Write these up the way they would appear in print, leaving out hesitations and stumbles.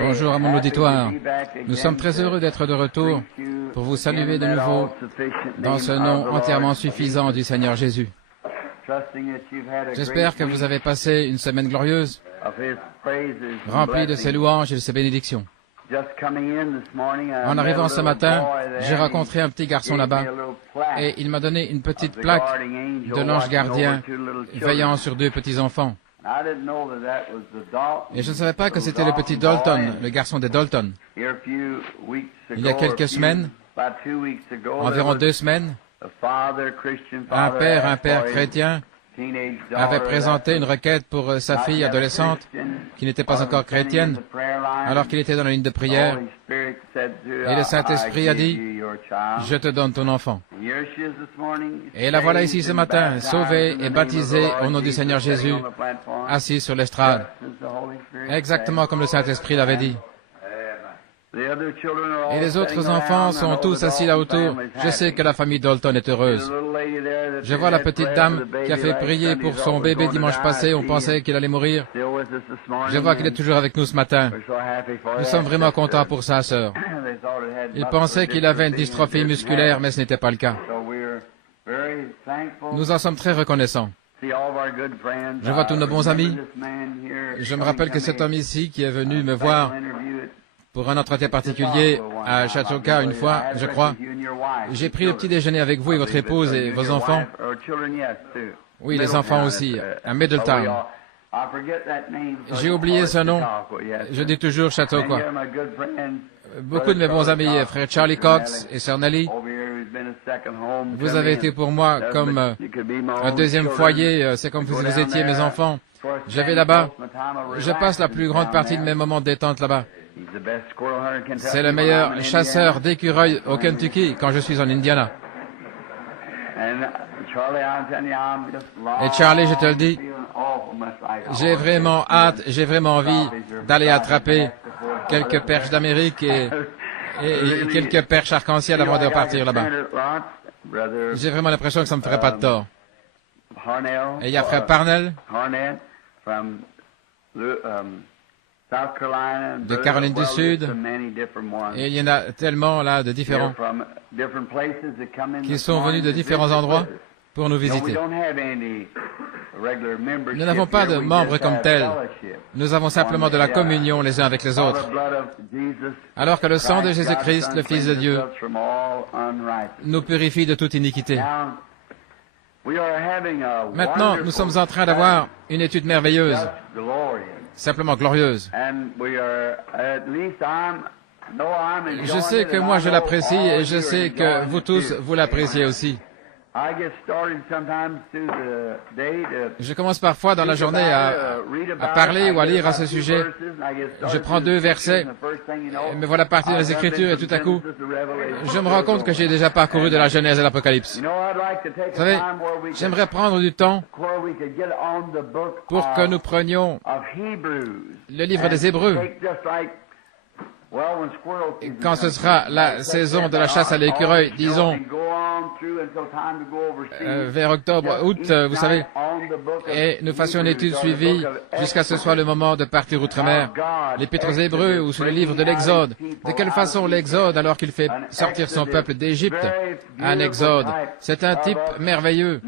Bonjour à mon auditoire. Nous sommes très heureux d'être de retour pour vous saluer de nouveau dans ce nom entièrement suffisant du Seigneur Jésus. J'espère que vous avez passé une semaine glorieuse, remplie de ses louanges et de ses bénédictions. En arrivant ce matin, j'ai rencontré un petit garçon là-bas et il m'a donné une petite plaque de l'ange gardien veillant sur deux petits-enfants. Et je ne savais pas que c'était le petit Dalton, le garçon des Dalton. Il y a quelques semaines, environ 2 semaines, un père chrétien, avait présenté une requête pour sa fille adolescente, qui n'était pas encore chrétienne, alors qu'il était dans la ligne de prière. Et le Saint-Esprit a dit, « Je te donne ton enfant. » Et la voilà ici ce matin, sauvée et baptisée au nom du Seigneur Jésus, assise sur l'estrade, exactement comme le Saint-Esprit l'avait dit. Et les autres enfants sont tous assis là autour. Je sais que la famille Dalton est heureuse. Je vois la petite dame qui a fait prier pour son bébé dimanche passé. On pensait qu'il allait mourir. Je vois qu'il est toujours avec nous ce matin. Nous sommes vraiment contents pour sa sœur. Ils pensaient qu'il avait une dystrophie musculaire, mais ce n'était pas le cas. Nous en sommes très reconnaissants. Je vois tous nos bons amis. Je me rappelle que cet homme ici qui est venu me voir pour un entretien particulier à Chautauqua une fois, je crois. J'ai pris le petit déjeuner avec vous et votre épouse et vos enfants. Oui, les enfants aussi, à Middletown. J'ai oublié ce nom. Je dis toujours Chautauqua. Beaucoup de mes bons amis, frère Charlie Cox et sœur Nelly, vous avez été pour moi comme un deuxième foyer. C'est comme si vous étiez mes enfants. Je vais là-bas. Je passe la plus grande partie de mes moments de détente là-bas. C'est le meilleur chasseur d'écureuils au Kentucky quand je suis en Indiana. Et Charlie, je te le dis, j'ai vraiment hâte, j'ai vraiment envie d'aller attraper quelques perches d'Amérique et quelques perches arc-en-ciel avant de repartir là-bas. J'ai vraiment l'impression que ça ne me ferait pas de tort. Et il y a frère Parnell de Caroline du Sud, et il y en a tellement là de différents qui sont venus de différents endroits pour nous visiter. Nous n'avons pas de membres comme tels, nous avons simplement de la communion les uns avec les autres. Alors que le sang de Jésus-Christ, le Fils de Dieu, nous purifie de toute iniquité. Maintenant, nous sommes en train d'avoir une étude merveilleuse, simplement glorieuse. Je sais que moi je l'apprécie et je sais que vous tous, vous l'appréciez aussi. Je commence parfois dans la journée à parler ou à lire à ce sujet. Je prends 2 versets, me voilà partir dans les Écritures et tout à coup, je me rends compte que j'ai déjà parcouru de la Genèse à l'Apocalypse. Vous savez, j'aimerais prendre du temps pour que nous prenions le livre des Hébreux. Quand ce sera la saison de la chasse à l'écureuil, disons, vers octobre, août, vous savez, et nous fassions une étude suivie jusqu'à ce soit le moment de partir outre-mer. L'Épître aux Hébreux ou sur le livre de l'Exode. De quelle façon l'Exode, alors qu'il fait sortir son peuple d'Égypte, un Exode, c'est un type merveilleux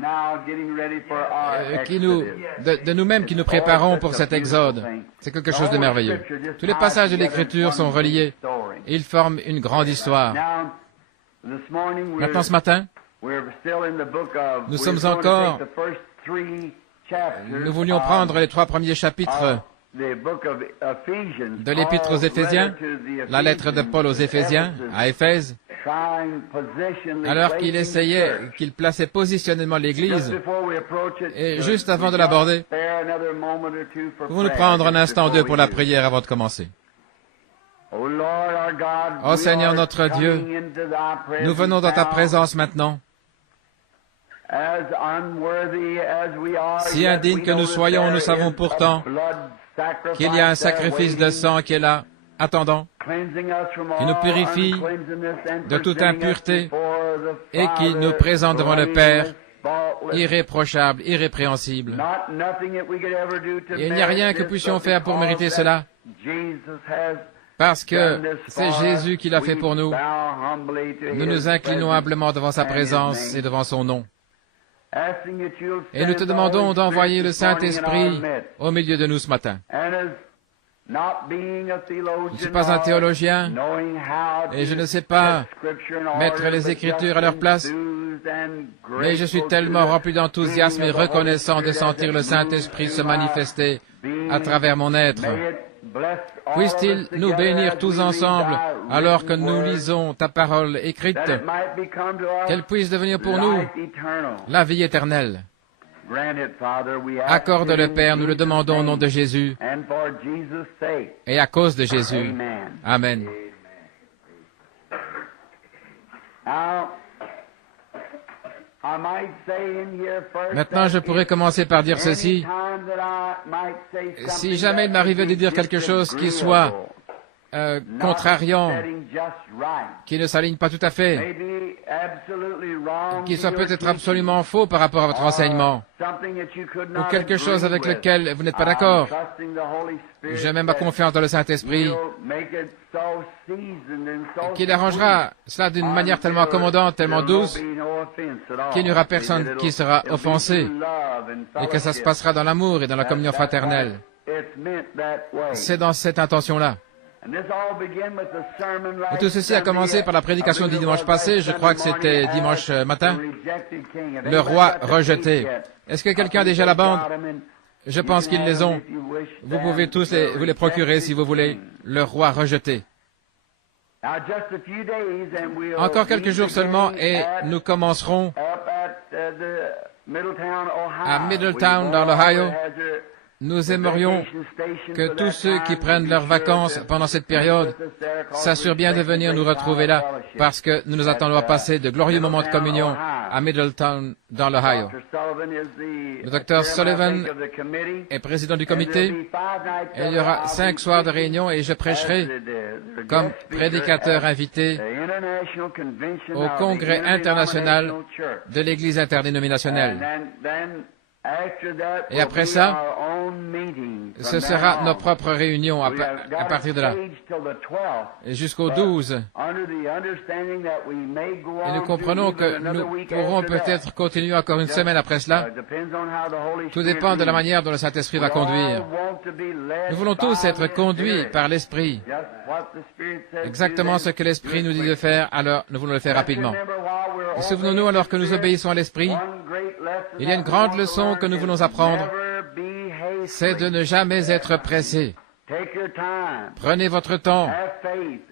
de nous-mêmes qui nous préparons pour cet Exode. C'est quelque chose de merveilleux. Tous les passages de l'Écriture sont reliés. Ils forment une grande histoire. Maintenant, ce matin, nous sommes encore... Nous voulions prendre les 3 premiers chapitres de l'Épître aux Éphésiens, la lettre de Paul aux Éphésiens, à Éphèse, alors qu'il essayait, qu'il plaçait positionnellement l'Église, et juste avant de l'aborder, pouvons-nous prendre un instant ou 2 pour la prière avant de commencer. Ô Seigneur notre Dieu, nous venons dans ta présence maintenant. Si indignes que nous soyons, nous savons pourtant qu'il y a un sacrifice de sang qui est là, attendant, qui nous purifie de toute impureté et qui nous présente devant le Père irréprochable, irrépréhensible. Et il n'y a rien que puissions faire pour mériter cela, parce que c'est Jésus qui l'a fait pour nous. Nous nous inclinons humblement devant sa présence et devant son nom. Et nous te demandons d'envoyer le Saint-Esprit au milieu de nous ce matin. Je ne suis pas un théologien et je ne sais pas mettre les Écritures à leur place, mais je suis tellement rempli d'enthousiasme et reconnaissant de sentir le Saint-Esprit se manifester à travers mon être. Puisse-t-il nous bénir tous ensemble alors que nous lisons ta parole écrite, qu'elle puisse devenir pour nous la vie éternelle. Accorde-le, Père, nous le demandons au nom de Jésus et à cause de Jésus. Amen. Maintenant, je pourrais commencer par dire ceci. Si jamais il m'arrivait de dire quelque chose qui soit contrariant, qui ne s'aligne pas tout à fait, qui soit peut-être absolument faux par rapport à votre enseignement, ou quelque chose avec lequel vous n'êtes pas d'accord, je mets ma confiance dans le Saint-Esprit, qui arrangera cela d'une manière tellement accommodante, tellement douce, qu'il n'y aura personne qui sera offensé, et que ça se passera dans l'amour et dans la communion fraternelle. C'est dans cette intention-là. Et tout ceci a commencé par la prédication du dimanche passé, je crois que c'était dimanche matin, le roi rejeté. Est-ce que quelqu'un a déjà la bande? Je pense qu'ils les ont. Vous pouvez tous vous les procurer si vous voulez. Le roi rejeté. Encore quelques jours seulement et nous commencerons à Middletown dans l'Ohio. Nous aimerions que tous ceux qui prennent leurs vacances pendant cette période s'assurent bien de venir nous retrouver là, parce que nous nous attendons à passer de glorieux moments de communion à Middletown, dans l'Ohio. Le docteur Sullivan est président du comité, et il y aura 5 soirs de réunion, et je prêcherai comme prédicateur invité au Congrès international de l'Église interdénominationnelle. Et après ça, ce sera nos propres réunions à partir de là, et jusqu'au 12. Et nous comprenons que nous pourrons peut-être continuer encore une semaine après cela. Tout dépend de la manière dont le Saint-Esprit va conduire. Nous voulons tous être conduits par l'Esprit. Exactement ce que l'Esprit nous dit de faire, alors nous voulons le faire rapidement. Et souvenons-nous, alors que nous obéissons à l'Esprit, il y a une grande leçon que nous voulons apprendre, c'est de ne jamais être pressé. Prenez votre temps,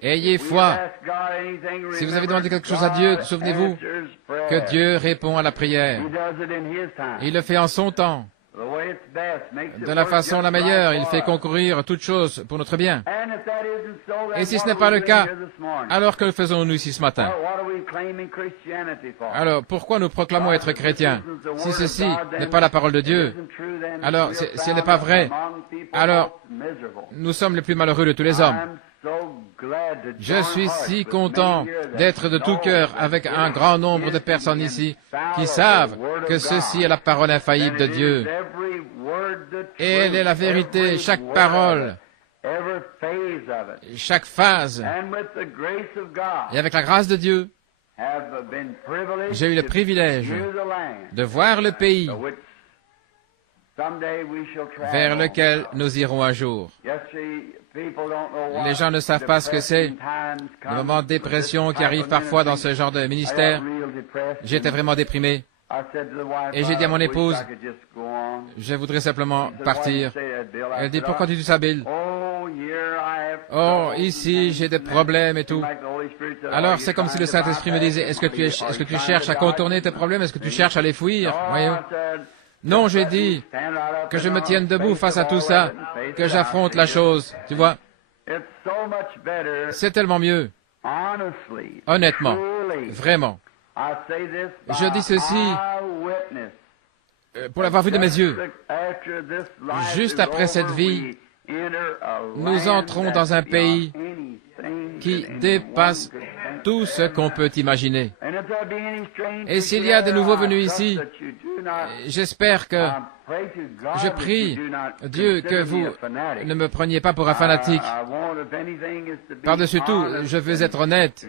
ayez foi. Si vous avez demandé quelque chose à Dieu, souvenez-vous que Dieu répond à la prière. Il le fait en son temps, de la façon la meilleure. Il fait concourir toutes choses pour notre bien. Et si ce n'est pas le cas, alors que faisons-nous ici ce matin? Alors, pourquoi nous proclamons être chrétiens? Si ceci n'est pas la parole de Dieu, alors si elle n'est pas vrai, alors nous sommes les plus malheureux de tous les hommes. Je suis si content d'être de tout cœur avec un grand nombre de personnes ici qui savent que ceci est la parole infaillible de Dieu. Et elle est la vérité, chaque parole, chaque phase. Et avec la grâce de Dieu, j'ai eu le privilège de voir le pays vers lequel nous irons un jour. Les gens ne savent pas ce que c'est, le moment de dépression qui arrive parfois dans ce genre de ministère. J'étais vraiment déprimé. Et j'ai dit à mon épouse, je voudrais simplement partir. Elle dit, pourquoi tu dis ça, Bill? Oh, ici, j'ai des problèmes et tout. Alors, c'est comme si le Saint-Esprit me disait, est-ce que tu cherches à contourner tes problèmes? Est-ce que tu cherches à les fuir? Voyons. Non, j'ai dit que je me tienne debout face à tout ça, que j'affronte la chose. Tu vois? C'est tellement mieux. Honnêtement. Vraiment. Je dis ceci pour l'avoir vu de mes yeux. Juste après cette vie, nous entrons dans un pays qui dépasse tout ce qu'on peut imaginer. Et s'il y a de nouveaux venus ici, j'espère que je prie Dieu que vous ne me preniez pas pour un fanatique. Par-dessus tout, je veux être honnête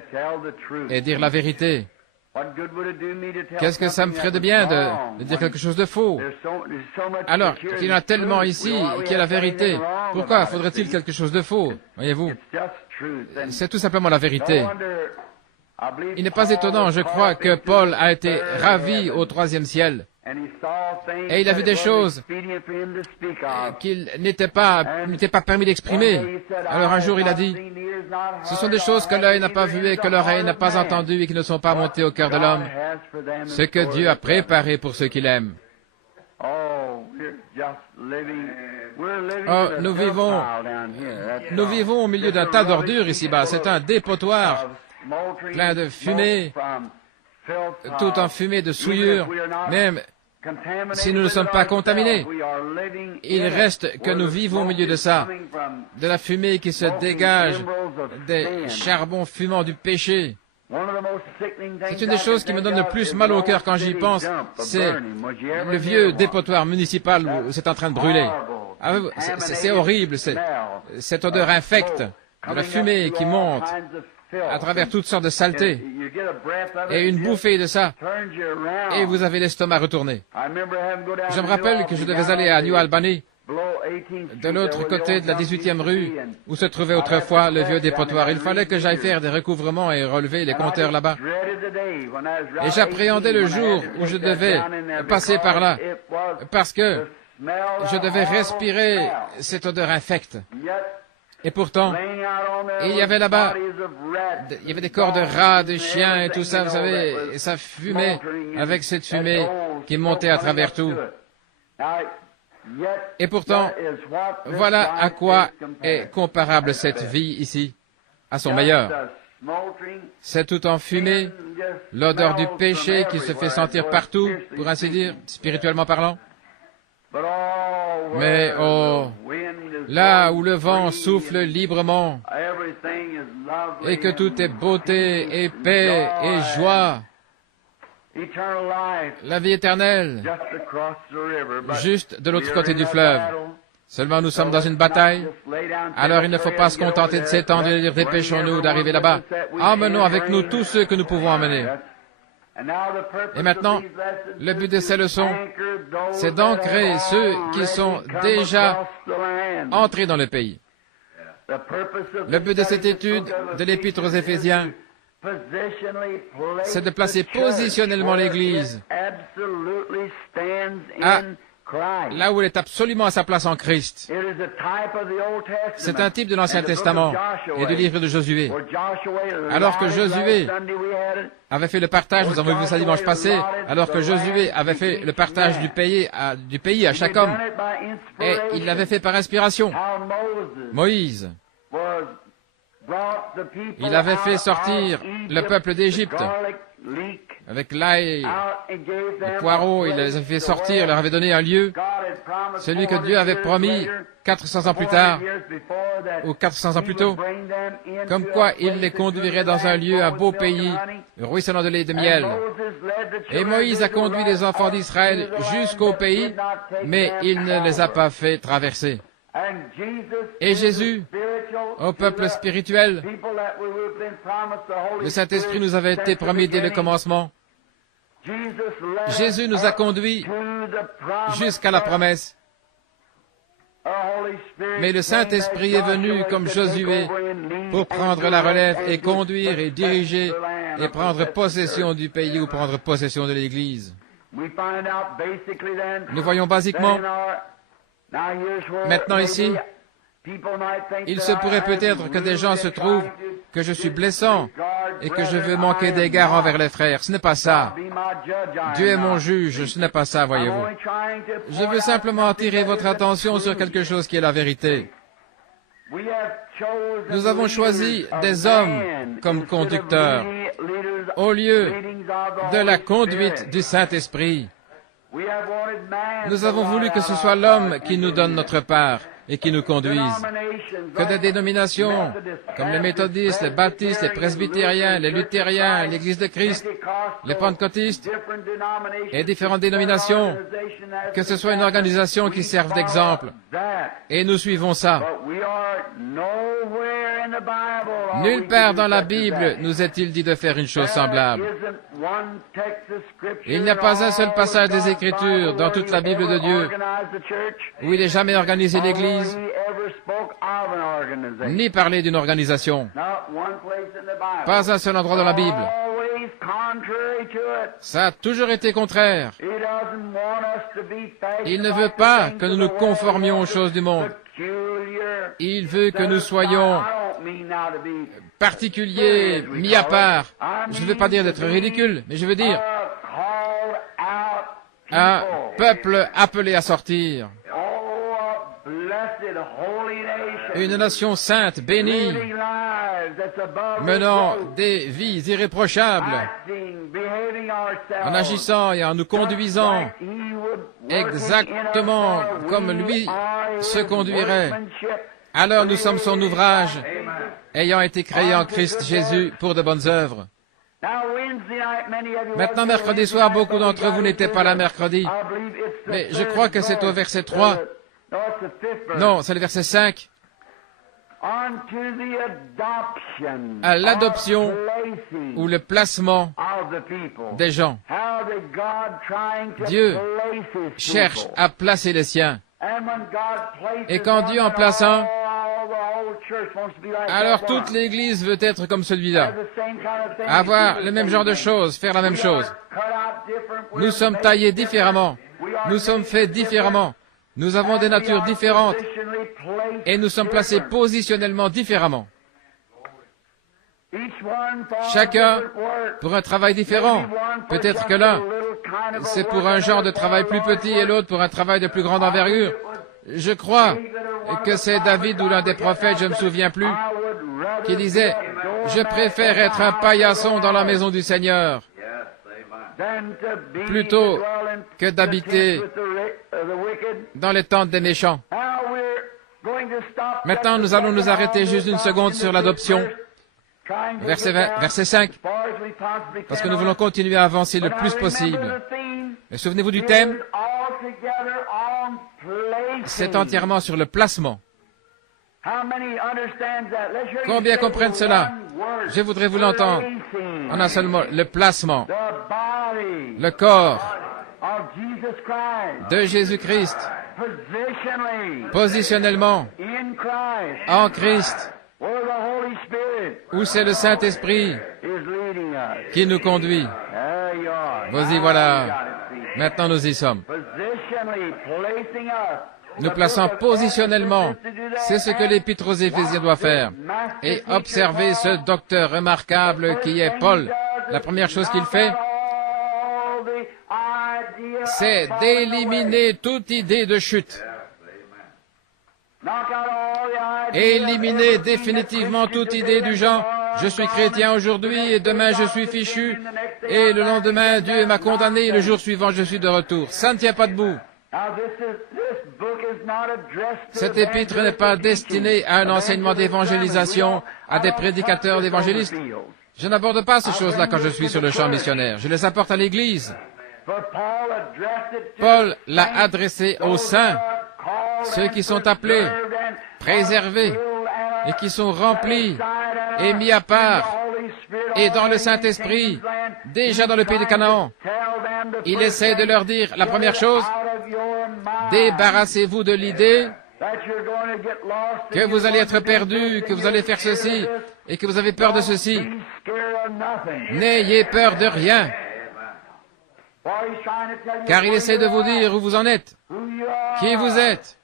et dire la vérité. Qu'est-ce que ça me ferait de bien de dire quelque chose de faux? Alors qu'il y en a tellement ici qui est la vérité. Pourquoi faudrait-il quelque chose de faux? Voyez-vous, c'est tout simplement la vérité. Il n'est pas étonnant, je crois, que Paul a été ravi au troisième ciel. Et il a vu des choses qu'il n'était pas permis d'exprimer. Alors un jour il a dit, ce sont des choses que l'œil n'a pas vues et que l'oreille n'a pas entendues et qui ne sont pas montées au cœur de l'homme. Ce que Dieu a préparé pour ceux qu'il aime. Oh, nous vivons au milieu d'un tas d'ordures ici-bas. C'est un dépotoir plein de fumée, tout enfumé de souillure. Même si nous ne sommes pas contaminés, il reste que nous vivons au milieu de ça, de la fumée qui se dégage des charbons fumants du péché. C'est une des choses qui me donne le plus mal au cœur quand j'y pense, c'est le vieux dépotoir municipal où c'est en train de brûler. C'est horrible, cette odeur infecte de la fumée qui monte à travers toutes sortes de saletés, et une bouffée de ça, et vous avez l'estomac retourné. Je me rappelle que je devais aller à New Albany, de l'autre côté de la 18e rue, où se trouvait autrefois le vieux dépotoir. Il fallait que j'aille faire des recouvrements et relever les compteurs là-bas. Et j'appréhendais le jour où je devais passer par là, parce que je devais respirer cette odeur infecte. Et pourtant, il y avait là-bas, il y avait des corps de rats, de chiens et tout ça, vous savez, et ça fumait avec cette fumée qui montait à travers tout. Et pourtant, voilà à quoi est comparable cette vie ici, à son meilleur. C'est tout en fumée, l'odeur du péché qui se fait sentir partout, pour ainsi dire, spirituellement parlant. Mais oh, là où le vent souffle librement, et que tout est beauté et paix et joie, la vie éternelle, juste de l'autre côté du fleuve. Seulement nous sommes dans une bataille, alors il ne faut pas se contenter de s'étendre et de dire dépêchons-nous d'arriver là-bas. Emmenons avec nous tous ceux que nous pouvons emmener. Et maintenant, le but de ces leçons, c'est d'ancrer ceux qui sont déjà entrés dans le pays. Le but de cette étude de l'Épître aux Éphésiens, c'est de placer positionnellement l'Église là où elle est absolument à sa place en Christ. C'est un type de l'Ancien Testament et du livre de Josué. Alors que Josué avait fait le partage, nous avons vu ça dimanche passé, alors que Josué avait fait le partage du pays à chaque homme, et il l'avait fait par inspiration. Moïse, il avait fait sortir le peuple d'Égypte avec l'ail, les poireaux, il les avait fait sortir, il leur avait donné un lieu, celui que Dieu avait promis 400 ans plus tard, ou 400 ans plus tôt, comme quoi il les conduirait dans un lieu, un beau pays, ruisselant de lait et de miel. Et Moïse a conduit les enfants d'Israël jusqu'au pays, mais il ne les a pas fait traverser. Et Jésus, au peuple spirituel, le Saint-Esprit nous avait été promis dès le commencement. Jésus nous a conduits jusqu'à la promesse. Mais le Saint-Esprit est venu comme Josué pour prendre la relève et conduire et diriger et prendre possession du pays ou prendre possession de l'Église. Nous voyons basiquement, maintenant ici, il se pourrait peut-être que des gens se trouvent que je suis blessant et que je veux manquer d'égard envers les frères. Ce n'est pas ça. Dieu est mon juge, ce n'est pas ça, voyez-vous. Je veux simplement attirer votre attention sur quelque chose qui est la vérité. Nous avons choisi des hommes comme conducteurs au lieu de la conduite du Saint-Esprit. Nous avons voulu que ce soit l'homme qui nous donne notre part et qui nous conduisent. Que des dénominations, comme les méthodistes, les baptistes, les presbytériens, les luthériens, l'Église de Christ, les pentecôtistes et différentes dénominations, que ce soit une organisation qui serve d'exemple. Et nous suivons ça. Nulle part dans la Bible nous est-il dit de faire une chose semblable. Il n'y a pas un seul passage des Écritures dans toute la Bible de Dieu où il n'est jamais organisé l'Église, ni parlé d'une organisation. Pas un seul endroit dans la Bible. Ça a toujours été contraire. Il ne veut pas que nous nous conformions aux choses du monde. Il veut que nous soyons particuliers, mis à part. Je ne veux pas dire d'être ridicule, mais je veux dire un peuple appelé à sortir. Une nation sainte, bénie, menant des vies irréprochables, en agissant et en nous conduisant exactement comme lui se conduirait. Alors nous sommes son ouvrage, ayant été créés en Christ Jésus pour de bonnes œuvres. Maintenant, mercredi soir, beaucoup d'entre vous n'étaient pas là mercredi, mais je crois que c'est au verset 3. Non, c'est le verset 5. À l'adoption ou le placement des gens. Dieu cherche à placer les siens. Et quand Dieu en place un, alors toute l'Église veut être comme celui-là. Avoir le même genre de choses, faire la même chose. Nous sommes taillés différemment. Nous sommes faits différemment. Nous avons des natures différentes et nous sommes placés positionnellement différemment. Chacun pour un travail différent. Peut-être que l'un, c'est pour un genre de travail plus petit et l'autre pour un travail de plus grande envergure. Je crois que c'est David ou l'un des prophètes, je ne me souviens plus, qui disait « Je préfère être un paillasson dans la maison du Seigneur plutôt que d'habiter dans les tentes des méchants. » Maintenant, nous allons nous arrêter juste une seconde sur l'adoption. Verset 5. Parce que nous voulons continuer à avancer le plus possible. Et souvenez-vous du thème. C'est entièrement sur le placement. Combien comprennent cela? Je voudrais vous l'entendre. En un seul mot, le placement. Le corps de Jésus-Christ. Positionnellement. En Christ. Où c'est le Saint-Esprit qui nous conduit. Vas-y, voilà. Maintenant, nous y sommes. Nous plaçons positionnellement. C'est ce que l'Épître aux Éphésiens doit faire. Et observez ce docteur remarquable qui est Paul. La première chose qu'il fait, c'est d'éliminer toute idée de chute. Éliminer définitivement toute idée du genre « Je suis chrétien aujourd'hui et demain je suis fichu et le lendemain Dieu m'a condamné et le jour suivant je suis de retour. » Ça ne tient pas debout. Cet épître n'est pas destiné à un enseignement d'évangélisation, à des prédicateurs d'évangélistes. Je n'aborde pas ces choses-là quand je suis sur le champ missionnaire. Je les apporte à l'Église. Paul l'a adressé aux saints, ceux qui sont appelés, préservés, et qui sont remplis et mis à part, et dans le Saint-Esprit, déjà dans le pays de Canaan. Il essaie de leur dire la première chose, débarrassez-vous de l'idée que vous allez être perdu, que vous allez faire ceci, et que vous avez peur de ceci. N'ayez peur de rien. Car il essaie de vous dire où vous en êtes, qui vous êtes,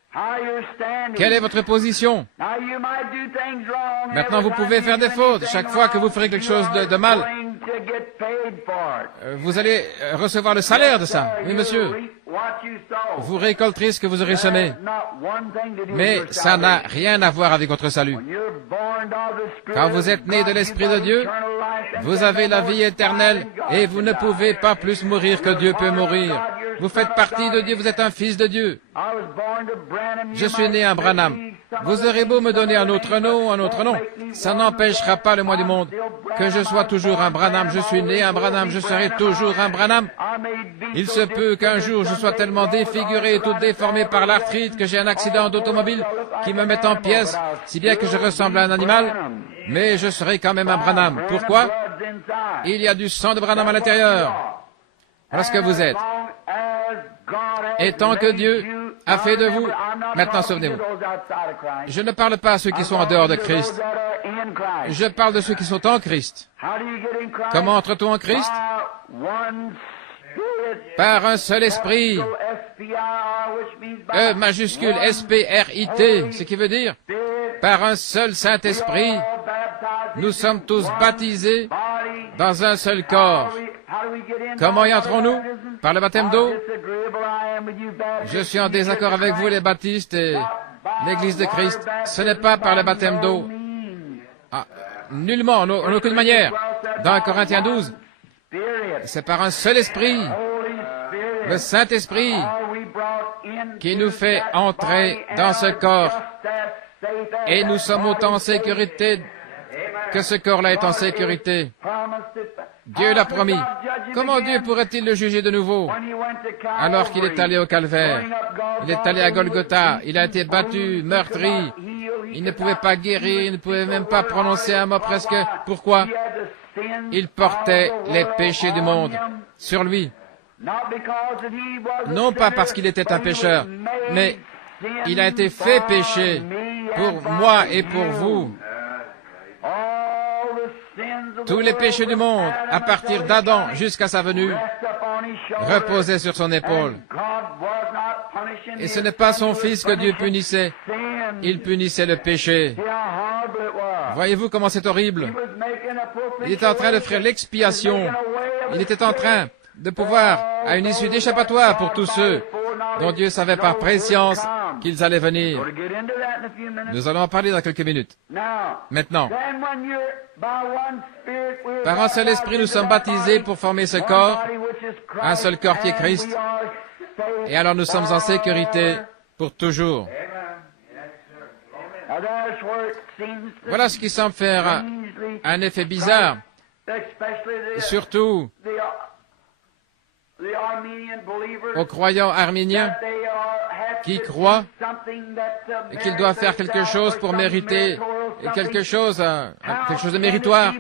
quelle est votre position. Maintenant, vous pouvez faire des fautes. Chaque fois que vous ferez quelque chose de mal, vous allez recevoir le salaire de ça. Oui, monsieur. Vous récolterez ce que vous aurez semé. Mais ça n'a rien à voir avec votre salut. Quand vous êtes né de l'Esprit de Dieu, vous avez la vie éternelle et vous ne pouvez pas plus mourir que Dieu peut mourir. Vous faites partie de Dieu, vous êtes un fils de Dieu. Je suis né un Branham. Vous aurez beau me donner un autre nom, ça n'empêchera pas le moi du monde que je sois toujours un Branham. Je suis né un Branham, je serai toujours un Branham. Il se peut qu'un jour je sois tellement défiguré et tout déformé par l'arthrite que j'ai un accident d'automobile qui me mette en pièces, si bien que je ressemble à un animal, mais je serai quand même un Branham. Pourquoi? Il y a du sang de Branham à l'intérieur. Voilà ce que vous êtes. Et tant que Dieu a fait de vous, maintenant souvenez-vous, je ne parle pas à ceux qui sont en dehors de Christ, je parle de ceux qui sont en Christ. Comment entre-t-on en Christ? Par un seul esprit, E majuscule S-P-R-I-T, ce qui veut dire, par un seul Saint-Esprit, nous sommes tous baptisés dans un seul corps. Comment y entrons-nous? Par le baptême d'eau? Je suis en désaccord avec vous, les baptistes et l'Église de Christ. Ce n'est pas par le baptême d'eau. Ah, nullement, en aucune manière. Dans Corinthiens 12, c'est par un seul esprit, le Saint-Esprit, qui nous fait entrer dans ce corps. Et nous sommes autant en sécurité que ce corps-là est en sécurité. Dieu l'a promis. Comment Dieu pourrait-il le juger de nouveau alors qu'il est allé au calvaire? Il est allé à Golgotha, il a été battu, meurtri, il ne pouvait pas guérir, il ne pouvait même pas prononcer un mot presque. Pourquoi? Il portait les péchés du monde sur lui. Non pas parce qu'il était un pécheur, mais il a été fait péché pour moi et pour vous. Tous les péchés du monde, à partir d'Adam jusqu'à sa venue, reposaient sur son épaule. Et ce n'est pas son fils que Dieu punissait, il punissait le péché. Voyez-vous comment c'est horrible? Il était en train de faire l'expiation. Il était en train de pouvoir, à une issue d'échappatoire pour tous ceux dont Dieu savait par préscience qu'ils allaient venir. Nous allons en parler dans quelques minutes. Maintenant, par un seul esprit, nous sommes baptisés pour former ce corps, un seul corps qui est Christ, et alors nous sommes en sécurité pour toujours. Voilà ce qui semble faire un effet bizarre, surtout aux croyants arméniens qui croient qu'ils doivent faire quelque chose pour mériter quelque chose de méritoire.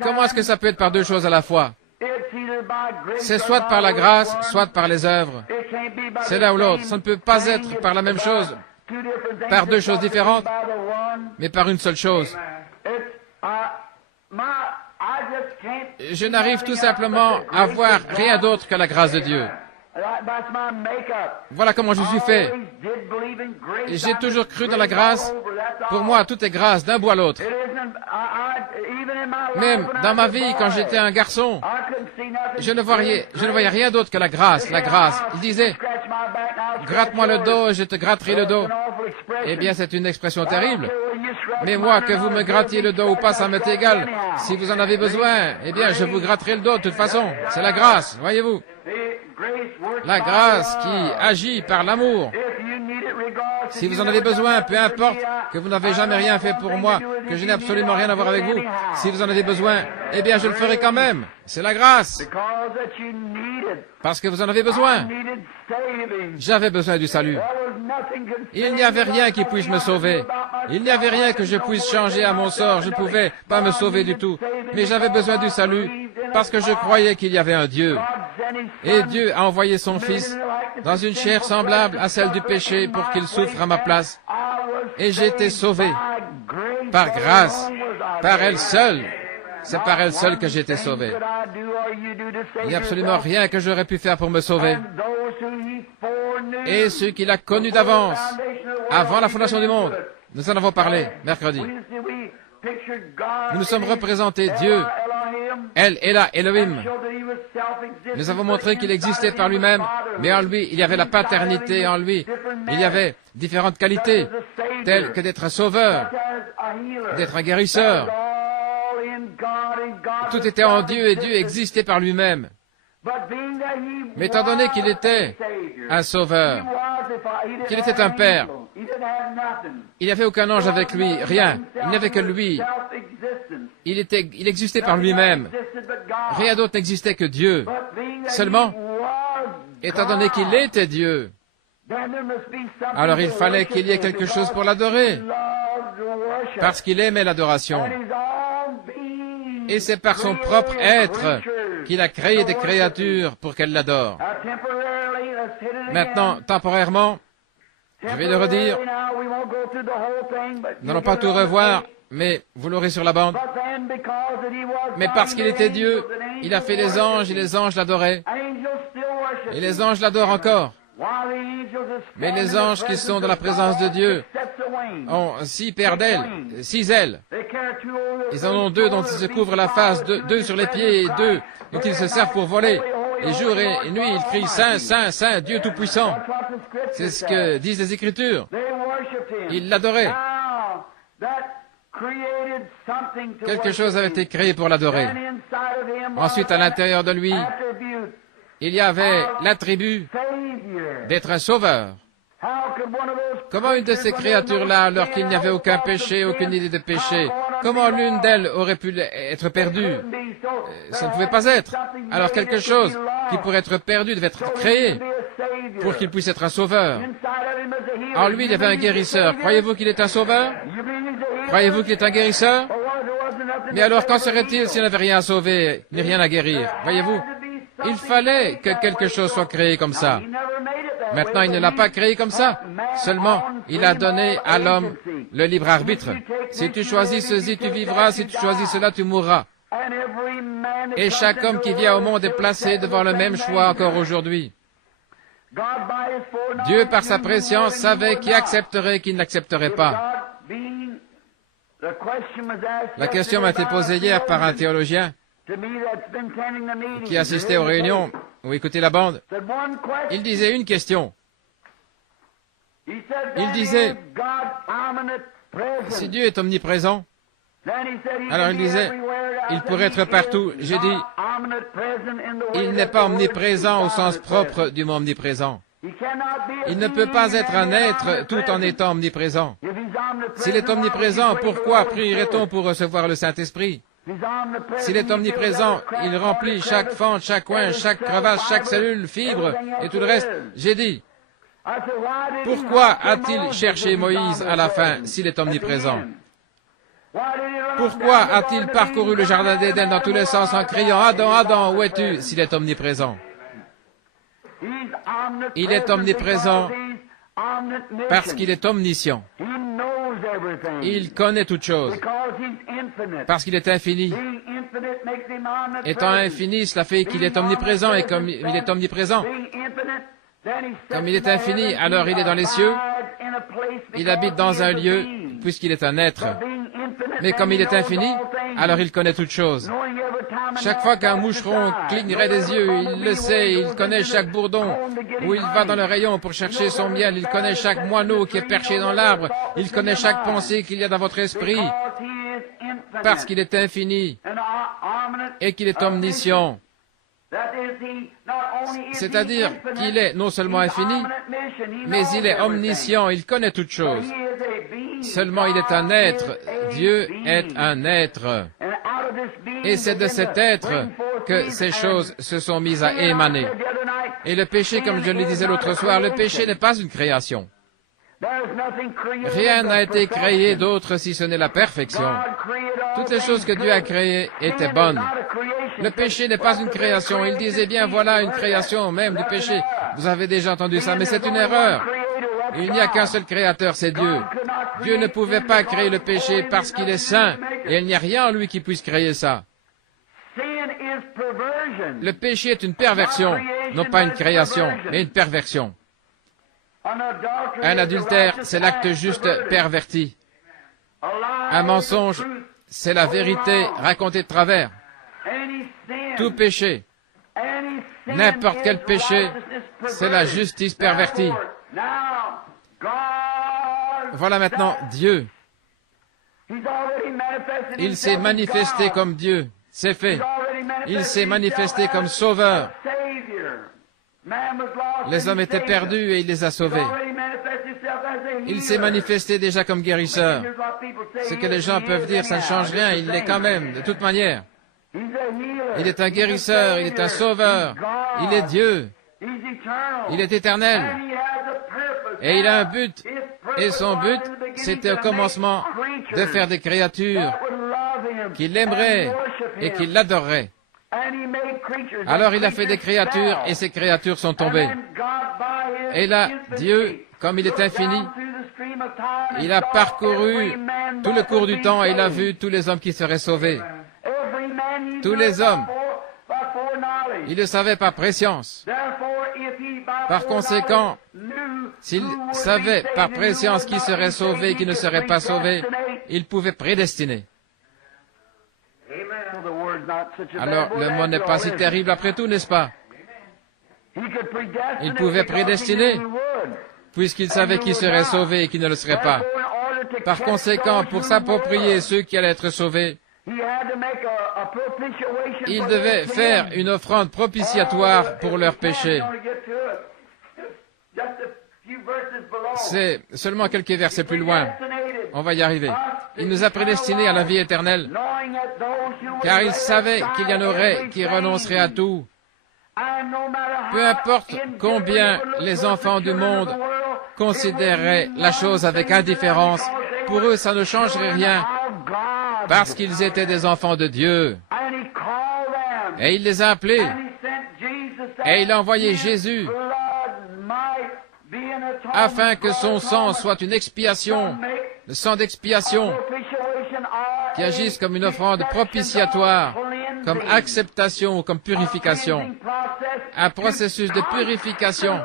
Comment est-ce que ça peut être par deux choses à la fois? C'est soit par la grâce, soit par les œuvres. C'est l'un ou l'autre. Ça ne peut pas être par la même chose, par deux choses différentes, mais par une seule chose. Je n'arrive tout simplement à voir rien d'autre que la grâce de Dieu. Voilà comment je suis fait. J'ai toujours cru dans la grâce. Pour moi, tout est grâce d'un bout à l'autre. Même dans ma vie, quand j'étais un garçon, je ne voyais rien d'autre que la grâce, la grâce. Il disait, gratte-moi le dos et je te gratterai le dos. Eh bien, c'est une expression terrible. Mais moi, que vous me grattiez le dos ou pas, ça m'est égal. Si vous en avez besoin, eh bien, je vous gratterai le dos de toute façon. C'est la grâce, voyez-vous. La grâce qui agit par l'amour. Si vous en avez besoin, peu importe que vous n'avez jamais rien fait pour moi, que je n'ai absolument rien à voir avec vous, si vous en avez besoin, eh bien je le ferai quand même. C'est la grâce. Parce que vous en avez besoin. J'avais besoin du salut. Il n'y avait rien qui puisse me sauver. Il n'y avait rien que je puisse changer à mon sort. Je ne pouvais pas me sauver du tout. Mais j'avais besoin du salut parce que je croyais qu'il y avait un Dieu. Et Dieu a envoyé son Fils dans une chair semblable à celle du péché pour qu'il souffre à ma place. Et j'ai été sauvé par grâce, par elle seule. C'est par elle seule que j'ai été sauvé. Il n'y a absolument rien que j'aurais pu faire pour me sauver. Et ceux qu'il a connus d'avance, avant la fondation du monde, nous en avons parlé mercredi. Nous nous sommes représentés Dieu, El Elah Elohim. Nous avons montré qu'il existait par lui-même, mais en lui, il y avait la paternité en lui. Il y avait différentes qualités, telles que d'être un sauveur, d'être un guérisseur. Tout était en Dieu et Dieu existait par lui-même. Mais étant donné qu'il était un sauveur, qu'il était un père, il n'y avait aucun ange avec lui, rien. Il n'y avait que lui. Il existait par lui-même. Rien d'autre n'existait que Dieu. Seulement, étant donné qu'il était Dieu, alors il fallait qu'il y ait quelque chose pour l'adorer, parce qu'il aimait l'adoration. Et c'est par son propre être qu'il a créé des créatures pour qu'elles l'adorent. Maintenant, temporairement, je vais le redire, nous n'allons pas tout revoir, mais vous l'aurez sur la bande. Mais parce qu'il était Dieu, il a fait les anges et les anges l'adoraient. Et les anges l'adorent encore. Mais les anges qui sont dans la présence de Dieu ont 6 paires d'ailes, 6 ailes. Ils en ont 2 dont ils se couvrent la face, 2 sur les pieds et 2 dont ils se servent pour voler. Et jour et nuit, ils crient « Saint, Saint, Saint, Dieu Tout-Puissant ». C'est ce que disent les Écritures. Ils l'adoraient. Quelque chose avait été créé pour l'adorer. Ensuite, à l'intérieur de lui, il y avait l'attribut d'être un sauveur. Comment une de ces créatures-là, alors qu'il n'y avait aucun péché, aucune idée de péché, comment l'une d'elles aurait pu être perdue? Ça ne pouvait pas être. Alors quelque chose qui pourrait être perdu devait être créé pour qu'il puisse être un sauveur. En lui, il y avait un guérisseur. Croyez-vous qu'il est un sauveur? Croyez-vous qu'il est un guérisseur? Mais alors, qu'en serait-il s'il n'avait rien à sauver, ni rien à guérir? Voyez-vous? Il fallait que quelque chose soit créé comme ça. Maintenant, il ne l'a pas créé comme ça. Seulement, il a donné à l'homme le libre arbitre. Si tu choisis ceci, tu vivras. Si tu choisis cela, tu mourras. Et chaque homme qui vient au monde est placé devant le même choix encore aujourd'hui. Dieu, par sa préscience, savait qui accepterait et qui n'accepterait pas. La question m'a été posée hier par un théologien qui assistait aux réunions ou écoutait la bande. Il disait une question. Il disait, si Dieu est omniprésent, alors il disait, il pourrait être partout. J'ai dit, il n'est pas omniprésent au sens propre du mot omniprésent. Il ne peut pas être un être tout en étant omniprésent. S'il est omniprésent, pourquoi prierait-on pour recevoir le Saint-Esprit? S'il est omniprésent, il remplit chaque fente, chaque coin, chaque crevasse, chaque cellule, fibre et tout le reste. J'ai dit, pourquoi a-t-il cherché Moïse à la fin s'il est omniprésent? Pourquoi a-t-il parcouru le jardin d'Éden dans tous les sens en criant « Adam, Adam, où es-tu » s'il est omniprésent? Il est omniprésent parce qu'il est omniscient. Il connaît toutes choses. Parce qu'il est infini. Étant infini, cela fait qu'il est omniprésent, et comme il est omniprésent, comme il est infini, alors il est dans les cieux, il habite dans un lieu, puisqu'il est un être. Mais comme il est infini, alors il connaît toutes choses. Chaque fois qu'un moucheron clignerait des yeux, il le sait, il connaît chaque bourdon, où il va dans le rayon pour chercher son miel, il connaît chaque moineau qui est perché dans l'arbre, il connaît chaque pensée qu'il y a dans votre esprit, parce qu'il est infini et qu'il est omniscient. C'est-à-dire qu'il est non seulement infini, mais il est omniscient, il connaît toutes choses. Seulement il est un être, Dieu est un être. Et c'est de cet être que ces choses se sont mises à émaner. Et le péché, comme je le disais l'autre soir, le péché n'est pas une création. Rien n'a été créé d'autre si ce n'est la perfection. Toutes les choses que Dieu a créées étaient bonnes. Le péché n'est pas une création. Il disait bien, voilà une création même du péché. Vous avez déjà entendu ça, mais c'est une erreur. Il n'y a qu'un seul créateur, c'est Dieu. Dieu ne pouvait pas créer le péché parce qu'il est saint, et il n'y a rien en lui qui puisse créer ça. Le péché est une perversion, non pas une création, mais une perversion. Un adultère, c'est l'acte juste perverti. Un mensonge, c'est la vérité racontée de travers. Tout péché, n'importe quel péché, c'est la justice pervertie. Voilà maintenant Dieu. Il s'est manifesté comme Dieu, c'est fait. Il s'est manifesté comme sauveur. Les hommes étaient perdus et il les a sauvés. Il s'est manifesté déjà comme guérisseur. Ce que les gens peuvent dire, ça ne change rien, il l'est quand même, de toute manière. Il est un guérisseur, il est un sauveur, il est Dieu, il est éternel. Et il a un but, et son but, c'était au commencement de faire des créatures qui l'aimeraient et qui l'adoreraient. Alors il a fait des créatures, et ces créatures sont tombées. Et là, Dieu, comme il est infini, il a parcouru tout le cours du temps et il a vu tous les hommes qui seraient sauvés. Tous les hommes. Il le savait par préscience. Par conséquent, s'il savait par préscience qui serait sauvé et qui ne serait pas sauvé, il pouvait prédestiner. Alors, le mot n'est pas si terrible après tout, n'est-ce pas? Il pouvait prédestiner, puisqu'il savait qui serait sauvé et qui ne le serait pas. Par conséquent, pour s'approprier ceux qui allaient être sauvés, il devait faire une offrande propitiatoire pour leurs péchés. C'est seulement quelques versets plus loin. On va y arriver. Il nous a prédestinés à la vie éternelle, car il savait qu'il y en aurait qui renonceraient à tout. Peu importe combien les enfants du monde considéreraient la chose avec indifférence, pour eux ça ne changerait rien, parce qu'ils étaient des enfants de Dieu. Et il les a appelés, et il a envoyé Jésus, afin que son sang soit une expiation, le sang d'expiation, qui agisse comme une offrande propitiatoire, comme acceptation ou comme purification. Un processus de purification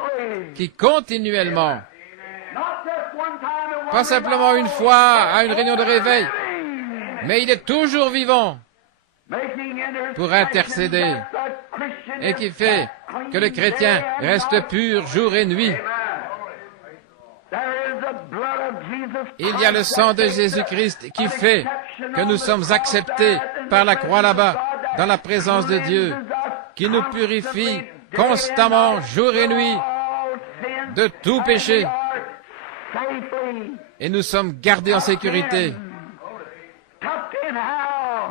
qui continuellement, pas simplement une fois à une réunion de réveil, mais il est toujours vivant pour intercéder et qui fait que le chrétien reste pur jour et nuit. Il y a le sang de Jésus-Christ qui fait que nous sommes acceptés par la croix là-bas, dans la présence de Dieu, qui nous purifie constamment, jour et nuit, de tout péché. Et nous sommes gardés en sécurité.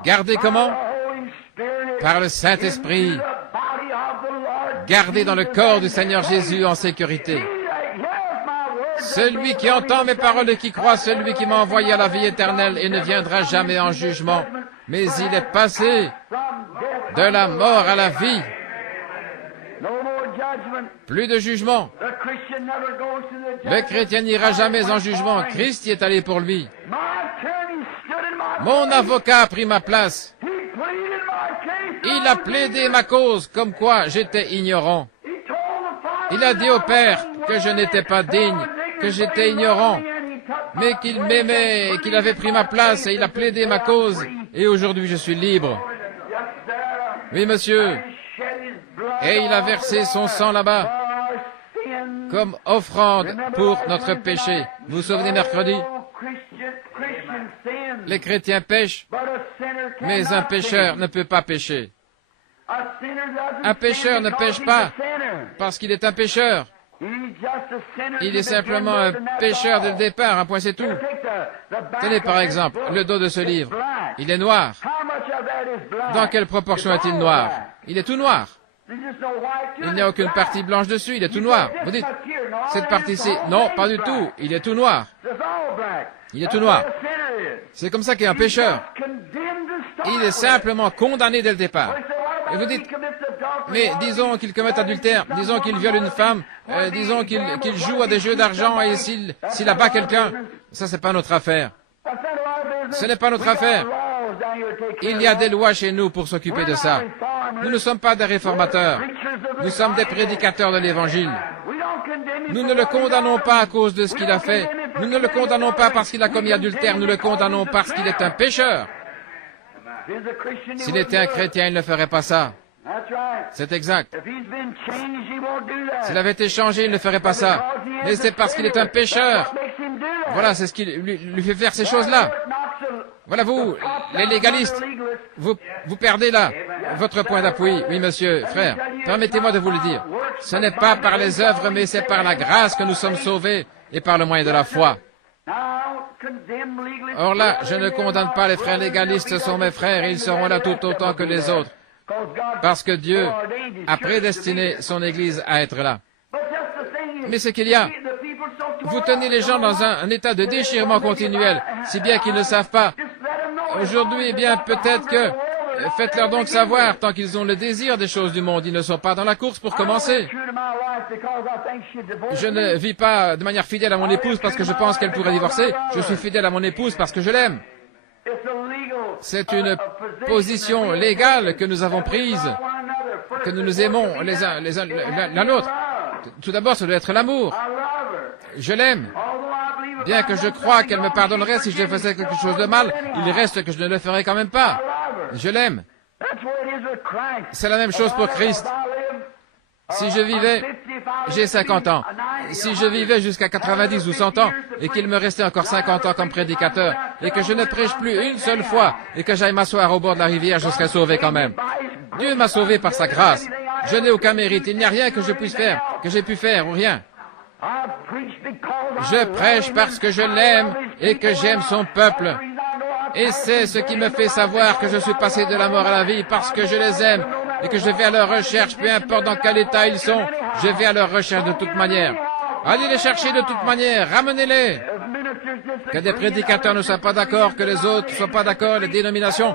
Gardés comment? Par le Saint-Esprit. Gardés dans le corps du Seigneur Jésus en sécurité. Celui qui entend mes paroles et qui croit, celui qui m'a envoyé à la vie éternelle et ne viendra jamais en jugement, mais il est passé de la mort à la vie. Plus de jugement. Le chrétien n'ira jamais en jugement. Christ y est allé pour lui. Mon avocat a pris ma place. Il a plaidé ma cause comme quoi j'étais ignorant. Il a dit au Père que je n'étais pas digne, que j'étais ignorant, mais qu'il m'aimait et qu'il avait pris ma place et il a plaidé ma cause et aujourd'hui je suis libre. Oui, monsieur. Et il a versé son sang là-bas comme offrande pour notre péché. Vous vous souvenez mercredi? Les chrétiens pêchent, mais un pécheur ne peut pas pécher. Un pécheur ne pêche pas parce qu'il est un pécheur. Il est simplement un pécheur dès le départ, un point c'est tout. Tenez par exemple le dos de ce livre. Il est noir. Dans quelle proportion est-il noir? Il est tout noir. Il n'y a aucune partie blanche dessus, il est tout noir. Vous dites, cette partie-ci, non, pas du tout, il est tout noir. Il est tout noir. C'est comme ça qu'il est un pécheur. Il est simplement condamné dès le départ. Et vous dites, mais disons qu'il commette adultère, disons qu'il viole une femme, disons qu'il joue à des jeux d'argent et s'il abat quelqu'un, ça c'est pas notre affaire. Ce n'est pas notre affaire. Il y a des lois chez nous pour s'occuper de ça. Nous ne sommes pas des réformateurs. Nous sommes des prédicateurs de l'Évangile. Nous ne le condamnons pas à cause de ce qu'il a fait. Nous ne le condamnons pas parce qu'il a commis adultère. Nous le condamnons parce qu'il est un pécheur. S'il était un chrétien, il ne ferait pas ça. C'est exact. S'il avait été changé, il ne ferait pas ça. Mais c'est parce qu'il est un pécheur. Voilà, c'est ce qui lui fait faire ces choses-là. Voilà vous, les légalistes, vous perdez là votre point d'appui. Oui, monsieur, frère, permettez-moi de vous le dire. Ce n'est pas par les œuvres, mais c'est par la grâce que nous sommes sauvés et par le moyen de la foi. Or là, je ne condamne pas les frères légalistes, ce sont mes frères et ils seront là tout autant que les autres. Parce que Dieu a prédestiné son Église à être là. Mais ce qu'il y a, vous tenez les gens dans un état de déchirement continuel, si bien qu'ils ne savent pas. Aujourd'hui, eh bien, peut-être que, faites-leur donc savoir, tant qu'ils ont le désir des choses du monde, ils ne sont pas dans la course pour commencer. Je ne vis pas de manière fidèle à mon épouse parce que je pense qu'elle pourrait divorcer. Je suis fidèle à mon épouse parce que je l'aime. C'est une position légale que nous avons prise, que nous nous aimons l'un l'autre. Tout d'abord, ça doit être l'amour. Je l'aime. Bien que je crois qu'elle me pardonnerait si je faisais quelque chose de mal, il reste que je ne le ferai quand même pas. Je l'aime. C'est la même chose pour Christ. Si je vivais, j'ai 50 ans, si je vivais jusqu'à 90 ou 100 ans, et qu'il me restait encore 50 ans comme prédicateur, et que je ne prêche plus une seule fois, et que j'aille m'asseoir au bord de la rivière, je serais sauvé quand même. Dieu m'a sauvé par sa grâce. Je n'ai aucun mérite. Il n'y a rien que je puisse faire, que j'ai pu faire ou rien. Je prêche parce que je l'aime et que j'aime son peuple. Et c'est ce qui me fait savoir que je suis passé de la mort à la vie parce que je les aime et que je vais à leur recherche, peu importe dans quel état ils sont, je vais à leur recherche de toute manière. Allez les chercher de toute manière, ramenez-les. Que des prédicateurs ne soient pas d'accord, que les autres ne soient pas d'accord, les dénominations,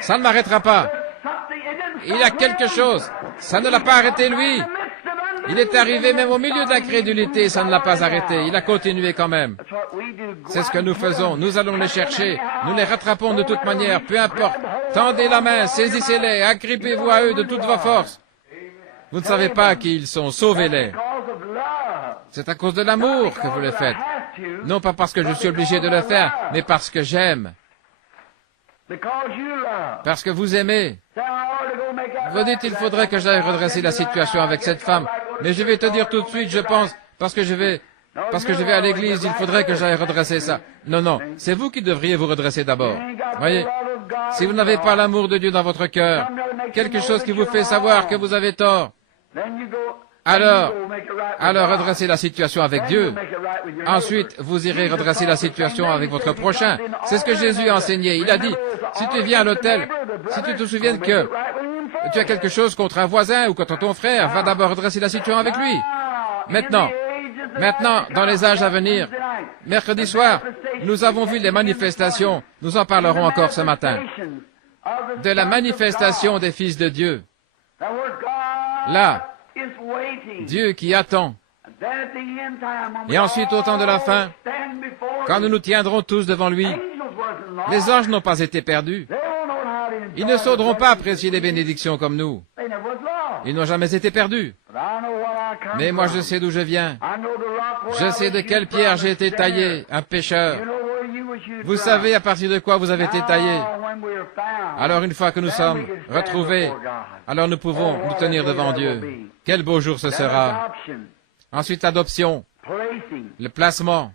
ça ne m'arrêtera pas. Il y a quelque chose, ça ne l'a pas arrêté lui. Il est arrivé même au milieu de l'incrédulité, ça ne l'a pas arrêté, il a continué quand même. C'est ce que nous faisons, nous allons les chercher, nous les rattrapons de toute manière, peu importe. Tendez la main, saisissez-les, agrippez-vous à eux de toutes vos forces. Vous ne savez pas qui ils sont, sauvez-les. C'est à cause de l'amour que vous le faites. Non pas parce que je suis obligé de le faire, mais parce que j'aime. Parce que vous aimez. Vous dites, il faudrait que j'aille redresser la situation avec cette femme. Mais je vais te dire tout de suite, je pense, parce que je vais à l'église, il faudrait que j'aille redresser ça. Non, non, c'est vous qui devriez vous redresser d'abord. Voyez, si vous n'avez pas l'amour de Dieu dans votre cœur, quelque chose qui vous fait savoir que vous avez tort, alors redressez la situation avec Dieu. Ensuite, vous irez redresser la situation avec votre prochain. C'est ce que Jésus a enseigné. Il a dit, si tu viens à l'hôtel, si tu te souviens que tu as quelque chose contre un voisin ou contre ton frère, va d'abord redresser la situation avec lui. Maintenant, dans les âges à venir, mercredi soir, nous avons vu les manifestations, nous en parlerons encore ce matin, de la manifestation des fils de Dieu. Là, Dieu qui attend. Et ensuite, au temps de la fin, quand nous nous tiendrons tous devant lui, les anges n'ont pas été perdus. Ils ne sauront pas apprécier les bénédictions comme nous. Ils n'ont jamais été perdus. Mais moi, je sais d'où je viens. Je sais de quelle pierre j'ai été taillé, un pécheur. Vous savez à partir de quoi vous avez été taillé. Alors, une fois que nous sommes retrouvés, alors nous pouvons nous tenir devant Dieu. Quel beau jour ce sera. Ensuite, l'adoption, le placement.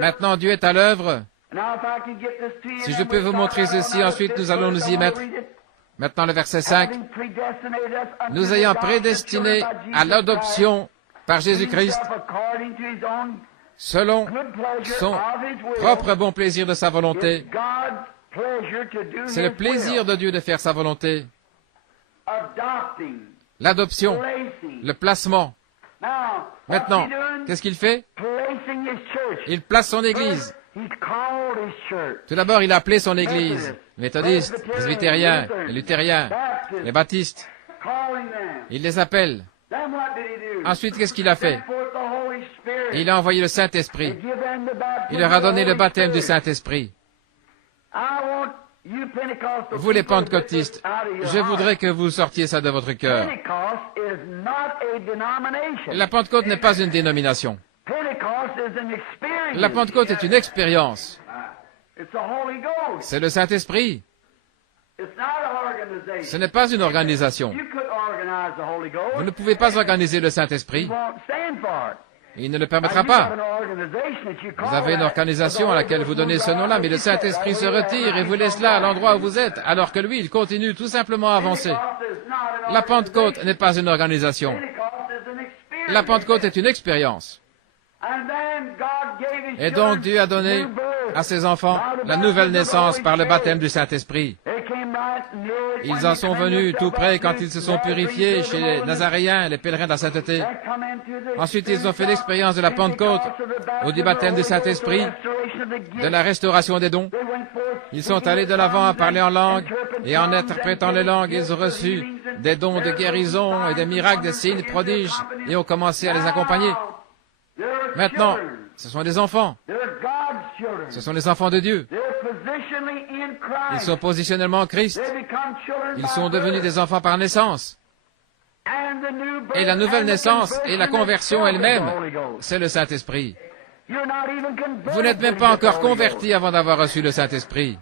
Maintenant, Dieu est à l'œuvre. Si je peux vous montrer ceci, ensuite nous allons nous y mettre. Maintenant, le verset 5. Nous ayant prédestinés à l'adoption par Jésus-Christ, selon son propre bon plaisir de sa volonté. C'est le plaisir de Dieu de faire sa volonté. L'adoption, le placement. Maintenant, qu'est-ce qu'il fait? Il place son Église. Tout d'abord, il a appelé son Église, méthodistes, presbytériens, les luthériens, les baptistes. Il les appelle. Ensuite, qu'est-ce qu'il a fait? Il a envoyé le Saint-Esprit. Il leur a donné le baptême du Saint-Esprit. Vous les pentecôtistes, je voudrais que vous sortiez ça de votre cœur. La Pentecôte n'est pas une dénomination. La Pentecôte est une expérience. C'est le Saint-Esprit. Ce n'est pas une organisation. Vous ne pouvez pas organiser le Saint-Esprit. Il ne le permettra pas. Vous avez une organisation à laquelle vous donnez ce nom-là, mais le Saint-Esprit se retire et vous laisse là, à l'endroit où vous êtes, alors que lui, il continue tout simplement à avancer. La Pentecôte n'est pas une organisation. La Pentecôte est une expérience. Et donc Dieu a donné à ses enfants la nouvelle naissance par le baptême du Saint-Esprit. Ils en sont venus tout près quand ils se sont purifiés chez les Nazaréens, les pèlerins de la sainteté. Ensuite, ils ont fait l'expérience de la Pentecôte, ou du baptême du Saint-Esprit, de la restauration des dons. Ils sont allés de l'avant à parler en langue, et en interprétant les langues, ils ont reçu des dons de guérison et des miracles, des signes, prodiges, et ont commencé à les accompagner. Maintenant, ce sont des enfants. Ce sont les enfants de Dieu. Ils sont positionnellement en Christ. Ils sont devenus des enfants par naissance. Et la nouvelle naissance et la conversion elle-même, c'est le Saint-Esprit. Vous n'êtes même pas encore convertis avant d'avoir reçu le Saint-Esprit.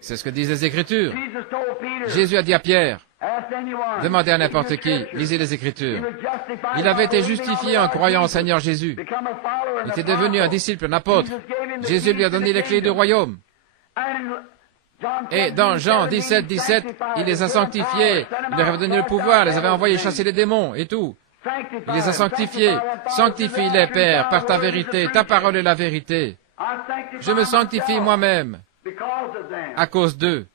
C'est ce que disent les Écritures. Jésus a dit à Pierre, demandez à n'importe qui, lisez les Écritures. Il avait été justifié en croyant au Seigneur Jésus. Il était devenu un disciple, un apôtre. Jésus lui a donné les clés du royaume. Et dans Jean 17, 17, il les a sanctifiés, il leur avait donné le pouvoir, les avait envoyés chasser les démons et tout. Il les a sanctifiés. Sanctifie-les, Père, par ta vérité. Ta parole est la vérité. Je me sanctifie moi-même à cause d'eux.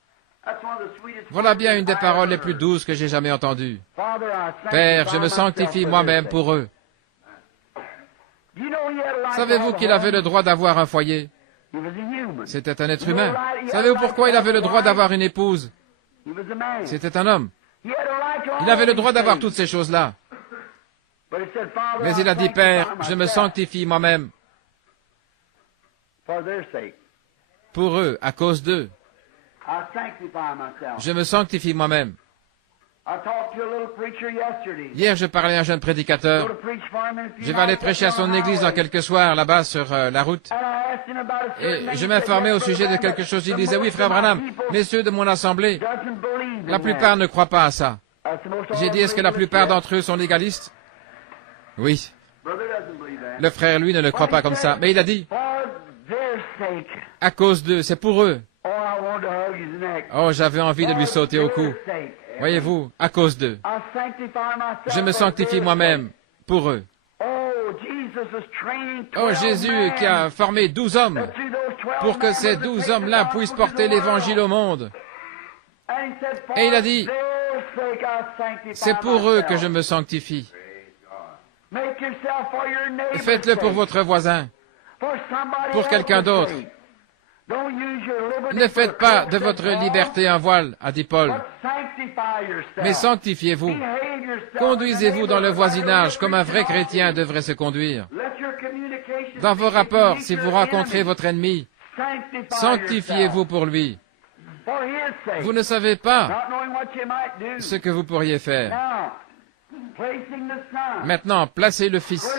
Voilà bien une des paroles les plus douces que j'ai jamais entendues. Père, je me sanctifie moi-même pour eux. Savez-vous qu'il avait le droit d'avoir un foyer? C'était un être humain. Savez-vous pourquoi il avait le droit d'avoir une épouse? C'était un homme. Il avait le droit d'avoir toutes ces choses-là. Mais il a dit, Père, je me sanctifie moi-même. Pour eux, à cause d'eux. Je me sanctifie moi-même. Hier, je parlais à un jeune prédicateur. Je vais aller prêcher à son église dans quelques soirs, là-bas, sur la route. Et je m'informais au sujet de quelque chose. Il disait, oui, frère Branham, messieurs de mon assemblée, la plupart ne croient pas à ça. J'ai dit, est-ce que la plupart d'entre eux sont légalistes? Oui. Le frère, lui, ne le croit pas comme ça. Mais il a dit, à cause d'eux, c'est pour eux. Oh, j'avais envie de lui sauter au cou. Voyez-vous, à cause d'eux. Je me sanctifie moi-même pour eux. Oh, Jésus qui a formé 12 hommes pour que ces 12 hommes-là puissent porter l'Évangile au monde. Et il a dit, c'est pour eux que je me sanctifie. Faites-le pour votre voisin, pour quelqu'un d'autre. Ne faites pas de votre liberté un voile, a dit Paul, mais sanctifiez-vous. Conduisez-vous dans le voisinage comme un vrai chrétien devrait se conduire. Dans vos rapports, si vous rencontrez votre ennemi, sanctifiez-vous pour lui. Vous ne savez pas ce que vous pourriez faire. Maintenant, placez le Fils.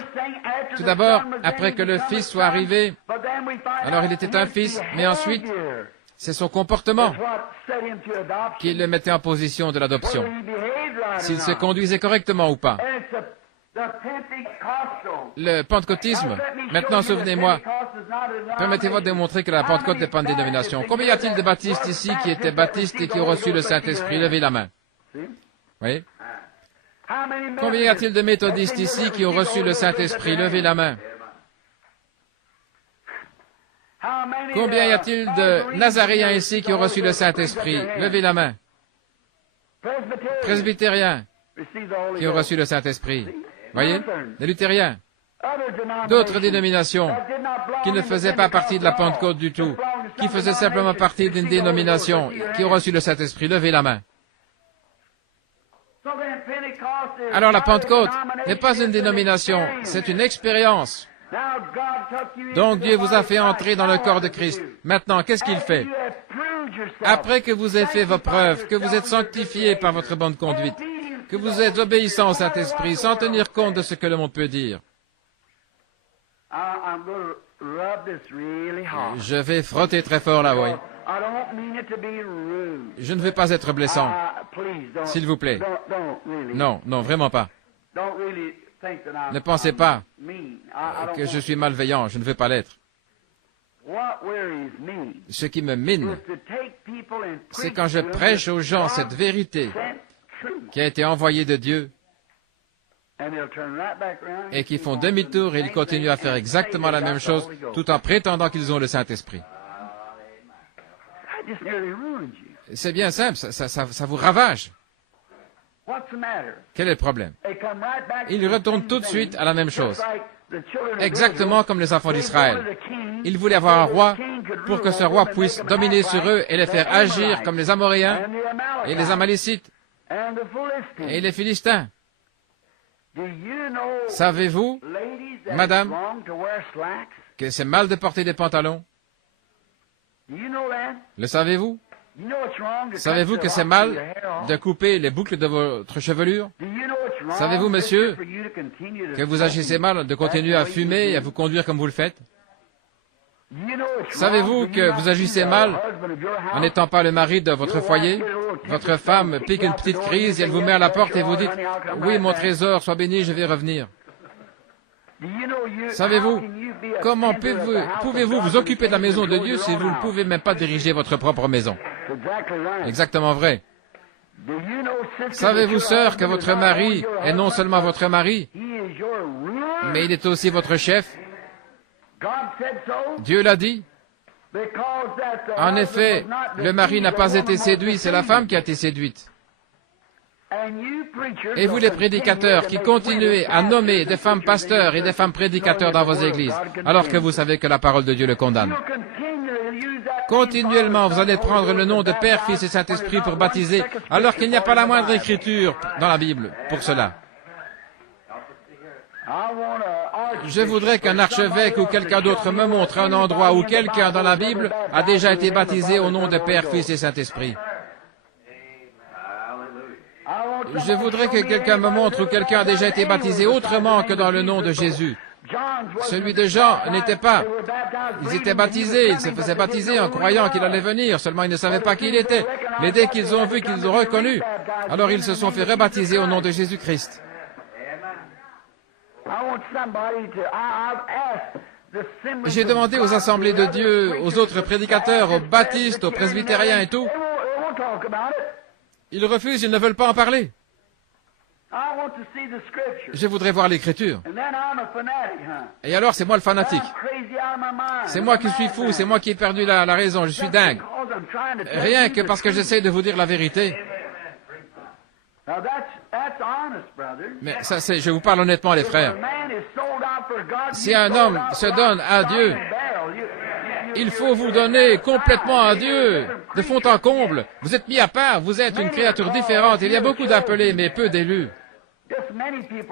Tout d'abord, après que le Fils soit arrivé, alors il était un fils, mais ensuite, c'est son comportement qui le mettait en position de l'adoption. S'il se conduisait correctement ou pas. Le pentecôtisme, maintenant souvenez-moi, permettez-moi de démontrer que la Pentecôte n'est pas une dénomination. Combien y a-t-il de baptistes ici qui étaient baptistes et qui ont reçu le Saint-Esprit? Levez la main. Oui? Combien y a-t-il de méthodistes ici qui ont reçu le Saint-Esprit? Levez la main. Combien y a-t-il de Nazaréens ici qui ont reçu le Saint-Esprit? Levez la main. Presbytériens qui ont reçu le Saint-Esprit. Voyez? Les luthériens. D'autres dénominations qui ne faisaient pas partie de la Pentecôte du tout, qui faisaient simplement partie d'une dénomination, qui ont reçu le Saint-Esprit. Levez la main. Alors la Pentecôte n'est pas une dénomination, c'est une expérience. Donc Dieu vous a fait entrer dans le corps de Christ. Maintenant, qu'est-ce qu'il fait? Après que vous ayez fait vos preuves, que vous êtes sanctifiés par votre bonne conduite, que vous êtes obéissants au Saint-Esprit, sans tenir compte de ce que le monde peut dire. Je vais frotter très fort là, oui. Je ne veux pas être blessant. S'il vous plaît. Non, non, vraiment pas. Ne pensez pas que je suis malveillant. Je ne veux pas l'être. Ce qui me mine, c'est quand je prêche aux gens cette vérité qui a été envoyée de Dieu et qui font demi-tour et ils continuent à faire exactement la même chose tout en prétendant qu'ils ont le Saint-Esprit. C'est bien simple, ça vous ravage. Quel est le problème? Ils retournent tout de suite à la même chose. Exactement comme les enfants d'Israël. Ils voulaient avoir un roi pour que ce roi puisse dominer sur eux et les faire agir comme les Amoréens et les Amalécites et les Philistins. Savez-vous, madame, que c'est mal de porter des pantalons? Le savez-vous? Savez-vous que c'est mal de couper les boucles de votre chevelure? Savez-vous, monsieur, que vous agissez mal de continuer à fumer et à vous conduire comme vous le faites? Savez-vous que vous agissez mal en n'étant pas le mari de votre foyer? Votre femme pique une petite crise et elle vous met à la porte et vous dites « Oui, mon trésor, sois béni, je vais revenir. » Savez-vous, comment pouvez-vous vous occuper de la maison de Dieu si vous ne pouvez même pas diriger votre propre maison? Exactement vrai. Savez-vous, sœur, que votre mari est non seulement votre mari, mais il est aussi votre chef? Dieu l'a dit. En effet, le mari n'a pas été séduit, c'est la femme qui a été séduite. Et vous, les prédicateurs, qui continuez à nommer des femmes pasteurs et des femmes prédicateurs dans vos églises, alors que vous savez que la parole de Dieu le condamne. Continuellement, vous allez prendre le nom de Père, Fils et Saint-Esprit pour baptiser, alors qu'il n'y a pas la moindre écriture dans la Bible pour cela. Je voudrais qu'un archevêque ou quelqu'un d'autre me montre un endroit où quelqu'un dans la Bible a déjà été baptisé au nom de Père, Fils et Saint-Esprit. Je voudrais que quelqu'un me montre où quelqu'un a déjà été baptisé autrement que dans le nom de Jésus. Celui de Jean n'était pas. Ils étaient baptisés, ils se faisaient baptiser en croyant qu'il allait venir, seulement ils ne savaient pas qui il était. Mais dès qu'ils ont vu, qu'ils ont reconnu, alors ils se sont fait rebaptiser au nom de Jésus-Christ. J'ai demandé aux assemblées de Dieu, aux autres prédicateurs, aux baptistes, aux presbytériens et tout. Ils refusent, ils ne veulent pas en parler. Je voudrais voir l'Écriture. Et alors, c'est moi le fanatique. C'est moi qui suis fou, c'est moi qui ai perdu la raison, je suis dingue. Rien que parce que j'essaie de vous dire la vérité. Mais ça, je vous parle honnêtement, les frères. Si un homme se donne à Dieu, il faut vous donner complètement à Dieu, de fond en comble. Vous êtes mis à part, vous êtes une créature différente. Il y a beaucoup d'appelés, mais peu d'élus.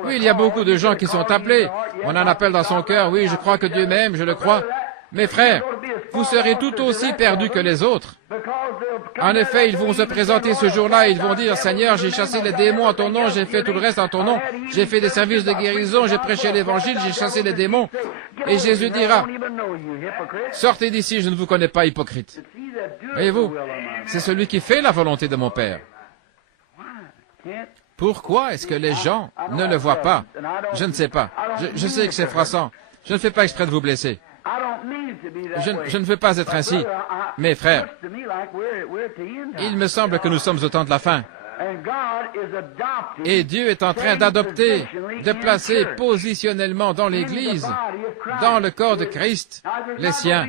Oui, il y a beaucoup de gens qui sont appelés. On en appelle dans son cœur, oui, je crois que Dieu m'aime, je le crois. Mes frères, vous serez tout aussi perdus que les autres. En effet, ils vont se présenter ce jour-là et ils vont dire, Seigneur, j'ai chassé les démons en ton nom, j'ai fait tout le reste en ton nom, j'ai fait des services de guérison, j'ai prêché l'évangile, j'ai chassé les démons. Et Jésus dira, sortez d'ici, je ne vous connais pas, hypocrite. Voyez-vous, c'est celui qui fait la volonté de mon Père. Pourquoi est-ce que les gens ne le voient pas? Je ne sais pas. Je sais que c'est froissant. Je ne fais pas exprès de vous blesser. Je ne veux pas être ainsi. Mes frères, il me semble que nous sommes au temps de la fin. Et Dieu est en train d'adopter, de placer positionnellement dans l'Église, dans le corps de Christ, les siens.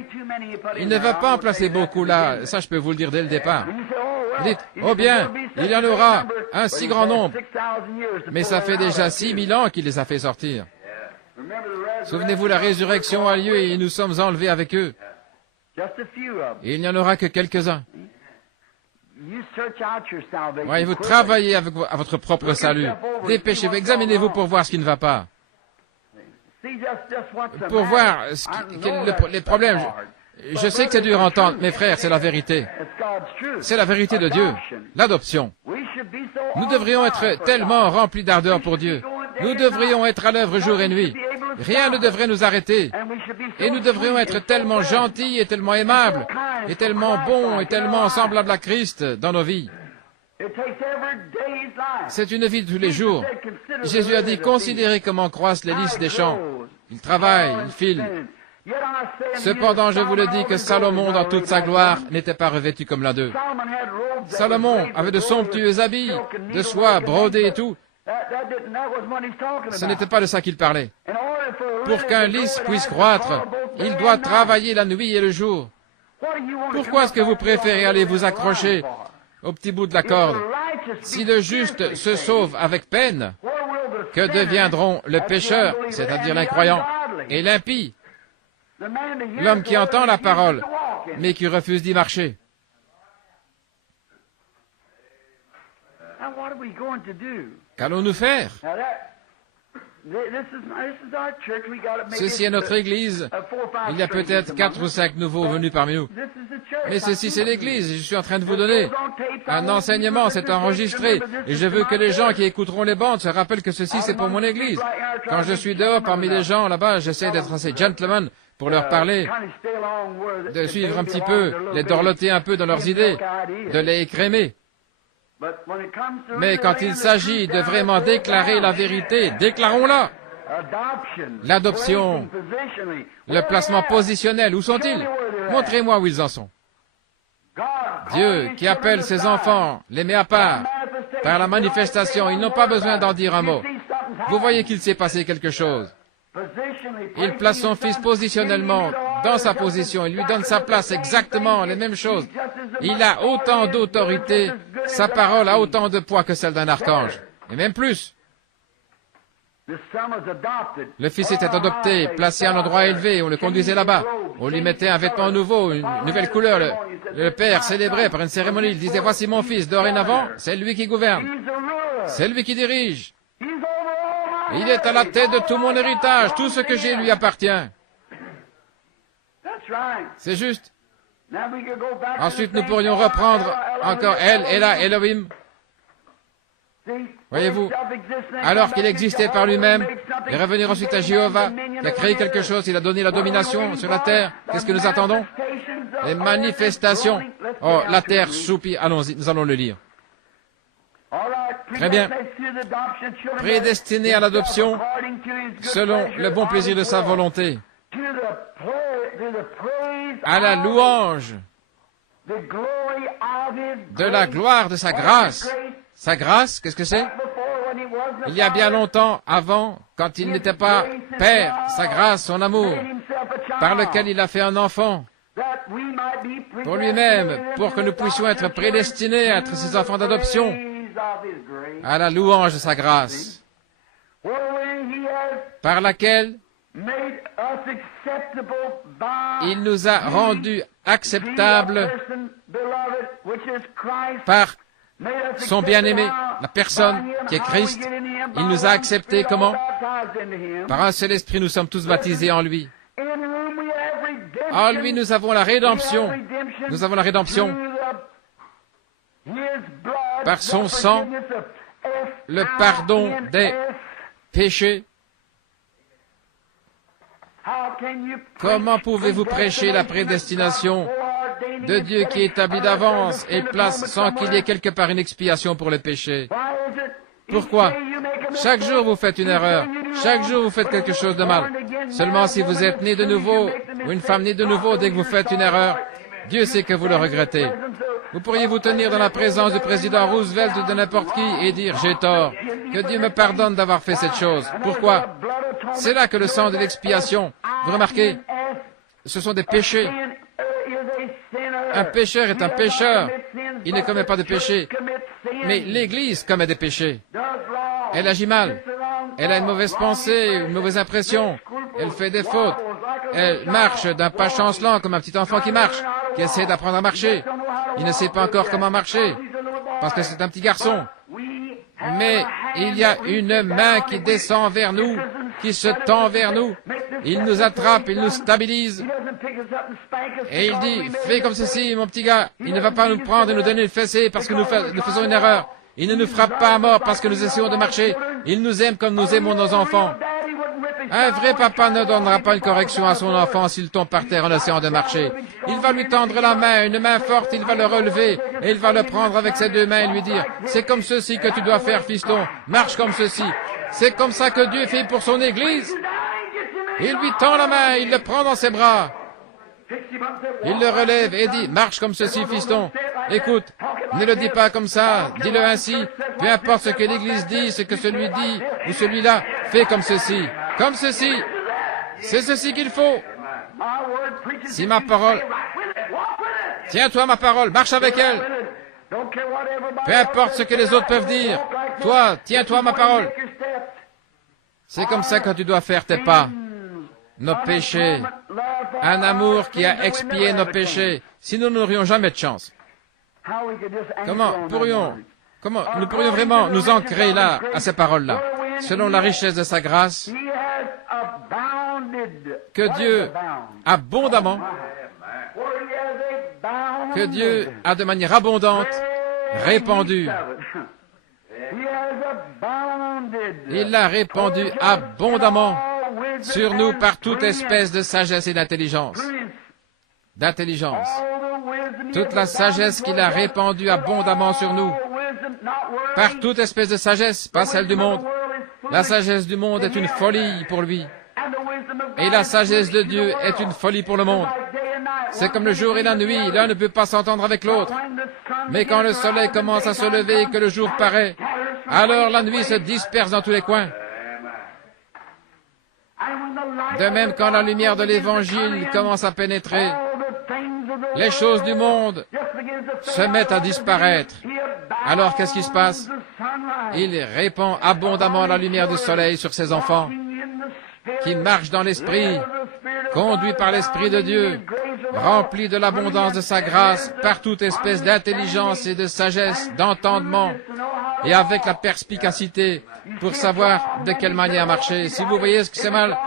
Il ne va pas en placer beaucoup là, ça je peux vous le dire dès le départ. Dites, oh bien, il y en aura un si grand nombre. Mais ça fait déjà 6000 ans qu'il les a fait sortir. Souvenez-vous, la résurrection a lieu et nous sommes enlevés avec eux. Et il n'y en aura que quelques-uns. Voyez-vous, travaillez à votre propre salut. Dépêchez-vous, examinez-vous pour voir ce qui ne va pas. Pour voir les problèmes. Je sais que c'est dur à entendre, mes frères, c'est la vérité. C'est la vérité de Dieu, l'adoption. Nous devrions être tellement remplis d'ardeur pour Dieu. Nous devrions être à l'œuvre jour et nuit. Rien ne devrait nous arrêter. Et nous devrions être tellement gentils et tellement aimables est tellement bon et tellement semblable à Christ dans nos vies. C'est une vie de tous les jours. Jésus a dit, considérez comment croissent les lys des champs. Ils travaillent, ils filent. Cependant, je vous le dis que Salomon, dans toute sa gloire, n'était pas revêtu comme l'un d'eux. Salomon avait de somptueux habits, de soie brodée et tout. Ce n'était pas de ça qu'il parlait. Pour qu'un lys puisse croître, il doit travailler la nuit et le jour. Pourquoi est-ce que vous préférez aller vous accrocher au petit bout de la corde? Si le juste se sauve avec peine, que deviendront le pécheur, c'est-à-dire l'incroyant, et l'impie, l'homme qui entend la parole, mais qui refuse d'y marcher? Qu'allons-nous faire? Ceci est notre Église. Il y a peut-être 4 ou 5 nouveaux venus parmi nous. Mais ceci, c'est l'Église. Je suis en train de vous donner un enseignement. C'est enregistré. Et je veux que les gens qui écouteront les bandes se rappellent que ceci, c'est pour mon Église. Quand je suis dehors parmi les gens là-bas, j'essaie d'être assez gentleman pour leur parler, de suivre un petit peu, les dorloter un peu dans leurs idées, de les écrémer. Mais quand il s'agit de vraiment déclarer la vérité, déclarons-la. L'adoption, le placement positionnel, où sont-ils? Montrez-moi où ils en sont. Dieu, qui appelle ses enfants, les met à part. Par la manifestation, ils n'ont pas besoin d'en dire un mot. Vous voyez qu'il s'est passé quelque chose. Il place son fils positionnellement dans sa position. Il lui donne sa place, exactement les mêmes choses. Il a autant d'autorité, sa parole a autant de poids que celle d'un archange, et même plus. Le fils était adopté, placé à un endroit élevé, on le conduisait là-bas. On lui mettait un vêtement nouveau, une nouvelle couleur. Le père célébrait par une cérémonie. Il disait, voici mon fils, dorénavant, c'est lui qui gouverne. C'est lui qui dirige. Il est à la tête de tout mon héritage. Tout ce que j'ai lui appartient. C'est juste. Ensuite, nous pourrions reprendre encore El, Ela, Elohim. Voyez-vous, alors qu'il existait par lui-même, et revenir ensuite à Jéhovah, qui a créé quelque chose, il a donné la domination sur la terre. Qu'est-ce que nous attendons? Les manifestations. Oh, la terre soupire. Allons-y, nous allons le lire. Très bien. Prédestiné à l'adoption, selon le bon plaisir de sa volonté, à la louange de la gloire de sa grâce. Sa grâce, qu'est-ce que c'est? Il y a bien longtemps, avant, quand il n'était pas père, sa grâce, son amour, par lequel il a fait un enfant, pour lui-même, pour que nous puissions être prédestinés à être ses enfants d'adoption, à la louange de sa grâce, par laquelle il nous a rendus acceptables par son bien-aimé, la personne qui est Christ. Il nous a acceptés comment? Par un seul esprit, nous sommes tous baptisés en lui. En lui, nous avons la rédemption. Nous avons la rédemption par son sang, le pardon des péchés. Comment pouvez-vous prêcher la prédestination de Dieu qui établit d'avance et place sans qu'il y ait quelque part une expiation pour les péchés? Pourquoi? Chaque jour vous faites une erreur. Chaque jour vous faites quelque chose de mal. Seulement si vous êtes né de nouveau, ou une femme née de nouveau, dès que vous faites une erreur, Dieu sait que vous le regrettez. Vous pourriez vous tenir dans la présence du président Roosevelt ou de n'importe qui et dire « J'ai tort, que Dieu me pardonne d'avoir fait cette chose. » Pourquoi? C'est là que le sang de l'expiation, vous remarquez, ce sont des péchés. Un pécheur est un pécheur. Il ne commet pas de péché. Mais l'Église commet des péchés. Elle agit mal. Elle a une mauvaise pensée, une mauvaise impression. Elle fait des fautes. Elle marche d'un pas chancelant comme un petit enfant qui marche, qui essaie d'apprendre à marcher. Il ne sait pas encore comment marcher, parce que c'est un petit garçon. Mais il y a une main qui descend vers nous, qui se tend vers nous. Il nous attrape, il nous stabilise. Et il dit, fais comme ceci, mon petit gars. Il ne va pas nous prendre et nous donner une fessée parce que nous faisons une erreur. Il ne nous frappe pas à mort parce que nous essayons de marcher. Il nous aime comme nous aimons nos enfants. Un vrai papa ne donnera pas une correction à son enfant s'il tombe par terre en essayant de marcher. Il va lui tendre la main, une main forte, il va le relever, et il va le prendre avec ses deux mains et lui dire, « C'est comme ceci que tu dois faire, fiston, marche comme ceci. » C'est comme ça que Dieu fait pour son Église. Il lui tend la main, il le prend dans ses bras. Il le relève et dit, « Marche comme ceci, fiston. Écoute, ne le dis pas comme ça, dis-le ainsi. Peu importe ce que l'Église dit, ce que celui dit, ou celui-là, fais comme ceci. Comme ceci. C'est ceci qu'il faut. Si ma parole... Tiens-toi ma parole, marche avec elle. Peu importe ce que les autres peuvent dire. Toi, tiens-toi ma parole. C'est comme ça que tu dois faire tes pas. Nos péchés. Un amour qui a expié nos péchés. Sinon, nous n'aurions jamais de chance. Comment nous pourrions vraiment nous ancrer là, à ces paroles-là, selon la richesse de sa grâce, que Dieu abondamment, que Dieu a de manière abondante répandu. Il l'a répandu abondamment sur nous par toute espèce de sagesse et d'intelligence. Toute la sagesse qu'il a répandue abondamment sur nous, par toute espèce de sagesse, pas celle du monde. La sagesse du monde est une folie pour lui, et la sagesse de Dieu est une folie pour le monde. C'est comme le jour et la nuit, l'un ne peut pas s'entendre avec l'autre. Mais quand le soleil commence à se lever et que le jour paraît, alors la nuit se disperse dans tous les coins. De même, quand la lumière de l'Évangile commence à pénétrer, les choses du monde se mettent à disparaître. Alors, qu'est-ce qui se passe? Il répand abondamment la lumière du soleil sur ses enfants, qui marchent dans l'Esprit, conduits par l'Esprit de Dieu, remplis de l'abondance de sa grâce, par toute espèce d'intelligence et de sagesse, d'entendement, et avec la perspicacité pour savoir de quelle manière marcher. Si vous voyez ce que c'est mal,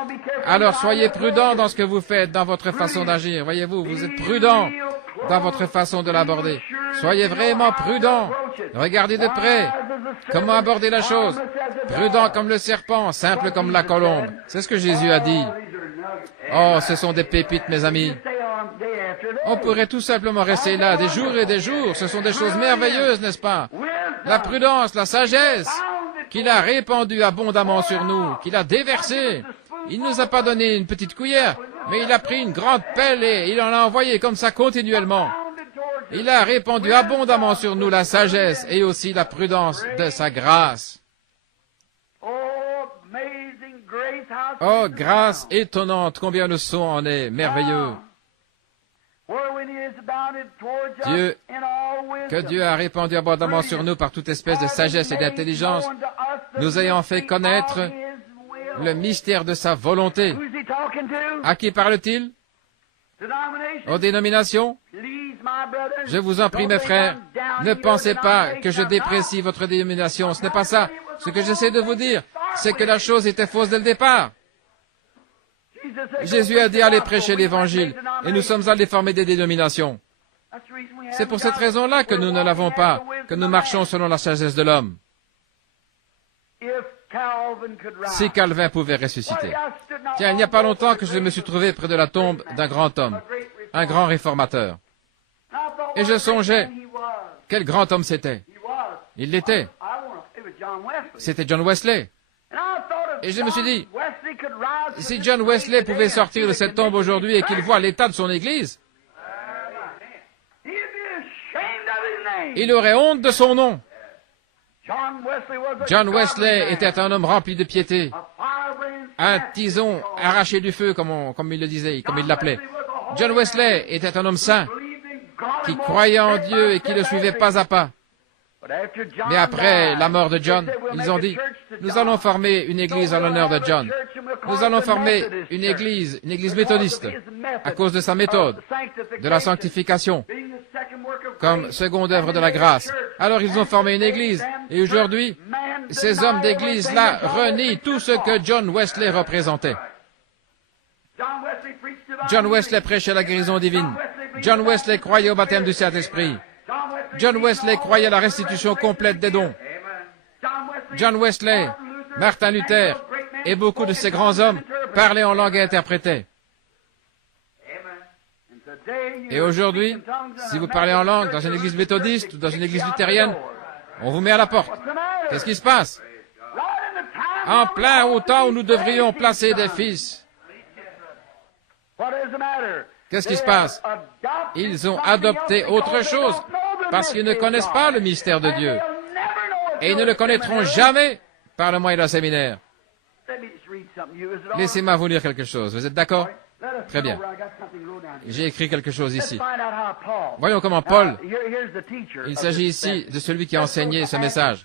alors soyez prudents dans ce que vous faites, dans votre façon d'agir. Voyez-vous, vous êtes prudents dans votre façon de l'aborder. Soyez vraiment prudents. Regardez de près comment aborder la chose. Prudent comme le serpent, simple comme la colombe. C'est ce que Jésus a dit. Oh, ce sont des pépites, mes amis. On pourrait tout simplement rester là des jours et des jours. Ce sont des choses merveilleuses, n'est-ce pas? La prudence, la sagesse qu'il a répandue abondamment sur nous, qu'il a déversée. Il ne nous a pas donné une petite cuillère, mais il a pris une grande pelle et il en a envoyé comme ça continuellement. Il a répandu abondamment sur nous la sagesse et aussi la prudence de sa grâce. Oh, grâce étonnante, combien le son en est merveilleux. Que Dieu a répandu abondamment sur nous par toute espèce de sagesse et d'intelligence, nous ayant fait connaître le mystère de sa volonté. À qui parle-t-il? Aux dénominations? Je vous en prie, mes frères, ne pensez pas que je déprécie votre dénomination. Ce n'est pas ça. Ce que j'essaie de vous dire, c'est que la chose était fausse dès le départ. Jésus a dit allez prêcher l'Évangile, et nous sommes allés former des dénominations. C'est pour cette raison-là que nous ne l'avons pas, que nous marchons selon la sagesse de l'homme. Si Calvin pouvait ressusciter. Tiens, il n'y a pas longtemps que je me suis trouvé près de la tombe d'un grand homme, un grand réformateur. Et je songeais, quel grand homme c'était. Il l'était. C'était John Wesley. Et je me suis dit, si John Wesley pouvait sortir de cette tombe aujourd'hui et qu'il voit l'état de son Église, il aurait honte de son nom. John Wesley était un homme rempli de piété, un tison arraché du feu, comme il le disait, comme il l'appelait. John Wesley était un homme saint, qui croyait en Dieu et qui le suivait pas à pas. Mais après la mort de John, ils ont dit, nous allons former une église en l'honneur de John. Nous allons former une église méthodiste, à cause de sa méthode, de la sanctification, comme seconde œuvre de la grâce. Alors ils ont formé une église, et aujourd'hui, ces hommes d'église-là renient tout ce que John Wesley représentait. John Wesley prêchait la guérison divine. John Wesley croyait au baptême du Saint-Esprit. John Wesley croyait à la restitution complète des dons. John Wesley, Martin Luther et beaucoup de ces grands hommes parlaient en langue et interprétaient. Et aujourd'hui, si vous parlez en langue dans une église méthodiste ou dans une église luthérienne, on vous met à la porte. Qu'est-ce qui se passe? En plein au temps où nous devrions placer des fils. Qu'est-ce qui se passe? Ils ont adopté autre chose parce qu'ils ne connaissent pas le mystère de Dieu. Et ils ne le connaîtront jamais par le moyen d'un séminaire. Laissez-moi vous lire quelque chose. Vous êtes d'accord? Très bien. J'ai écrit quelque chose ici. Voyons comment Paul, il s'agit ici de celui qui a enseigné ce message.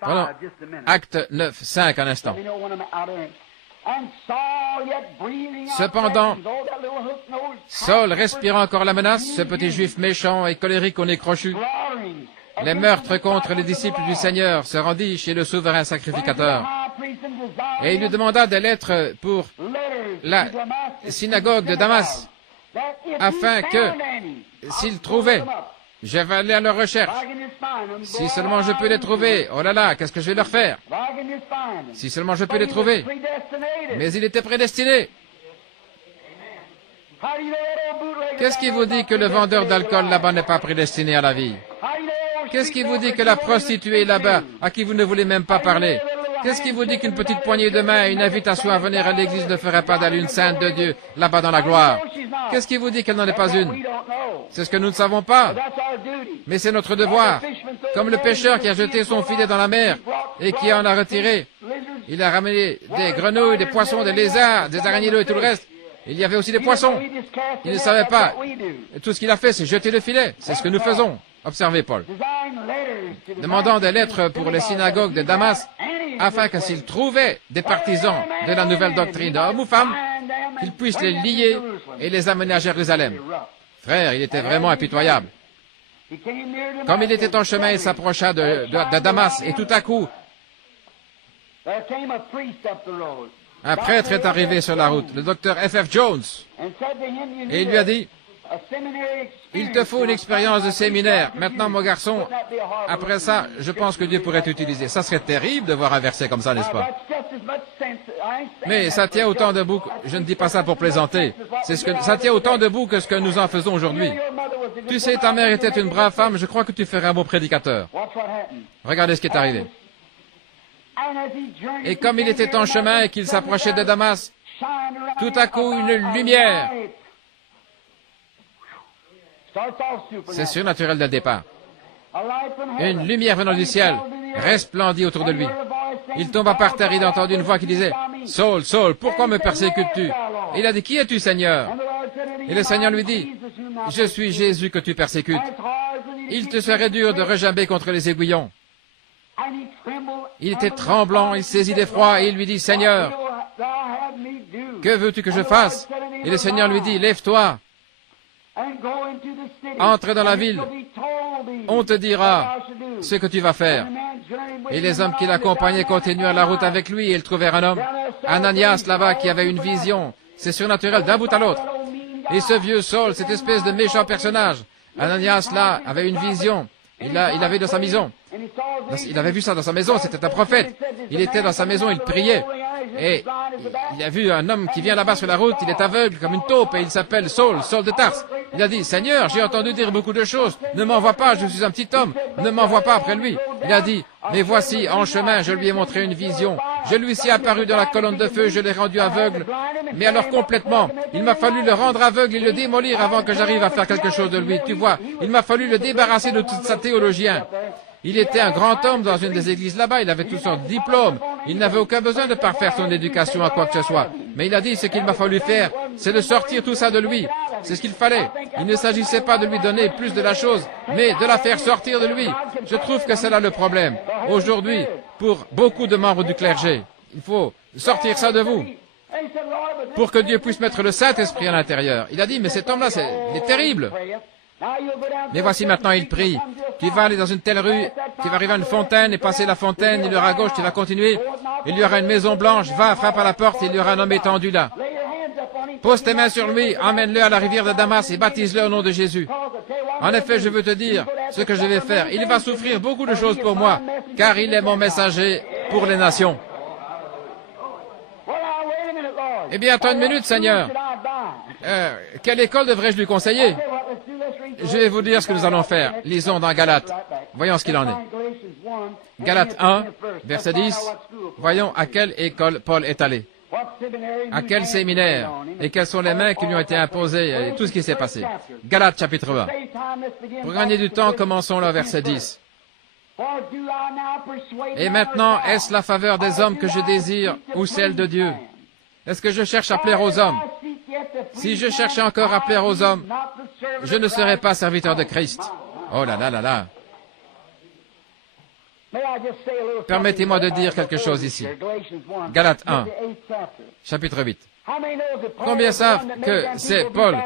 Prenons Acte 9, 5 un instant. Cependant, Saul respirant encore la menace, ce petit juif méchant et colérique au nez crochu, les meurtres contre les disciples du Seigneur, se rendit chez le souverain sacrificateur. Et il lui demanda des lettres pour la synagogue de Damas, afin que, s'il trouvait, je vais aller à leur recherche. Si seulement je peux les trouver, oh là là, qu'est-ce que je vais leur faire? Si seulement je peux les trouver. Mais il était prédestiné. Qu'est-ce qui vous dit que le vendeur d'alcool là-bas n'est pas prédestiné à la vie? Qu'est-ce qui vous dit que la prostituée là-bas, à qui vous ne voulez même pas parler, qu'est-ce qui vous dit qu'une petite poignée de main et une invitation à venir à l'église ne ferait pas d'elle une sainte de Dieu là-bas dans la gloire? Qu'est-ce qui vous dit qu'elle n'en est pas une? C'est ce que nous ne savons pas. Mais c'est notre devoir. Comme le pêcheur qui a jeté son filet dans la mer et qui en a retiré. Il a ramené des grenouilles, des poissons, des lézards, des araignées et tout le reste. Il y avait aussi des poissons. Il ne savait pas. Et tout ce qu'il a fait, c'est jeter le filet. C'est ce que nous faisons. Observez Paul. Demandant des lettres pour les synagogues de Damas, afin que s'il trouvait des partisans de la nouvelle doctrine d'hommes ou femmes, qu'il puisse les lier et les amener à Jérusalem. Frère, il était vraiment impitoyable. Comme il était en chemin, il s'approcha de Damas, et tout à coup, un prêtre est arrivé sur la route, le docteur F.F. Jones, et il lui a dit, il te faut une expérience de séminaire. Maintenant, mon garçon, après ça, je pense que Dieu pourrait t'utiliser. Ça serait terrible de voir un verset comme ça, n'est-ce pas? Mais ça tient autant debout, je ne dis pas ça pour plaisanter, ça tient autant debout que ce que nous en faisons aujourd'hui. Tu sais, ta mère était une brave femme, je crois que tu ferais un bon prédicateur. Regardez ce qui est arrivé. Et comme il était en chemin et qu'il s'approchait de Damas, tout à coup, une lumière. C'est surnaturel dès le départ. Une lumière venant du ciel resplendit autour de lui. Il tomba par terre, il entendit une voix qui disait, « Saul, Saul, pourquoi me persécutes-tu » Il a dit, « Qui es-tu, Seigneur » Et le Seigneur lui dit, « Je suis Jésus que tu persécutes. Il te serait dur de regimber contre les aiguillons. » Il était tremblant, il saisit d'effroi et il lui dit, « Seigneur, que veux-tu que je fasse » Et le Seigneur lui dit, « Lève-toi. Entre dans la ville, on te dira ce que tu vas faire. » Et les hommes qui l'accompagnaient continuèrent la route avec lui et ils trouvèrent un homme, Ananias là-bas, qui avait une vision. C'est surnaturel d'un bout à l'autre. Et ce vieux Saul, cette espèce de méchant personnage, Ananias là, avait une vision. Il avait dans sa maison. Il avait vu ça dans sa maison, c'était un prophète. Il était dans sa maison, il priait. Et il a vu un homme qui vient là-bas sur la route, il est aveugle comme une taupe et il s'appelle Saul, Saul de Tarse. Il a dit, Seigneur, j'ai entendu dire beaucoup de choses, ne m'envoie pas, je suis un petit homme, ne m'envoie pas après lui. Il a dit, mais voici, en chemin, je lui ai montré une vision. Je lui suis apparu dans la colonne de feu, je l'ai rendu aveugle. Mais alors complètement, il m'a fallu le rendre aveugle et le démolir avant que j'arrive à faire quelque chose de lui. Tu vois, il m'a fallu le débarrasser de toute sa théologien. Il était un grand homme dans une des églises là-bas, il avait tous son diplôme, il n'avait aucun besoin de parfaire son éducation à quoi que ce soit. Mais il a dit, ce qu'il m'a fallu faire, c'est de sortir tout ça de lui. C'est ce qu'il fallait. Il ne s'agissait pas de lui donner plus de la chose, mais de la faire sortir de lui. Je trouve que c'est là le problème. Aujourd'hui, pour beaucoup de membres du clergé, il faut sortir ça de vous, pour que Dieu puisse mettre le Saint-Esprit à l'intérieur. Il a dit, mais cet homme-là, il est terrible. Mais voici maintenant, il prie. Tu vas aller dans une telle rue, tu vas arriver à une fontaine et passer la fontaine, il y aura à gauche, tu vas continuer. Il y aura une maison blanche, va, frappe à la porte, il y aura un homme étendu là. Pose tes mains sur lui, emmène-le à la rivière de Damas et baptise-le au nom de Jésus. En effet, je veux te dire ce que je vais faire. Il va souffrir beaucoup de choses pour moi, car il est mon messager pour les nations. Eh bien, attends une minute, Seigneur. Quelle école devrais-je lui conseiller? Je vais vous dire ce que nous allons faire. Lisons dans Galates. Voyons ce qu'il en est. Galates 1, verset 10. Voyons à quelle école Paul est allé. À quel séminaire et quelles sont les mains qui lui ont été imposées et tout ce qui s'est passé. Galates chapitre 1. Pour gagner du temps, commençons le verset 10. Et maintenant, est-ce la faveur des hommes que je désire ou celle de Dieu? Est-ce que je cherche à plaire aux hommes? Si je cherchais encore à plaire aux hommes, je ne serais pas serviteur de Christ. Oh là là là là. Permettez-moi de dire quelque chose ici. Galates 1, chapitre 8. Combien savent que c'est Paul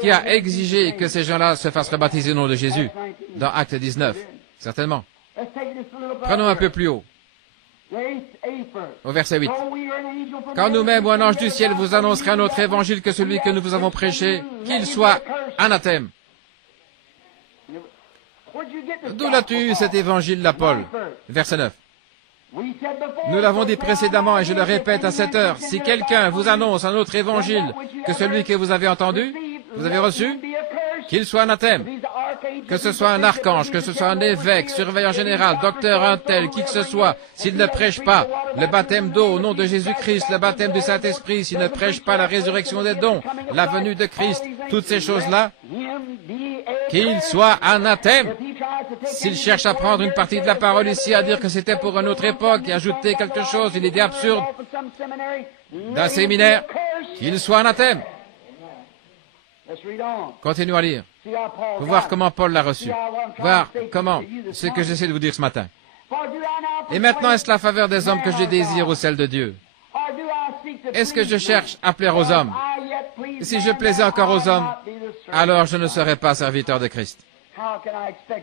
qui a exigé que ces gens-là se fassent rebaptiser au nom de Jésus dans Acte 19? Certainement. Prenons un peu plus haut. Au verset 8. Quand nous-mêmes ou un ange du ciel vous annoncerait un autre évangile que celui que nous vous avons prêché, qu'il soit anathème. D'où l'as-tu eu cet évangile-là, Paul? Verset 9. Nous l'avons dit précédemment et je le répète à cette heure. Si quelqu'un vous annonce un autre évangile que celui que vous avez entendu, vous avez reçu, qu'il soit anathème. Que ce soit un archange, que ce soit un évêque, surveillant général, docteur, un tel, qui que ce soit, s'il ne prêche pas le baptême d'eau au nom de Jésus-Christ, le baptême du Saint-Esprit, s'il ne prêche pas la résurrection des dons, la venue de Christ, toutes ces choses-là, qu'il soit anathème. S'il cherche à prendre une partie de la parole ici, à dire que c'était pour une autre époque et ajouter quelque chose, une idée absurde d'un séminaire, qu'il soit anathème. Continuons à lire. Pour voir comment Paul l'a reçu. Voir comment, ce que j'essaie de vous dire ce matin. Et maintenant, est-ce la faveur des hommes que je désire ou celle de Dieu? Est-ce que je cherche à plaire aux hommes? Si je plaisais encore aux hommes, alors je ne serais pas serviteur de Christ.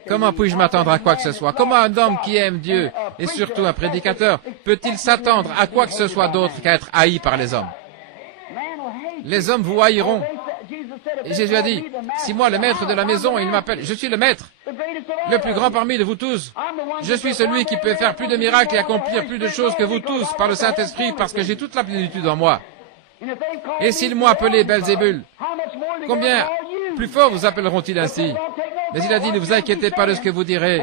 Comment puis-je m'attendre à quoi que ce soit? Comment un homme qui aime Dieu, et surtout un prédicateur, peut-il s'attendre à quoi que ce soit d'autre qu'à être haï par les hommes? Les hommes vous haïront. Et Jésus a dit, si moi, le maître de la maison, il m'appelle, je suis le maître, le plus grand parmi de vous tous. Je suis celui qui peut faire plus de miracles et accomplir plus de choses que vous tous par le Saint-Esprit parce que j'ai toute la plénitude en moi. Et s'ils m'ont appelé Belzébul, combien plus fort vous appelleront-ils ainsi? Mais il a dit, ne vous inquiétez pas de ce que vous direz,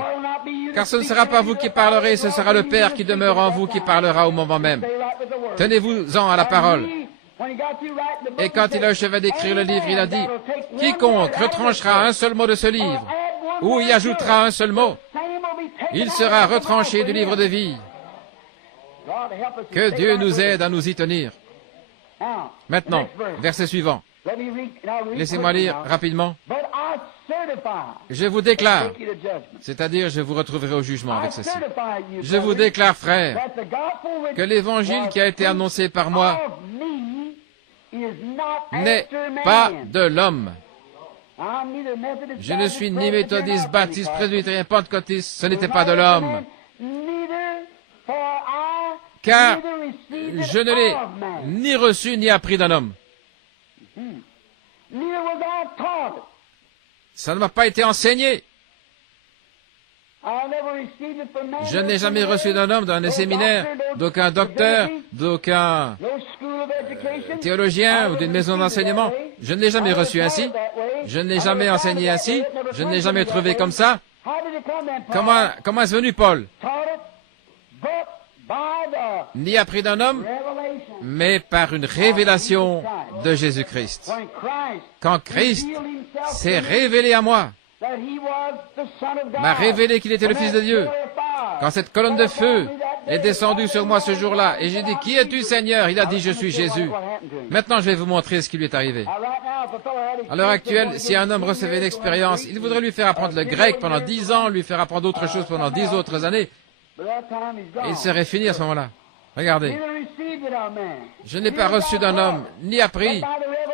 car ce ne sera pas vous qui parlerez, ce sera le Père qui demeure en vous qui parlera au moment même. Tenez-vous-en à la parole. Et quand il a achevé d'écrire le livre, il a dit, « Quiconque retranchera un seul mot de ce livre, ou y ajoutera un seul mot, il sera retranché du livre de vie. » Que Dieu nous aide à nous y tenir. Maintenant, verset suivant. Laissez-moi lire rapidement. Je vous déclare, c'est-à-dire je vous retrouverai au jugement avec ceci. Je vous déclare, frères, que l'évangile qui a été annoncé par moi n'est pas de l'homme. Je ne suis ni méthodiste, baptiste, presbytérien, pentecôtiste, ce n'était pas de l'homme. Car je ne l'ai ni reçu ni appris d'un homme. Ça ne m'a pas été enseigné. Je n'ai jamais reçu d'un homme, d'un séminaire, d'aucun docteur, d'aucun théologien ou d'une maison d'enseignement. Je ne l'ai jamais reçu ainsi. Je ne l'ai jamais enseigné ainsi. Je ne l'ai jamais trouvé comme ça. Comment est-ce venu Paul? Ni appris d'un homme, mais par une révélation de Jésus-Christ. Quand Christ s'est révélé à moi, m'a révélé qu'il était le Fils de Dieu. Quand cette colonne de feu est descendue sur moi ce jour-là, et j'ai dit, « Qui es-tu, Seigneur ?» Il a dit, « Je suis Jésus. » Maintenant, je vais vous montrer ce qui lui est arrivé. À l'heure actuelle, si un homme recevait une expérience, il voudrait lui faire apprendre le grec pendant 10 ans, lui faire apprendre autre chose pendant 10 autres années, et il serait fini à ce moment-là. Regardez. Je n'ai pas reçu d'un homme, ni appris,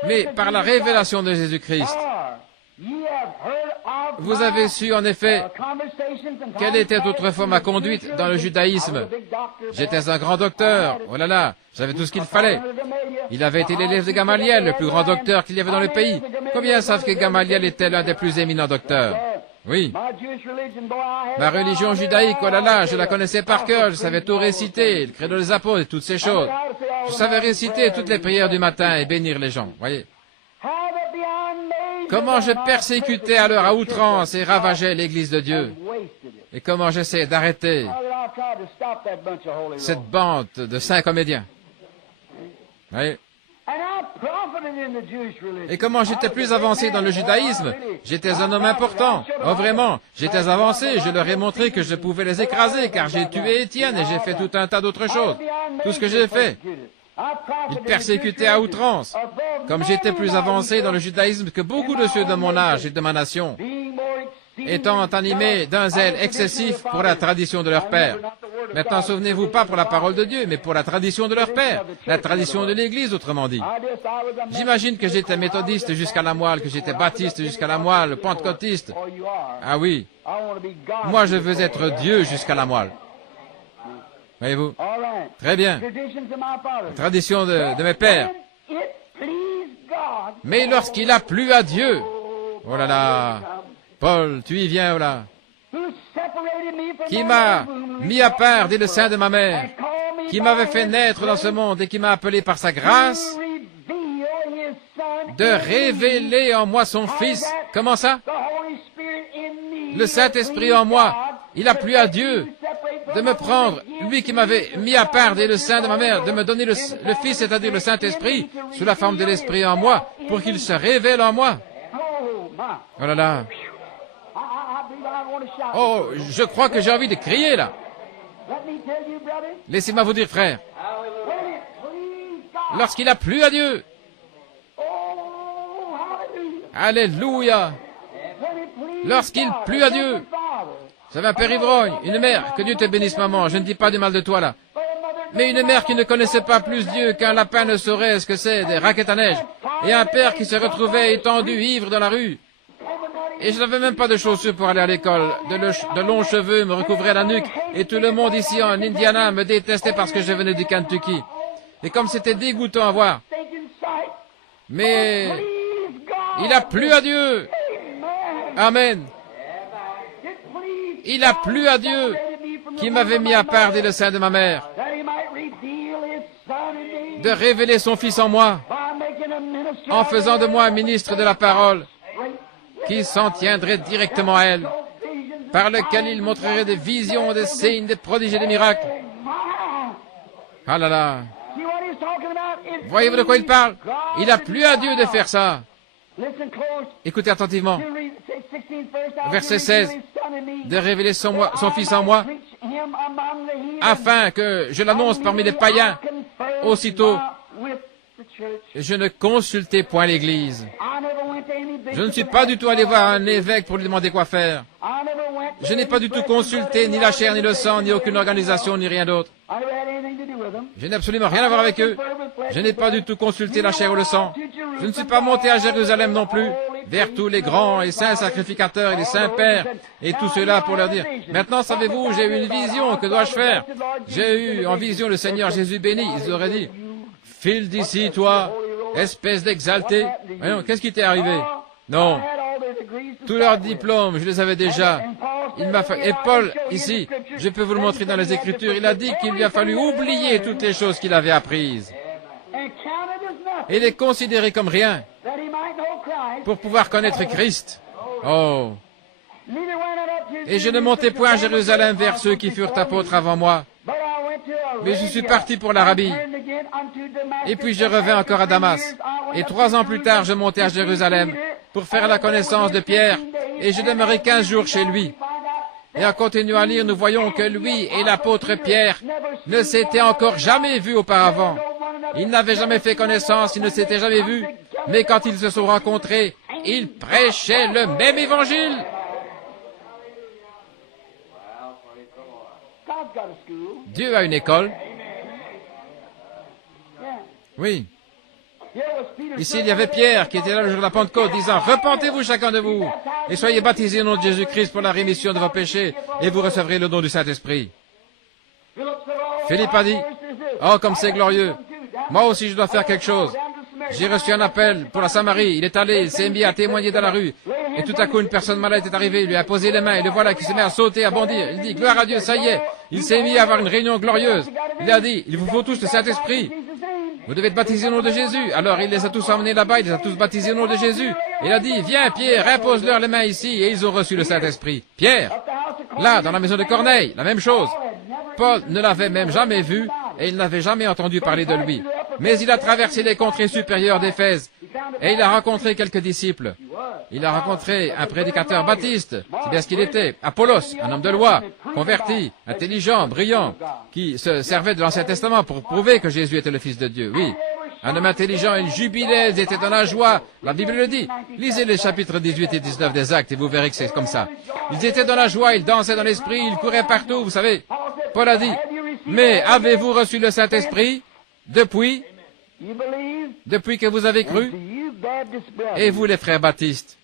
mais par la révélation de Jésus-Christ. Vous avez su, en effet, quelle était autrefois ma conduite dans le judaïsme. J'étais un grand docteur. Oh là là, j'avais tout ce qu'il fallait. Il avait été l'élève de Gamaliel, le plus grand docteur qu'il y avait dans le pays. Combien savent que Gamaliel était l'un des plus éminents docteurs? Oui. Ma religion judaïque, oh là là, je la connaissais par cœur, je savais tout réciter, le credo des apôtres et toutes ces choses. Je savais réciter toutes les prières du matin et bénir les gens, voyez. Comment je persécutais alors à outrance et ravageais l'Église de Dieu. Et comment j'essayais d'arrêter cette bande de saints comédiens. Voyez. Et comment j'étais plus avancé dans le judaïsme. J'étais un homme important. Oh vraiment, j'étais avancé. Je leur ai montré que je pouvais les écraser, car j'ai tué Étienne et j'ai fait tout un tas d'autres choses. Tout ce que j'ai fait. Ils persécutaient à outrance. Comme j'étais plus avancé dans le judaïsme que beaucoup de ceux de mon âge et de ma nation, étant animés d'un zèle excessif pour la tradition de leur père. Maintenant, souvenez-vous, pas pour la parole de Dieu, mais pour la tradition de leur père, la tradition de l'Église, autrement dit. J'imagine que j'étais méthodiste jusqu'à la moelle, que j'étais baptiste jusqu'à la moelle, pentecôtiste. Ah oui, moi je veux être Dieu jusqu'à la moelle. Voyez-vous? Très bien. La tradition de mes pères. Mais lorsqu'il a plu à Dieu, oh là là, Paul, tu y viens, oh là, qui m'a mis à part dès le sein de ma mère, qui m'avait fait naître dans ce monde et qui m'a appelé par sa grâce, de révéler en moi son Fils. Comment ça? Le Saint-Esprit en moi. Il a plu à Dieu de me prendre, lui qui m'avait mis à part dès le sein de ma mère, de me donner le Fils, c'est-à-dire le Saint-Esprit, sous la forme de l'Esprit en moi, pour qu'il se révèle en moi. Oh là là. Oh, je crois que j'ai envie de crier là. Laissez-moi vous dire, frère, lorsqu'il a plu à Dieu, alléluia, lorsqu'il plut à Dieu, vous avez un père ivrogne, une mère, que Dieu te bénisse maman, je ne dis pas du mal de toi là, mais une mère qui ne connaissait pas plus Dieu qu'un lapin ne saurait ce que c'est des raquettes à neige, et un père qui se retrouvait étendu ivre dans la rue, et je n'avais même pas de chaussures pour aller à l'école, de longs cheveux me recouvraient la nuque, et tout le monde ici en Indiana me détestait parce que je venais du Kentucky, et comme c'était dégoûtant à voir, mais il a plu à Dieu. Amen. Il a plu à Dieu qui m'avait mis à part dès le sein de ma mère, de révéler son Fils en moi, en faisant de moi un ministre de la parole, qui s'en tiendrait directement à elle, par lequel il montrerait des visions, des signes, des prodiges et des miracles. Ah là là. Voyez-vous de quoi il parle? Il a plu à Dieu de faire ça. Écoutez attentivement. Verset 16. De révéler son Fils en moi, afin que je l'annonce parmi les païens. Aussitôt, je ne consultais point l'Église. Je ne suis pas du tout allé voir un évêque pour lui demander quoi faire. Je n'ai pas du tout consulté ni la chair, ni le sang, ni aucune organisation, ni rien d'autre. Je n'ai absolument rien à voir avec eux. Je n'ai pas du tout consulté la chair ou le sang. Je ne suis pas monté à Jérusalem non plus, vers tous les grands et saints sacrificateurs et les saints pères et tout cela pour leur dire, maintenant savez-vous, j'ai eu une vision, que dois-je faire? J'ai eu en vision le Seigneur Jésus béni. Ils auraient dit, file d'ici, toi, espèce d'exalté. Voyons, qu'est-ce qui t'est arrivé? Non. Tous leurs diplômes, je les avais déjà. Et Paul, ici, je peux vous le montrer dans les Écritures, il a dit qu'il lui a fallu oublier toutes les choses qu'il avait apprises et les considérer comme rien pour pouvoir connaître Christ. Oh! Et je ne montais point à Jérusalem vers ceux qui furent apôtres avant moi, mais je suis parti pour l'Arabie. Et puis je revins encore à Damas. Et 3 ans plus tard, je montai à Jérusalem pour faire la connaissance de Pierre, et je demeurai 15 jours chez lui. Et en continuant à lire, nous voyons que lui et l'apôtre Pierre ne s'étaient encore jamais vus auparavant. Ils n'avaient jamais fait connaissance, ils ne s'étaient jamais vus, mais quand ils se sont rencontrés, ils prêchaient le même évangile. Dieu a une école. Oui. Ici, il y avait Pierre qui était là le jour de la Pentecôte, disant, repentez-vous chacun de vous, et soyez baptisés au nom de Jésus-Christ pour la rémission de vos péchés, et vous recevrez le don du Saint-Esprit. Philippe a dit, oh, comme c'est glorieux, moi aussi je dois faire quelque chose. J'ai reçu un appel pour la Samarie, il est allé, il s'est mis à témoigner dans la rue, et tout à coup une personne malade est arrivée, il lui a posé les mains, et le voilà qui se met à sauter, à bondir. Il dit, gloire à Dieu, ça y est, il s'est mis à avoir une réunion glorieuse. Il a dit, il vous faut tous le Saint-Esprit. vous devez être baptisés au nom de Jésus. Alors il les a tous emmenés là-bas, il les a tous baptisés au nom de Jésus. Et il a dit, viens Pierre, impose-leur les mains ici, et ils ont reçu le Saint-Esprit. Pierre, là, dans la maison de Corneille, la même chose. Paul ne l'avait même jamais vu, et il n'avait jamais entendu parler de lui. Mais il a traversé les contrées supérieures d'Éphèse, et il a rencontré quelques disciples. Il a rencontré un prédicateur baptiste, c'est bien ce qu'il était, Apollos, un homme de loi, converti, intelligent, brillant, qui se servait de l'Ancien Testament pour prouver que Jésus était le Fils de Dieu, oui. Un homme intelligent, il jubilait, ils étaient dans la joie, la Bible le dit. Lisez les chapitres 18 et 19 des Actes et vous verrez que c'est comme ça. Ils étaient dans la joie, ils dansaient dans l'Esprit, ils couraient partout, vous savez. Paul a dit, mais avez-vous reçu le Saint-Esprit depuis que vous avez cru? Et vous les frères baptistes,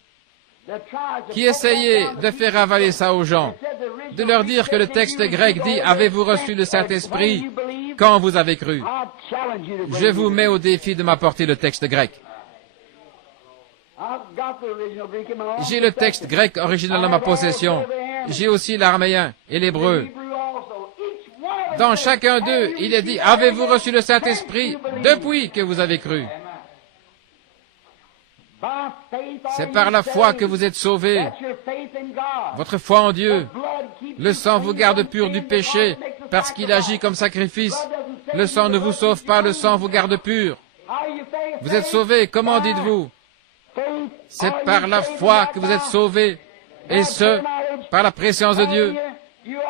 qui essayez de faire avaler ça aux gens, de leur dire que le texte grec dit « Avez-vous reçu le Saint-Esprit quand vous avez cru ?» Je vous mets au défi de m'apporter le texte grec. J'ai le texte grec original dans ma possession. J'ai aussi l'araméen et l'hébreu. Dans chacun d'eux, il est dit « Avez-vous reçu le Saint-Esprit depuis que vous avez cru ?» C'est par la foi que vous êtes sauvés. Votre foi en Dieu. Le sang vous garde pur du péché parce qu'il agit comme sacrifice. Le sang ne vous sauve pas, le sang vous garde pur. Vous êtes sauvés, comment dites-vous? C'est par la foi que vous êtes sauvés, et ce, par la préscience de Dieu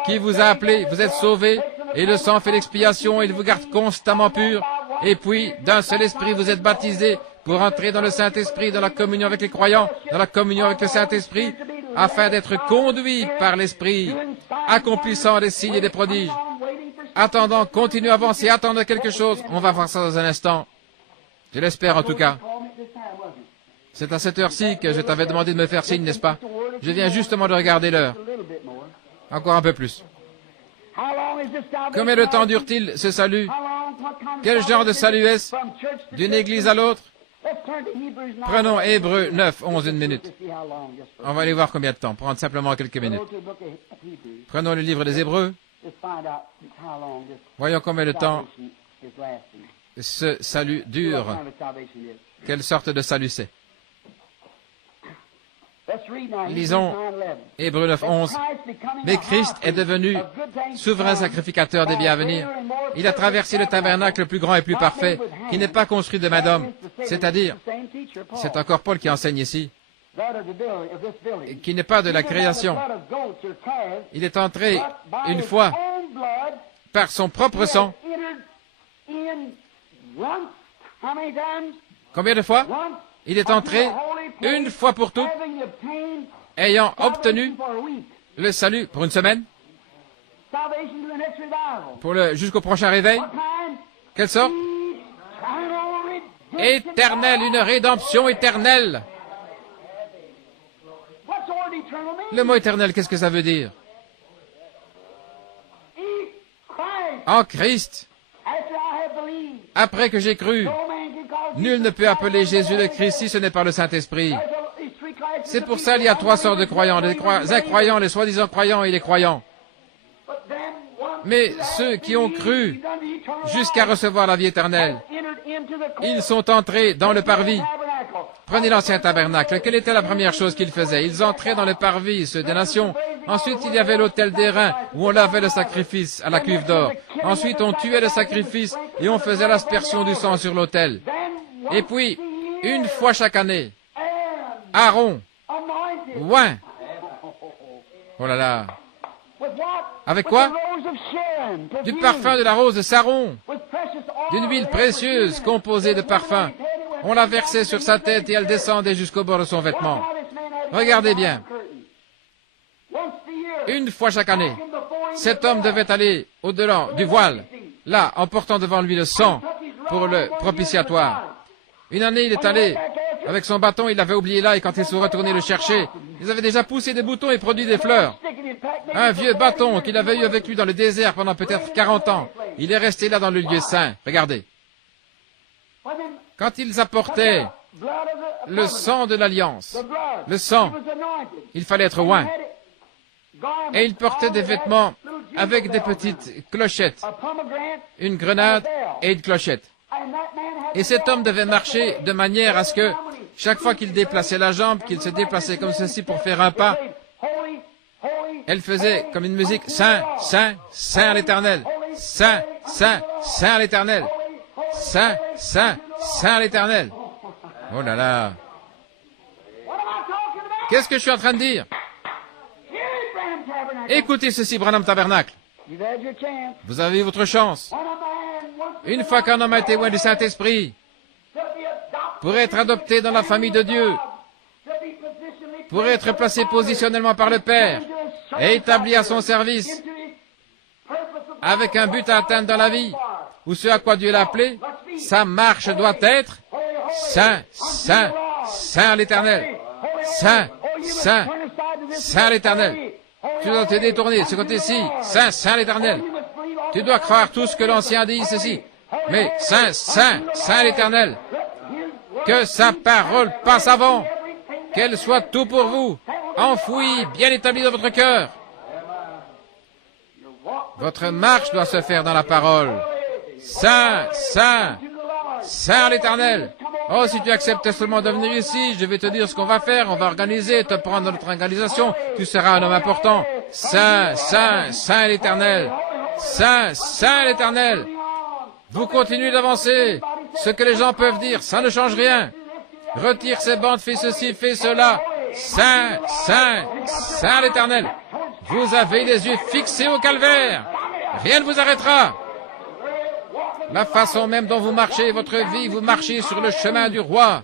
qui vous a appelé. Vous êtes sauvés, et le sang fait l'expiation, il vous garde constamment pur. Et puis, d'un seul esprit, vous êtes baptisés pour entrer dans le Saint-Esprit, dans la communion avec les croyants, dans la communion avec le Saint-Esprit, afin d'être conduits par l'Esprit, accomplissant des signes et des prodiges. Attendant, continuez à avancer, attendez quelque chose. On va voir ça dans un instant. Je l'espère en tout cas. C'est à cette heure-ci que je t'avais demandé de me faire signe, n'est-ce pas? Je viens justement de regarder l'heure. Encore un peu plus. Combien de temps dure-t-il ce salut? Quel genre de salut est-ce? D'une église à l'autre? Prenons Hébreux 9, 11, une minute. On va aller voir combien de temps, prendre simplement quelques minutes. Prenons le livre des Hébreux. Voyons combien de temps ce salut dure. Quelle sorte de salut c'est? Lisons Hébreux 9, 11. Mais Christ est devenu souverain sacrificateur des biens à venir. Il a traversé le tabernacle le plus grand et plus parfait, qui n'est pas construit de main d'homme. C'est-à-dire, c'est encore Paul qui enseigne ici, qui n'est pas de la création. Il est entré une fois par son propre sang. Combien de fois? Il est entré une fois pour toutes, ayant obtenu le salut pour une semaine, jusqu'au prochain réveil. Quelle sorte? Éternel, une rédemption éternelle. Le mot éternel, qu'est-ce que ça veut dire? En Christ, après que j'ai cru, nul ne peut appeler Jésus le Christ si ce n'est par le Saint-Esprit. C'est pour ça qu'il y a trois sortes de croyants, les incroyants, les soi-disant croyants et les croyants. Mais ceux qui ont cru jusqu'à recevoir la vie éternelle, ils sont entrés dans le parvis. Prenez l'ancien tabernacle. Quelle était la première chose qu'ils faisaient? Ils entraient dans le parvis, ceux des nations. Ensuite, il y avait l'autel d'airain, où on lavait le sacrifice à la cuve d'or. Ensuite, on tuait le sacrifice et on faisait l'aspersion du sang sur l'autel. Et puis, une fois chaque année, Aaron, oint. Oh là là. Avec quoi? Du parfum de la rose de Saron, d'une huile précieuse composée de parfum. On la versait sur sa tête et elle descendait jusqu'au bord de son vêtement. Regardez bien. Une fois chaque année, cet homme devait aller au-delà du voile, là, en portant devant lui le sang pour le propitiatoire. Une année, il est allé avec son bâton, il l'avait oublié là, et quand ils sont retournés le chercher, ils avaient déjà poussé des boutons et produit des fleurs. Un vieux bâton qu'il avait eu avec lui dans le désert pendant peut-être 40 ans. Il est resté là dans le lieu saint. Regardez. Quand ils apportaient le sang de l'alliance, le sang, il fallait être oint. Et il portait des vêtements avec des petites clochettes, une grenade et une clochette. Et cet homme devait marcher de manière à ce que chaque fois qu'il déplaçait la jambe, qu'il se déplaçait comme ceci pour faire un pas, elle faisait comme une musique, Saint, Saint, Saint à l'Éternel, Saint, Saint, Saint à l'Éternel, Saint, Saint, Saint à l'Éternel. Oh là là. Qu'est-ce que je suis en train de dire? Écoutez ceci, Branham Tabernacle. Vous avez eu votre chance. Une fois qu'un homme a été loin du Saint-Esprit, pour être adopté dans la famille de Dieu, pour être placé positionnellement par le Père et établi à son service, avec un but à atteindre dans la vie, ou ce à quoi Dieu l'a appelé, sa marche doit être Saint, Saint, Saint à l'Éternel. Saint, Saint, Saint à l'Éternel. Tu dois te détourner, ce côté-ci, Saint, Saint à l'Éternel. Tu dois croire tout ce que l'Ancien dit, ceci. Mais Saint, Saint, Saint à l'Éternel. Que sa parole passe avant. Qu'elle soit tout pour vous, enfouie, bien établie dans votre cœur. Votre marche doit se faire dans la parole. Saint, Saint, Saint à l'Éternel. Oh, si tu acceptes seulement de venir ici, je vais te dire ce qu'on va faire. On va organiser, te prendre dans notre organisation. Tu seras un homme important. Saint, Saint, Saint à l'Éternel. Saint, Saint à l'Éternel. Vous continuez d'avancer. Ce que les gens peuvent dire, ça ne change rien. Retire ces bandes, fais ceci, fais cela. Saint, Saint, Saint à l'Éternel. Vous avez les yeux fixés au calvaire. Rien ne vous arrêtera. La façon même dont vous marchez votre vie, vous marchez sur le chemin du roi.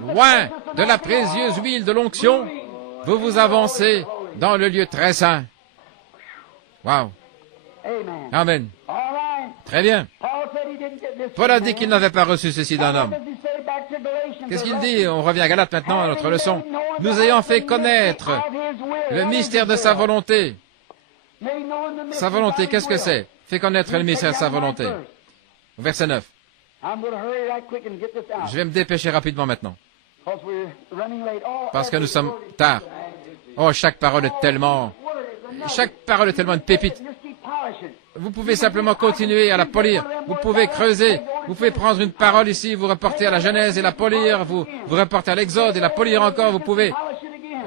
Loin de la précieuse huile de l'onction, vous vous avancez dans le lieu très saint. Wow. Amen. Très bien. Paul a dit qu'il n'avait pas reçu ceci d'un homme. Qu'est-ce qu'il dit? On revient à Galates maintenant à notre leçon. Nous ayant fait connaître le mystère de sa volonté. Sa volonté, qu'est-ce que c'est? Fait connaître le mystère de sa volonté. Verset 9. Je vais me dépêcher rapidement maintenant. Parce que nous sommes tard. Oh, chaque parole est tellement une pépite. Vous pouvez simplement continuer à la polir. Vous pouvez creuser. Vous pouvez prendre une parole ici, vous reporter à la Genèse et la polir. Vous reporter à l'Exode et la polir encore. Vous pouvez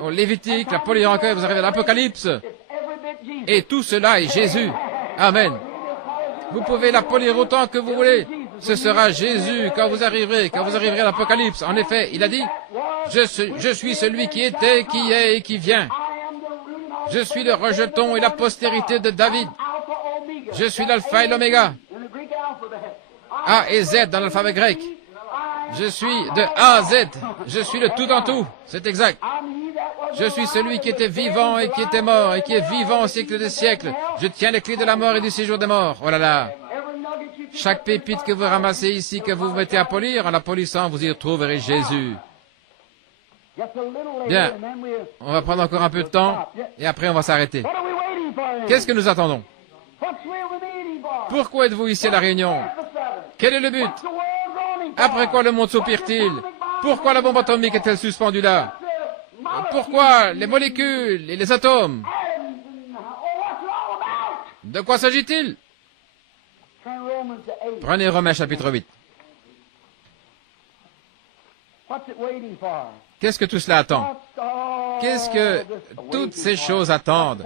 au Lévitique, la polir encore. Vous arrivez à l'Apocalypse. Et tout cela est Jésus. Amen. Vous pouvez la polir autant que vous voulez. Ce sera Jésus quand vous arriverez à l'Apocalypse. En effet, il a dit, je suis celui qui était, qui est et qui vient. Je suis le rejeton et la postérité de David. Je suis l'alpha et l'oméga. A et Z dans l'alphabet grec. Je suis de A à Z. Je suis le tout en tout. C'est exact. Je suis celui qui était vivant et qui était mort et qui est vivant au siècle des siècles. Je tiens les clés de la mort et du séjour des morts. Oh là là. Chaque pépite que vous ramassez ici, que vous mettez à polir, en la polissant, vous y retrouverez Jésus. Bien. On va prendre encore un peu de temps et après on va s'arrêter. Qu'est-ce que nous attendons? Pourquoi êtes-vous ici à la réunion? Quel est le but? Après quoi le monde soupire-t-il? Pourquoi la bombe atomique est-elle suspendue là? Pourquoi les molécules et les atomes? De quoi s'agit-il? Prenez Romains chapitre 8. Qu'est-ce que tout cela attend? Qu'est-ce que toutes ces choses attendent?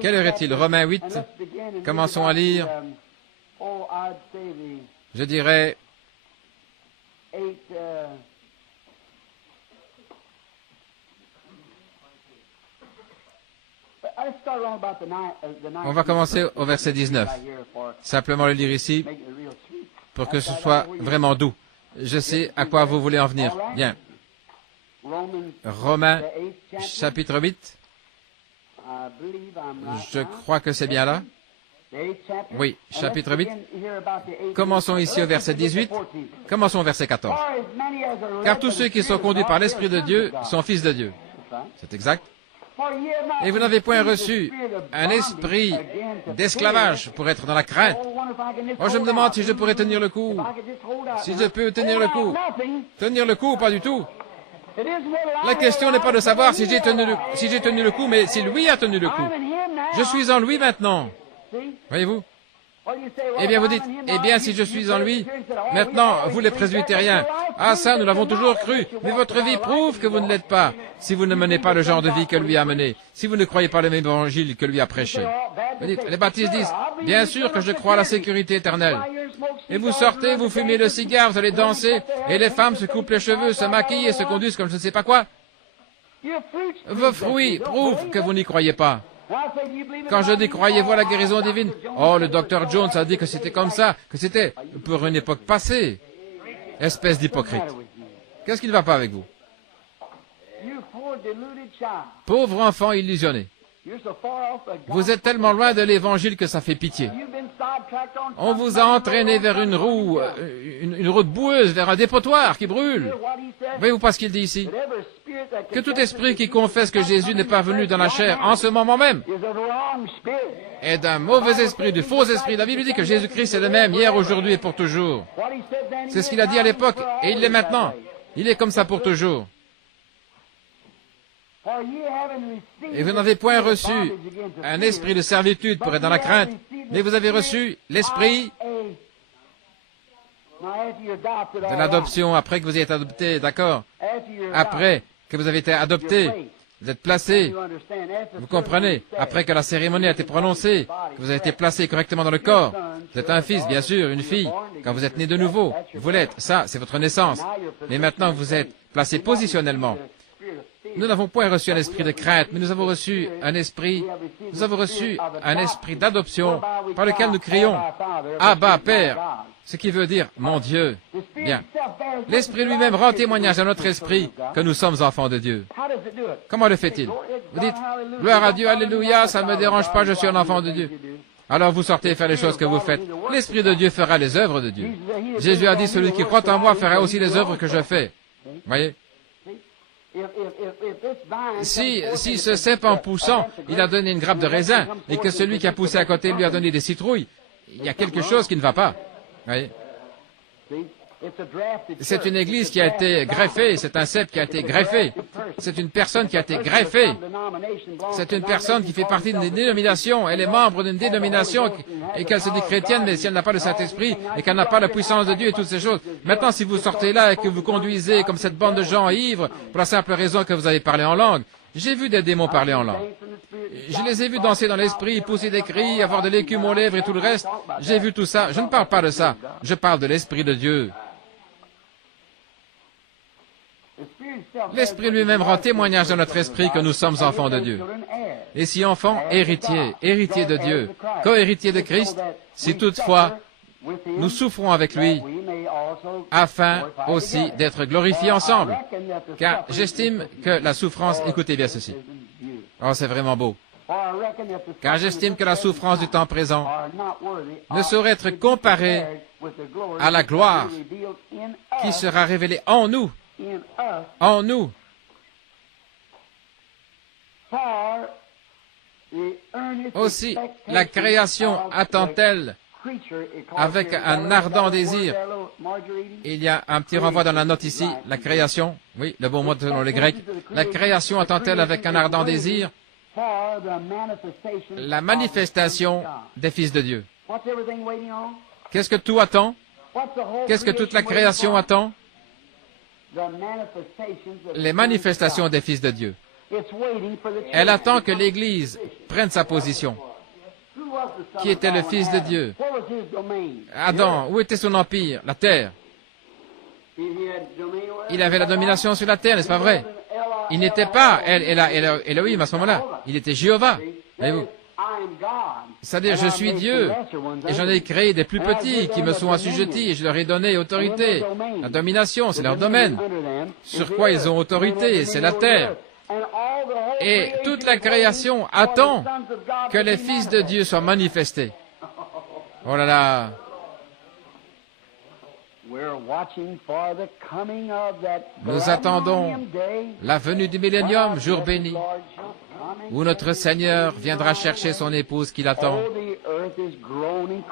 Quelle heure est-il? Romains 8. Commençons à lire. Je dirais... On va commencer au verset 19. Simplement le lire ici pour que ce soit vraiment doux. Je sais à quoi vous voulez en venir. Bien. Romains chapitre 8. Je crois que c'est bien là. Oui, chapitre 8. Commençons ici au verset 18. Commençons au verset 14. Car tous ceux qui sont conduits par l'Esprit de Dieu sont fils de Dieu. C'est exact. Et vous n'avez point reçu un esprit d'esclavage pour être dans la crainte. Oh, je me demande si je pourrais tenir le coup. Si je peux tenir le coup. Tenir le coup, pas du tout. La question n'est pas de savoir si j'ai tenu le coup, mais si lui a tenu le coup. Je suis en lui maintenant. Voyez-vous? Eh bien, vous dites, eh bien, si je suis en lui, maintenant, vous les presbytériens, ah ça, nous l'avons toujours cru, mais votre vie prouve que vous ne l'êtes pas, si vous ne menez pas le genre de vie que lui a mené, si vous ne croyez pas le même évangile que lui a prêché. Vous dites, les baptistes disent, bien sûr que je crois à la sécurité éternelle. Et vous sortez, vous fumez le cigare, vous allez danser, et les femmes se coupent les cheveux, se maquillent et se conduisent comme je ne sais pas quoi. Vos fruits prouvent que vous n'y croyez pas. Quand je dis croyez-vous à la guérison divine, oh, le docteur Jones a dit que c'était comme ça, que c'était pour une époque passée. Espèce d'hypocrite. Qu'est-ce qui ne va pas avec vous? Pauvre enfant illusionné. Vous êtes tellement loin de l'évangile que ça fait pitié. On vous a entraîné vers une route boueuse, vers un dépotoir qui brûle. Voyez-vous pas ce qu'il dit ici? Que tout esprit qui confesse que Jésus n'est pas venu dans la chair en ce moment même est d'un mauvais esprit, du faux esprit. La Bible dit que Jésus-Christ est le même hier, aujourd'hui et pour toujours. C'est ce qu'il a dit à l'époque et il l'est maintenant. Il est comme ça pour toujours. Et vous n'avez point reçu un esprit de servitude pour être dans la crainte, mais vous avez reçu l'esprit de l'adoption après que vous ayez été adopté, d'accord? Après que vous avez été adopté, vous êtes placé, vous comprenez, après que la cérémonie a été prononcée, que vous avez été placé correctement dans le corps, vous êtes un fils, bien sûr, une fille, quand vous êtes né de nouveau, vous l'êtes, ça, c'est votre naissance. Mais maintenant, vous êtes placé positionnellement. Nous n'avons point reçu un esprit de crainte, mais nous avons reçu un esprit d'adoption par lequel nous crions « Abba, Père », ce qui veut dire « Mon Dieu ». Bien. L'Esprit lui-même rend témoignage à notre esprit que nous sommes enfants de Dieu. Comment le fait-il? Vous dites « Gloire à Dieu, alléluia, ça ne me dérange pas, je suis un enfant de Dieu ». Alors vous sortez faire les choses que vous faites. L'Esprit de Dieu fera les œuvres de Dieu. Jésus a dit « Celui qui croit en moi fera aussi les œuvres que je fais ». Voyez? Si ce cep en poussant, il a donné une grappe de raisin, et que celui qui a poussé à côté lui a donné des citrouilles, il y a quelque chose qui ne va pas. Voyez? C'est une église qui a été greffée, c'est un cep qui a été greffé, c'est une personne qui a été greffée, c'est une personne qui fait partie d'une dénomination, elle est membre d'une dénomination et qu'elle se dit chrétienne, mais si elle n'a pas le Saint-Esprit et qu'elle n'a pas la puissance de Dieu et toutes ces choses. Maintenant, si vous sortez là et que vous conduisez comme cette bande de gens ivres, pour la simple raison que vous avez parlé en langue, j'ai vu des démons parler en langue. Je les ai vus danser dans l'esprit, pousser des cris, avoir de l'écume aux lèvres et tout le reste. J'ai vu tout ça. Je ne parle pas de ça. Je parle de l'Esprit de Dieu. L'Esprit lui-même rend témoignage dans notre esprit que nous sommes enfants de Dieu. Et si enfants, héritiers, héritiers de Dieu, co-héritiers de Christ, si toutefois nous souffrons avec lui, afin aussi d'être glorifiés ensemble. Car j'estime que la souffrance, écoutez bien ceci. Oh, c'est vraiment beau. Car j'estime que la souffrance du temps présent ne saurait être comparée à la gloire qui sera révélée en nous. En nous. Aussi, la création attend-elle avec un ardent désir. Il y a un petit renvoi dans la note ici, la création, oui, le bon mot selon les Grecs. La création attend-elle avec un ardent désir la manifestation des fils de Dieu. Qu'est-ce que tout attend? Qu'est-ce que toute la création attend? Les manifestations des fils de Dieu. Elle attend que l'Église prenne sa position. Qui était le Fils de Dieu? Adam, où était son empire? La terre. Il avait la domination sur la terre, n'est-ce pas vrai? Il n'était pas Elohim à ce moment-là. Il était Jéhovah. Voyez-vous? C'est-à-dire, je suis Dieu, et j'en ai créé des plus petits qui me sont assujettis, et je leur ai donné autorité. La domination, c'est leur domaine. Sur quoi ils ont autorité? C'est la terre. Et toute la création attend que les fils de Dieu soient manifestés. Oh là là! Nous attendons la venue du millénium, jour béni, où notre Seigneur viendra chercher son épouse qui l'attend.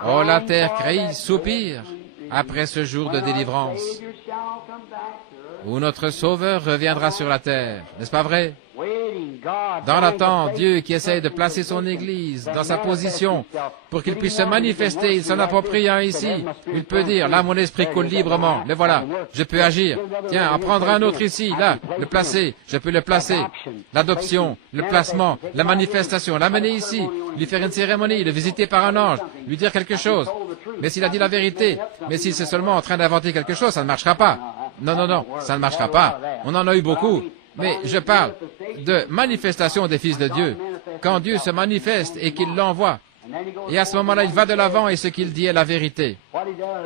Oh, la terre crie, soupire, après ce jour de délivrance, où notre Sauveur reviendra sur la terre. N'est-ce pas vrai? Dans le temps, Dieu qui essaye de placer son Église dans sa position pour qu'il puisse se manifester, il s'en approprie un ici. Il peut dire, là mon esprit coule librement, le voilà, je peux agir. Tiens, en prendre un autre ici, là, le placer, je peux le placer. L'adoption, le placement, la manifestation, l'amener ici, lui faire une cérémonie, le visiter par un ange, lui dire quelque chose. Mais s'il a dit la vérité, mais s'il c'est seulement en train d'inventer quelque chose, ça ne marchera pas. Non, non, non, ça ne marchera pas. On en a eu beaucoup. Mais je parle de manifestation des fils de Dieu. Quand Dieu se manifeste et qu'il l'envoie. Et à ce moment-là, il va de l'avant et ce qu'il dit est la vérité.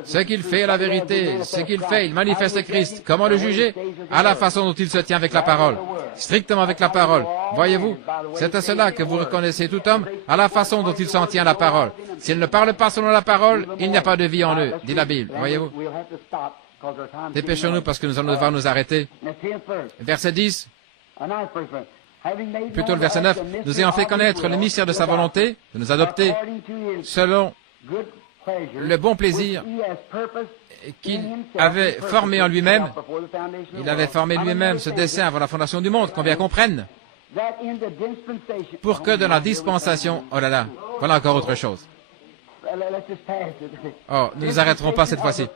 Ce qu'il fait est la vérité. Ce qu'il fait, il manifeste Christ. Comment le juger? À la façon dont il se tient avec la parole. Strictement avec la parole. Voyez-vous, c'est à cela que vous reconnaissez tout homme, à la façon dont il s'en tient à la parole. S'il ne parle pas selon la parole, il n'y a pas de vie en eux, dit la Bible. Voyez-vous? Dépêchons-nous parce que nous allons devoir nous arrêter. Verset 10. Plutôt le verset 9. Nous ayant fait connaître le mystère de sa volonté, de nous adopter selon le bon plaisir qu'il avait formé en lui-même. Il avait formé lui-même ce dessein avant la fondation du monde, qu'on bien comprenne. Pour que dans la dispensation, oh là là, voilà encore autre chose. Oh, nous nous arrêterons pas cette fois-ci.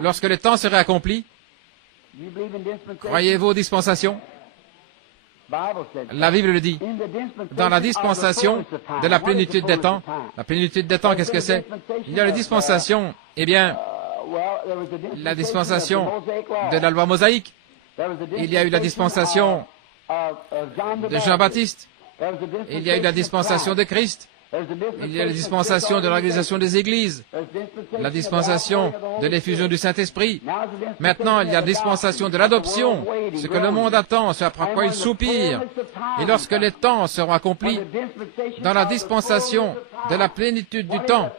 Lorsque le temps serait accompli, croyez-vous aux dispensations? La Bible le dit. Dans la dispensation de la plénitude des temps, la plénitude des temps, qu'est-ce que c'est? Il y a la dispensation, eh bien, la dispensation de la loi mosaïque. Il y a eu la dispensation de Jean-Baptiste. Il y a eu la dispensation de Christ. Il y a la dispensation de l'organisation des églises, la dispensation de l'effusion du Saint-Esprit. Maintenant, il y a la dispensation de l'adoption, ce que le monde attend, ce après quoi il soupire. Et lorsque les temps seront accomplis, dans la dispensation de la plénitude du temps,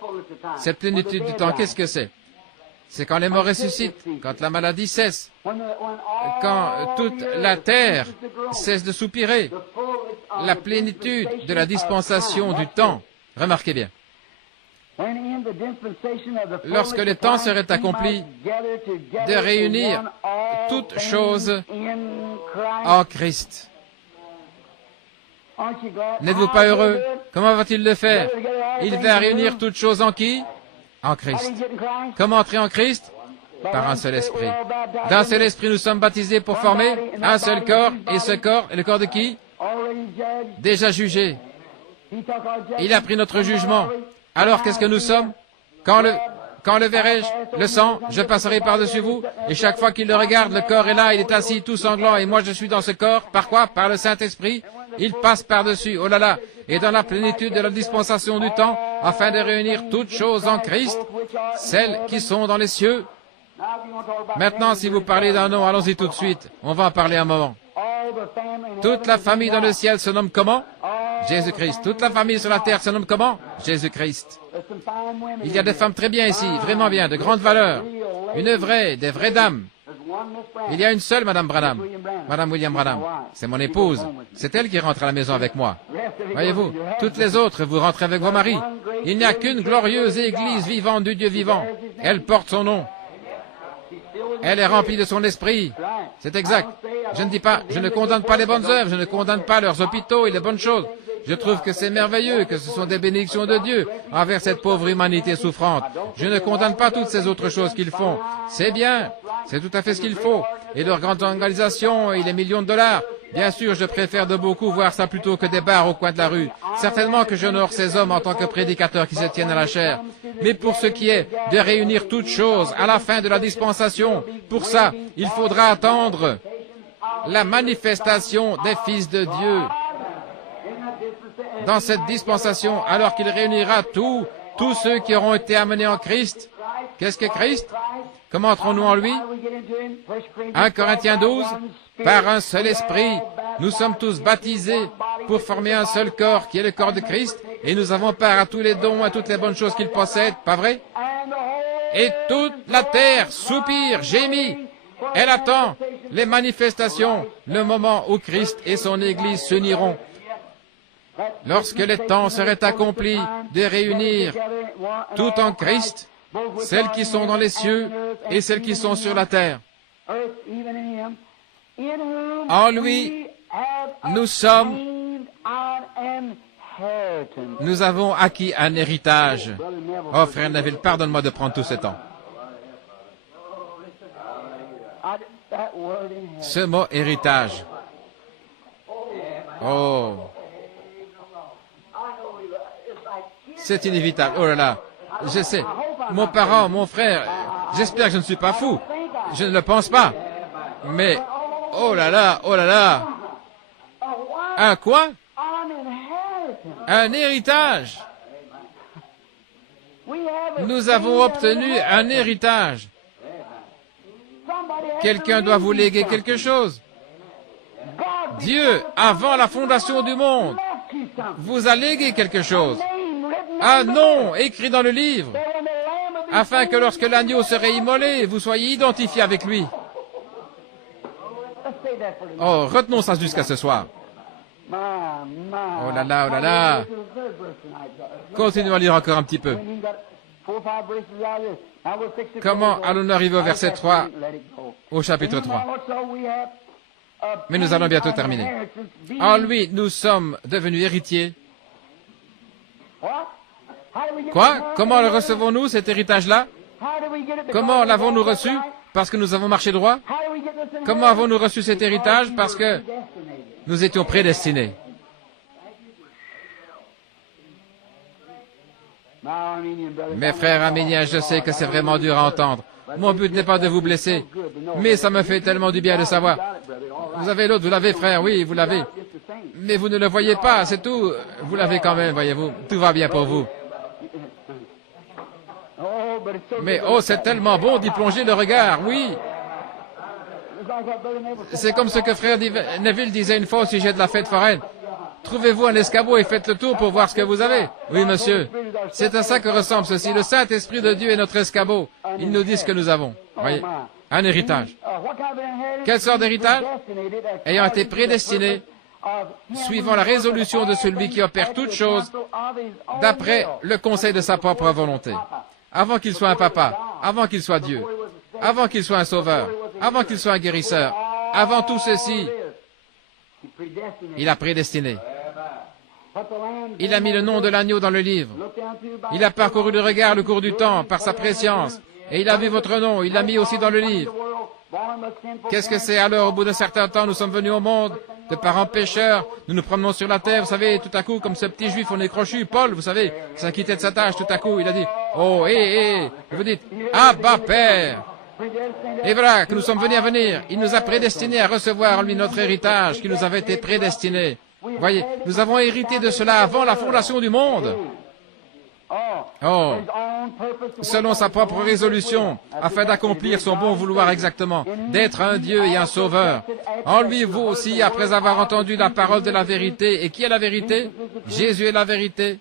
cette plénitude du temps, qu'est-ce que c'est? C'est quand les morts ressuscitent, quand la maladie cesse, quand toute la terre cesse de soupirer, la plénitude de la dispensation du temps. Remarquez bien. Lorsque le temps serait accompli de réunir toutes choses en Christ. N'êtes-vous pas heureux? Comment va-t-il le faire? Il va réunir toutes choses en qui? En Christ. Comment entrer en Christ? Par un seul esprit. D'un seul esprit, nous sommes baptisés pour former un seul corps, et ce corps est le corps de qui? Déjà jugé. Il a pris notre jugement. Alors qu'est-ce que nous sommes? Quand le verrai-je? Le sang, je passerai par-dessus vous, et chaque fois qu'il le regarde, le corps est là, il est assis tout sanglant, et moi je suis dans ce corps. Par quoi? Par le Saint-Esprit. Il passe par-dessus, oh là là, et dans la plénitude de la dispensation du temps, afin de réunir toutes choses en Christ, celles qui sont dans les cieux. Maintenant, si vous parlez d'un nom, allons-y tout de suite. On va en parler un moment. Toute la famille dans le ciel se nomme comment? Jésus-Christ. Toute la famille sur la terre se nomme comment? Jésus-Christ. Il y a des femmes très bien ici, vraiment bien, de grande valeur. Des vraies dames. Il y a une seule Madame Branham, Madame William Branham. C'est mon épouse. C'est elle qui rentre à la maison avec moi. Voyez-vous, toutes les autres, vous rentrez avec vos maris. Il n'y a qu'une glorieuse église vivante du Dieu vivant. Elle porte son nom. Elle est remplie de son esprit. C'est exact. Je ne dis pas, je ne condamne pas les bonnes œuvres, je ne condamne pas leurs hôpitaux et les bonnes choses. Je trouve que c'est merveilleux, que ce sont des bénédictions de Dieu envers cette pauvre humanité souffrante. Je ne condamne pas toutes ces autres choses qu'ils font. C'est bien, c'est tout à fait ce qu'il faut. Et leurs grandes organisations et les millions de dollars. Bien sûr, je préfère de beaucoup voir ça plutôt que des bars au coin de la rue. Certainement que j'honore ces hommes en tant que prédicateurs qui se tiennent à la chair. Mais pour ce qui est de réunir toutes choses à la fin de la dispensation, pour ça, il faudra attendre la manifestation des fils de Dieu. Dans cette dispensation, alors qu'il réunira tous ceux qui auront été amenés en Christ. Qu'est-ce que Christ? Comment entrons-nous en lui? 1 Corinthiens 12. Par un seul esprit, nous sommes tous baptisés pour former un seul corps qui est le corps de Christ, et nous avons part à tous les dons, à toutes les bonnes choses qu'il possède, pas vrai? Et toute la terre soupire, gémit. Elle attend les manifestations, le moment où Christ et son Église s'uniront. Lorsque le temps serait accompli de réunir tout en Christ, celles qui sont dans les cieux et celles qui sont sur la terre. En lui, nous avons acquis un héritage. Oh, frère Neville, pardonne-moi de prendre tout ce temps. Ce mot héritage. Oh. C'est inévitable. Oh là là. Je sais. Mon parent, mon frère, j'espère que je ne suis pas fou. Je ne le pense pas. Mais, oh là là, oh là là. Un quoi? Un héritage. Nous avons obtenu un héritage. Quelqu'un doit vous léguer quelque chose. Dieu, avant la fondation du monde, vous a légué quelque chose. Un nom écrit dans le livre, afin que lorsque l'agneau serait immolé, vous soyez identifié avec lui. Oh, retenons ça jusqu'à ce soir. Oh là là, oh là là. Continuons à lire encore un petit peu. Comment allons-nous arriver au verset 3, au chapitre 3? Mais nous allons bientôt terminer. En lui, nous sommes devenus héritiers. Quoi? Comment le recevons-nous, cet héritage-là? Comment l'avons-nous reçu? Parce que nous avons marché droit? Comment avons-nous reçu cet héritage? Parce que nous étions prédestinés. Mes frères arméniens, je sais que c'est vraiment dur à entendre. Mon but n'est pas de vous blesser, mais ça me fait tellement du bien de savoir. Vous avez l'autre, vous l'avez, frère, oui, vous l'avez. Mais vous ne le voyez pas, c'est tout. Vous l'avez quand même, voyez-vous. Tout va bien pour vous. Mais oh, c'est tellement bon d'y plonger le regard, oui. C'est comme ce que frère Neville disait une fois au sujet de la fête foraine. Trouvez-vous un escabeau et faites le tour pour voir ce que vous avez. Oui, monsieur. C'est à ça que ressemble ceci. Le Saint-Esprit de Dieu est notre escabeau. Il nous dit ce que nous avons. Voyez, un héritage. Quelle sorte d'héritage? Ayant été prédestiné, suivant la résolution de celui qui opère toutes choses, d'après le conseil de sa propre volonté. Avant qu'il soit un papa, avant qu'il soit Dieu, avant qu'il soit un sauveur, avant qu'il soit un guérisseur, avant tout ceci, il a prédestiné. Il a mis le nom de l'agneau dans le livre. Il a parcouru le regard le cours du temps par sa préscience. Et il a vu votre nom, il l'a mis aussi dans le livre. Qu'est-ce que c'est alors? Au bout d'un certain temps, nous sommes venus au monde, de parents pécheurs, nous nous promenons sur la terre, vous savez, tout à coup, comme ce petit juif, on est crochu, Paul, vous savez, s'inquiétait de sa tâche, tout à coup, il a dit, oh, et vous dites, Abba, Père. Et voilà que nous sommes venus à venir. Il nous a prédestinés à recevoir, lui, notre héritage, qui nous avait été prédestiné. Voyez, nous avons hérité de cela avant la fondation du monde. Oh, selon sa propre résolution, afin d'accomplir son bon vouloir exactement, d'être un Dieu et un Sauveur. En lui, vous aussi, après avoir entendu la parole de la vérité, et qui est la vérité? Jésus est la vérité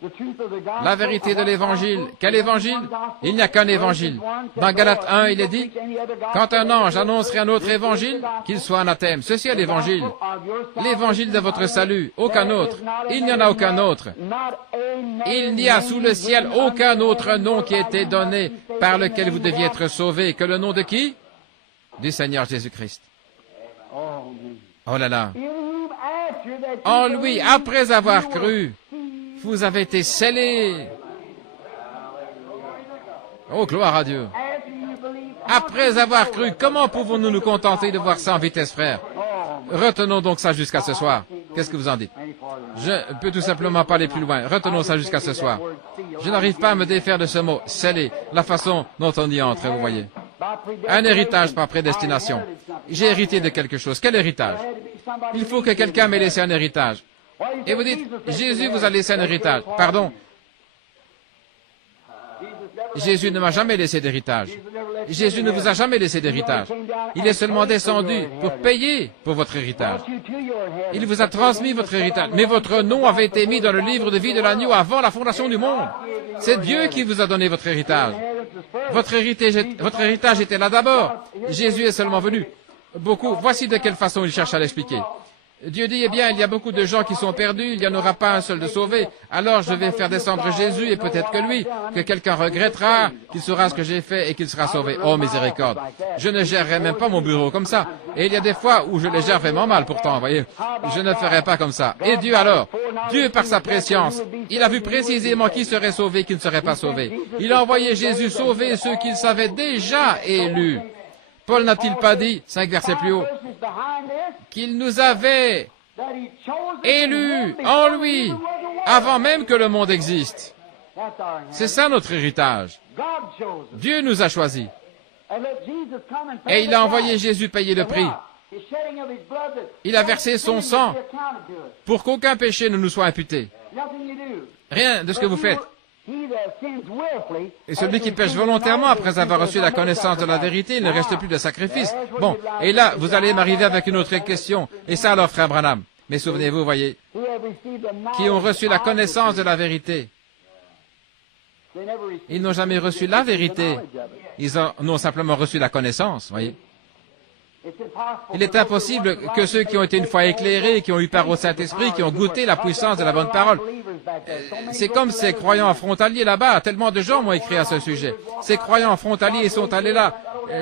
de l'Évangile. Quel Évangile? Il n'y a qu'un Évangile. Dans Galates 1, il est dit, quand un ange annoncerait un autre Évangile, qu'il soit anathème. Ceci est l'Évangile. L'Évangile de votre salut, aucun autre. Il n'y en a aucun autre. Il n'y a sous le ciel aucun autre nom qui a été donné par lequel vous deviez être sauvés que le nom de qui? Du Seigneur Jésus-Christ. Oh là là. En lui, après avoir cru, vous avez été scellés. Oh, gloire à Dieu. Après avoir cru, comment pouvons-nous nous contenter de voir ça en vitesse, frère? Retenons donc ça jusqu'à ce soir. Qu'est-ce que vous en dites? Je ne peux tout simplement pas aller plus loin. Retenons ça jusqu'à ce soir. Je n'arrive pas à me défaire de ce mot, sceller, la façon dont on y entre, vous voyez. Un héritage par prédestination. J'ai hérité de quelque chose. Quel héritage? Il faut que quelqu'un m'ait laissé un héritage. Et vous dites, Jésus vous a laissé un héritage. Pardon. Jésus ne m'a jamais laissé d'héritage. Jésus ne vous a jamais laissé d'héritage. Il est seulement descendu pour payer pour votre héritage. Il vous a transmis votre héritage. Mais votre nom avait été mis dans le livre de vie de l'agneau avant la fondation du monde. C'est Dieu qui vous a donné votre héritage. Votre héritage était là d'abord. Jésus est seulement venu. Voici de quelle façon il cherche à l'expliquer. Dieu dit, eh bien, il y a beaucoup de gens qui sont perdus, il n'y en aura pas un seul de sauvé. Alors je vais faire descendre Jésus et peut-être que lui, que quelqu'un regrettera, qu'il saura ce que j'ai fait et qu'il sera sauvé. Oh, miséricorde. Je ne gérerai même pas mon bureau comme ça. Et il y a des fois où je les gère vraiment mal pourtant, vous voyez. Je ne ferai pas comme ça. Et Dieu alors, Dieu par sa préscience, il a vu précisément qui serait sauvé, qui ne serait pas sauvé. Il a envoyé Jésus sauver ceux qu'il savait déjà élus. Paul n'a-t-il pas dit, 5 versets plus haut, qu'il nous avait élus en lui avant même que le monde existe? C'est ça notre héritage. Dieu nous a choisis. Et il a envoyé Jésus payer le prix. Il a versé son sang pour qu'aucun péché ne nous soit imputé. Rien de ce que vous faites. Et celui qui pêche volontairement après avoir reçu la connaissance de la vérité, il ne reste plus de sacrifice. Bon, et là, vous allez m'arriver avec une autre question. Et ça alors, frère Branham. Mais souvenez-vous, voyez, qui ont reçu la connaissance de la vérité. Ils n'ont jamais reçu la vérité. Ils en ont simplement reçu la connaissance, voyez. Il est impossible que ceux qui ont été une fois éclairés, qui ont eu part au Saint-Esprit, qui ont goûté la puissance de la bonne parole. C'est comme ces croyants frontaliers là-bas. Tellement de gens m'ont écrit à ce sujet. Ces croyants frontaliers sont allés là.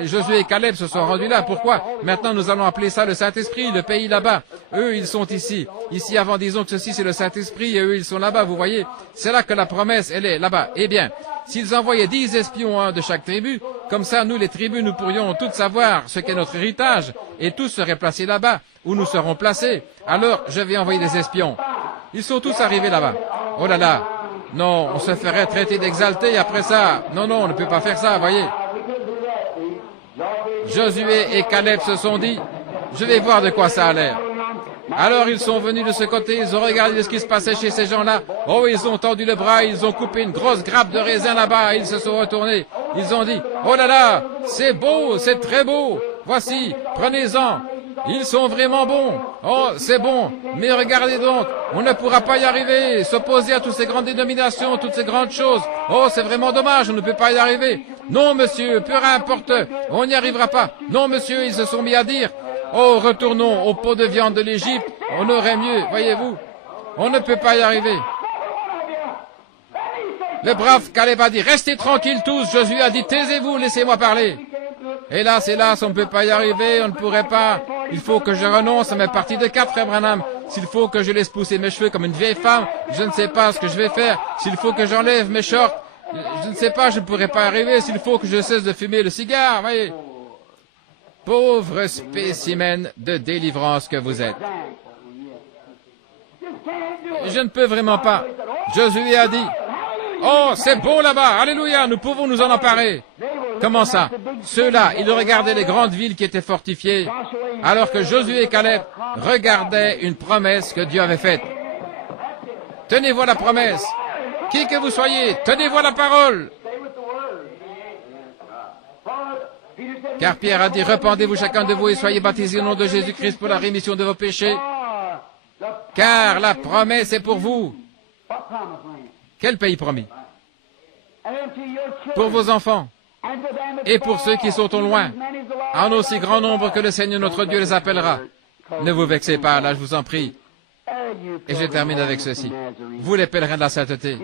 Josué et Caleb se sont rendus là. Pourquoi? Maintenant, nous allons appeler ça le Saint-Esprit, le pays là-bas. Eux, ils sont ici. Ici, avant, disons que ceci, c'est le Saint-Esprit, et eux, ils sont là-bas, vous voyez. C'est là que la promesse, elle est là-bas. Eh bien, s'ils envoyaient 10 espions de chaque tribu, comme ça, nous, les tribus, nous pourrions toutes savoir ce qu'est notre héritage, et tous seraient placés là-bas, où nous serons placés. Alors, je vais envoyer des espions. Ils sont tous arrivés là-bas. Oh là là. Non, on se ferait traiter d'exalté après ça. Non, non, on ne peut pas faire ça, voyez. Josué et Caleb se sont dit, je vais voir de quoi ça a l'air. Alors ils sont venus de ce côté, ils ont regardé ce qui se passait chez ces gens-là. Oh, ils ont tendu le bras, ils ont coupé une grosse grappe de raisin là-bas, ils se sont retournés. Ils ont dit, oh là là, c'est beau, c'est très beau. Voici, prenez-en. Ils sont vraiment bons. Oh, c'est bon. Mais regardez donc, on ne pourra pas y arriver, s'opposer à toutes ces grandes dénominations, toutes ces grandes choses. Oh, c'est vraiment dommage, on ne peut pas y arriver. Non, monsieur, peu importe, on n'y arrivera pas. Non, monsieur, ils se sont mis à dire, oh, retournons au pot de viande de l'Égypte, on aurait mieux, voyez-vous. On ne peut pas y arriver. Le brave Caleb a dit, restez tranquilles tous. Josué a dit, taisez-vous, laissez-moi parler. Hélas, on ne peut pas y arriver, on ne pourrait pas. Il faut que je renonce à mes parties de 4, frère Branham. S'il faut que je laisse pousser mes cheveux comme une vieille femme, je ne sais pas ce que je vais faire. S'il faut que j'enlève mes shorts, je ne sais pas, je ne pourrai pas arriver. S'il faut que je cesse de fumer le cigare, voyez. Pauvre spécimen de délivrance que vous êtes. Je ne peux vraiment pas. Josué a dit, oh, c'est beau là-bas, alléluia, nous pouvons nous en emparer. Comment ça? Ceux-là, ils regardaient les grandes villes qui étaient fortifiées, alors que Josué et Caleb regardaient une promesse que Dieu avait faite. Tenez-vous à la promesse. Qui que vous soyez, tenez-vous à la parole. Car Pierre a dit, repentez-vous chacun de vous et soyez baptisés au nom de Jésus-Christ pour la rémission de vos péchés. Car la promesse est pour vous. Quel pays promis? Pour vos enfants et pour ceux qui sont au loin, en aussi grand nombre que le Seigneur notre Dieu les appellera. Ne vous vexez pas, là je vous en prie. Et je termine avec ceci. Vous les pèlerins de la sainteté,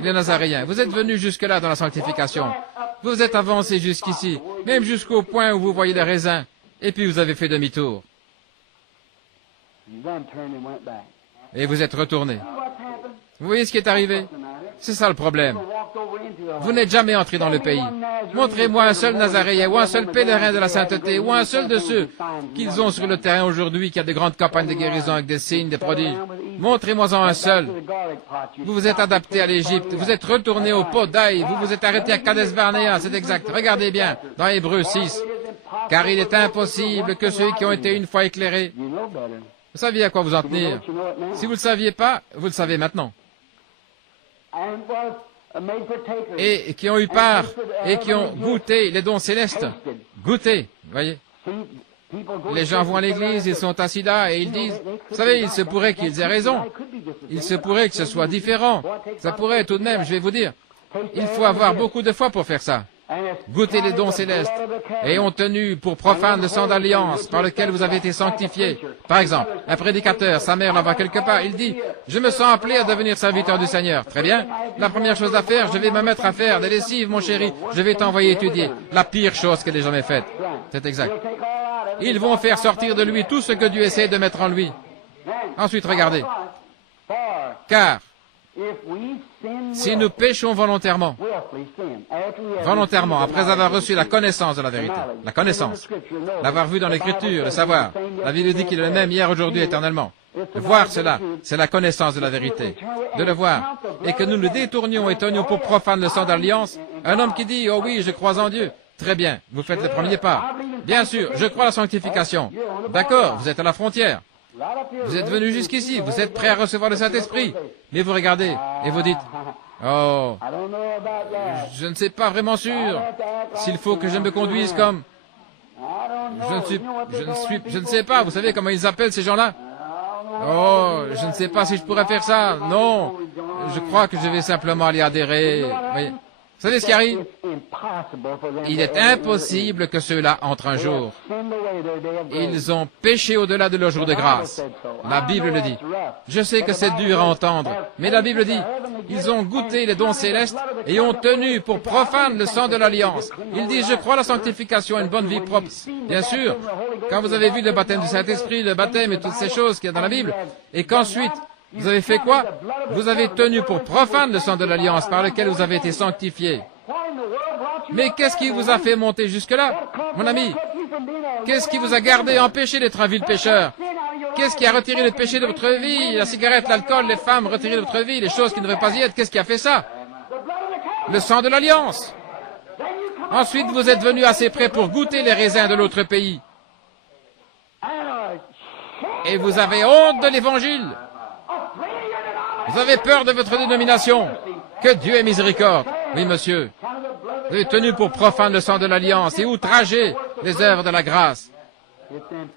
les Nazaréens, vous êtes venus jusque-là dans la sanctification. Vous êtes avancés jusqu'ici, même jusqu'au point où vous voyez les raisins, et puis vous avez fait demi-tour. Et vous êtes retournés. Vous voyez ce qui est arrivé? C'est ça le problème. Vous n'êtes jamais entré dans le pays. Montrez-moi un seul Nazaréen, ou un seul pèlerin de la sainteté, ou un seul de ceux qu'ils ont sur le terrain aujourd'hui, qui a de grandes campagnes de guérison avec des signes, des prodiges. Montrez-moi-en un seul. Vous vous êtes adapté à l'Égypte, vous êtes retourné au pot d'Aï, vous vous êtes arrêté à Kadesh Barnéa, c'est exact. Regardez bien, dans Hébreux 6. Car il est impossible que ceux qui ont été une fois éclairés, vous saviez à quoi vous en tenir. Si vous ne le saviez pas, vous le savez maintenant. Et qui ont eu part, et qui ont goûté les dons célestes. Goûté, voyez. Les gens vont à l'église, ils sont assis là, et ils disent, vous savez, il se pourrait qu'ils aient raison. Il se pourrait que ce soit différent. Ça pourrait tout de même, je vais vous dire. Il faut avoir beaucoup de foi pour faire ça. goûté les dons célestes et ont tenu pour profane le sang d'alliance par lequel vous avez été sanctifiés. Par exemple, un prédicateur, sa mère la voit quelque part, il dit, « Je me sens appelé à devenir serviteur du Seigneur. » Très bien. La première chose à faire, je vais me mettre à faire des lessives, mon chéri. Je vais t'envoyer étudier. La pire chose qu'elle ait jamais faite. C'est exact. Ils vont faire sortir de lui tout ce que Dieu essaie de mettre en lui. Ensuite, regardez. Car, si nous péchons volontairement, après avoir reçu la connaissance de la vérité, la connaissance, l'avoir vu dans l'Écriture, le savoir, la Bible dit qu'il est le même hier, aujourd'hui, éternellement. Voir cela, c'est la connaissance de la vérité, de le voir, et que nous nous détournions et tenions pour profane le sang d'alliance, un homme qui dit, oh oui, je crois en Dieu, très bien, vous faites le premier pas. Bien sûr, je crois à la sanctification. D'accord, vous êtes à la frontière. Vous êtes venu jusqu'ici, vous êtes prêt à recevoir le Saint-Esprit. Mais vous regardez et vous dites, oh, je ne sais pas vraiment sûr s'il faut que je me conduise comme... Je ne sais pas, vous savez comment ils appellent ces gens-là? Oh, je ne sais pas si je pourrais faire ça. Non, je crois que je vais simplement aller adhérer. Voyez. Vous savez ce qui arrive? Il est impossible que ceux-là entrent un jour. Ils ont péché au-delà de leur jour de grâce. La Bible le dit. Je sais que c'est dur à entendre, mais la Bible dit, ils ont goûté les dons célestes et ont tenu pour profane le sang de l'Alliance. Il dit, je crois à la sanctification, à une bonne vie propre. Bien sûr, quand vous avez vu le baptême du Saint-Esprit, le baptême et toutes ces choses qu'il y a dans la Bible, et qu'ensuite, vous avez fait quoi? Vous avez tenu pour profane le sang de l'Alliance par lequel vous avez été sanctifiés. Mais qu'est-ce qui vous a fait monter jusque-là, mon ami? Qu'est-ce qui vous a gardé empêché d'être un vil pécheur? Qu'est-ce qui a retiré le péché de votre vie? La cigarette, l'alcool, les femmes, retiré de votre vie, les choses qui ne devaient pas y être. Qu'est-ce qui a fait ça? Le sang de l'Alliance. Ensuite, vous êtes venu assez près pour goûter les raisins de l'autre pays. Et vous avez honte de l'Évangile. Vous avez peur de votre dénomination. Que Dieu ait miséricorde. Oui, monsieur. Vous avez tenu pour profane le sang de l'Alliance et outragé les œuvres de la grâce.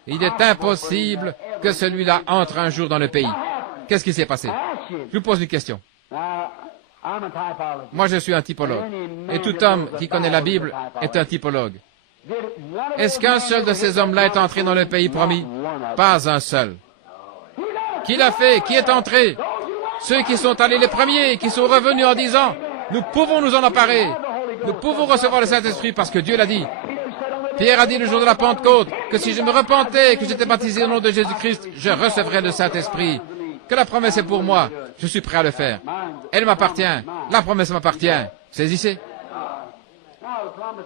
Il est impossible que celui-là entre un jour dans le pays. Qu'est-ce qui s'est passé? Je vous pose une question. Moi, je suis un typologue. Et tout homme qui connaît la Bible est un typologue. Est-ce qu'un seul de ces hommes-là est entré dans le pays promis? Pas un seul. Qui l'a fait? Qui est entré? Ceux qui sont allés les premiers, qui sont revenus en disant, nous pouvons nous en emparer, nous pouvons recevoir le Saint-Esprit parce que Dieu l'a dit. Pierre a dit le jour de la Pentecôte que si je me repentais et que j'étais baptisé au nom de Jésus-Christ, je recevrais le Saint-Esprit. Que la promesse est pour moi, je suis prêt à le faire. Elle m'appartient, la promesse m'appartient. Saisissez.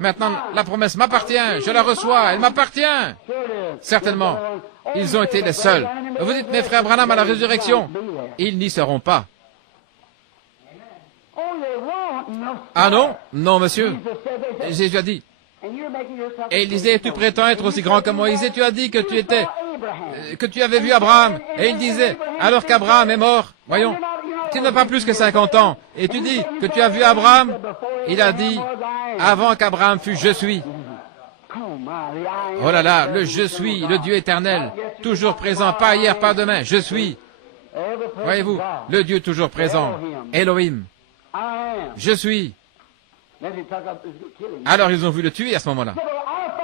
Maintenant, la promesse m'appartient, je la reçois, elle m'appartient. Certainement, ils ont été les seuls. Vous dites, mes frères Branham à la résurrection, ils n'y seront pas. Ah non? Non, monsieur. Jésus a dit. Et il disait, tu prétends être aussi grand que Moïse, et tu as dit que tu avais vu Abraham. Et il disait, alors qu'Abraham est mort, voyons, tu n'as pas plus que 50 ans, et tu dis que tu as vu Abraham. Il a dit, avant qu'Abraham fût, je suis. Oh là là, le je suis, le Dieu éternel, toujours présent, pas hier, pas demain, je suis. Voyez-vous, le Dieu toujours présent, Elohim, je suis. Alors ils ont voulu le tuer à ce moment-là.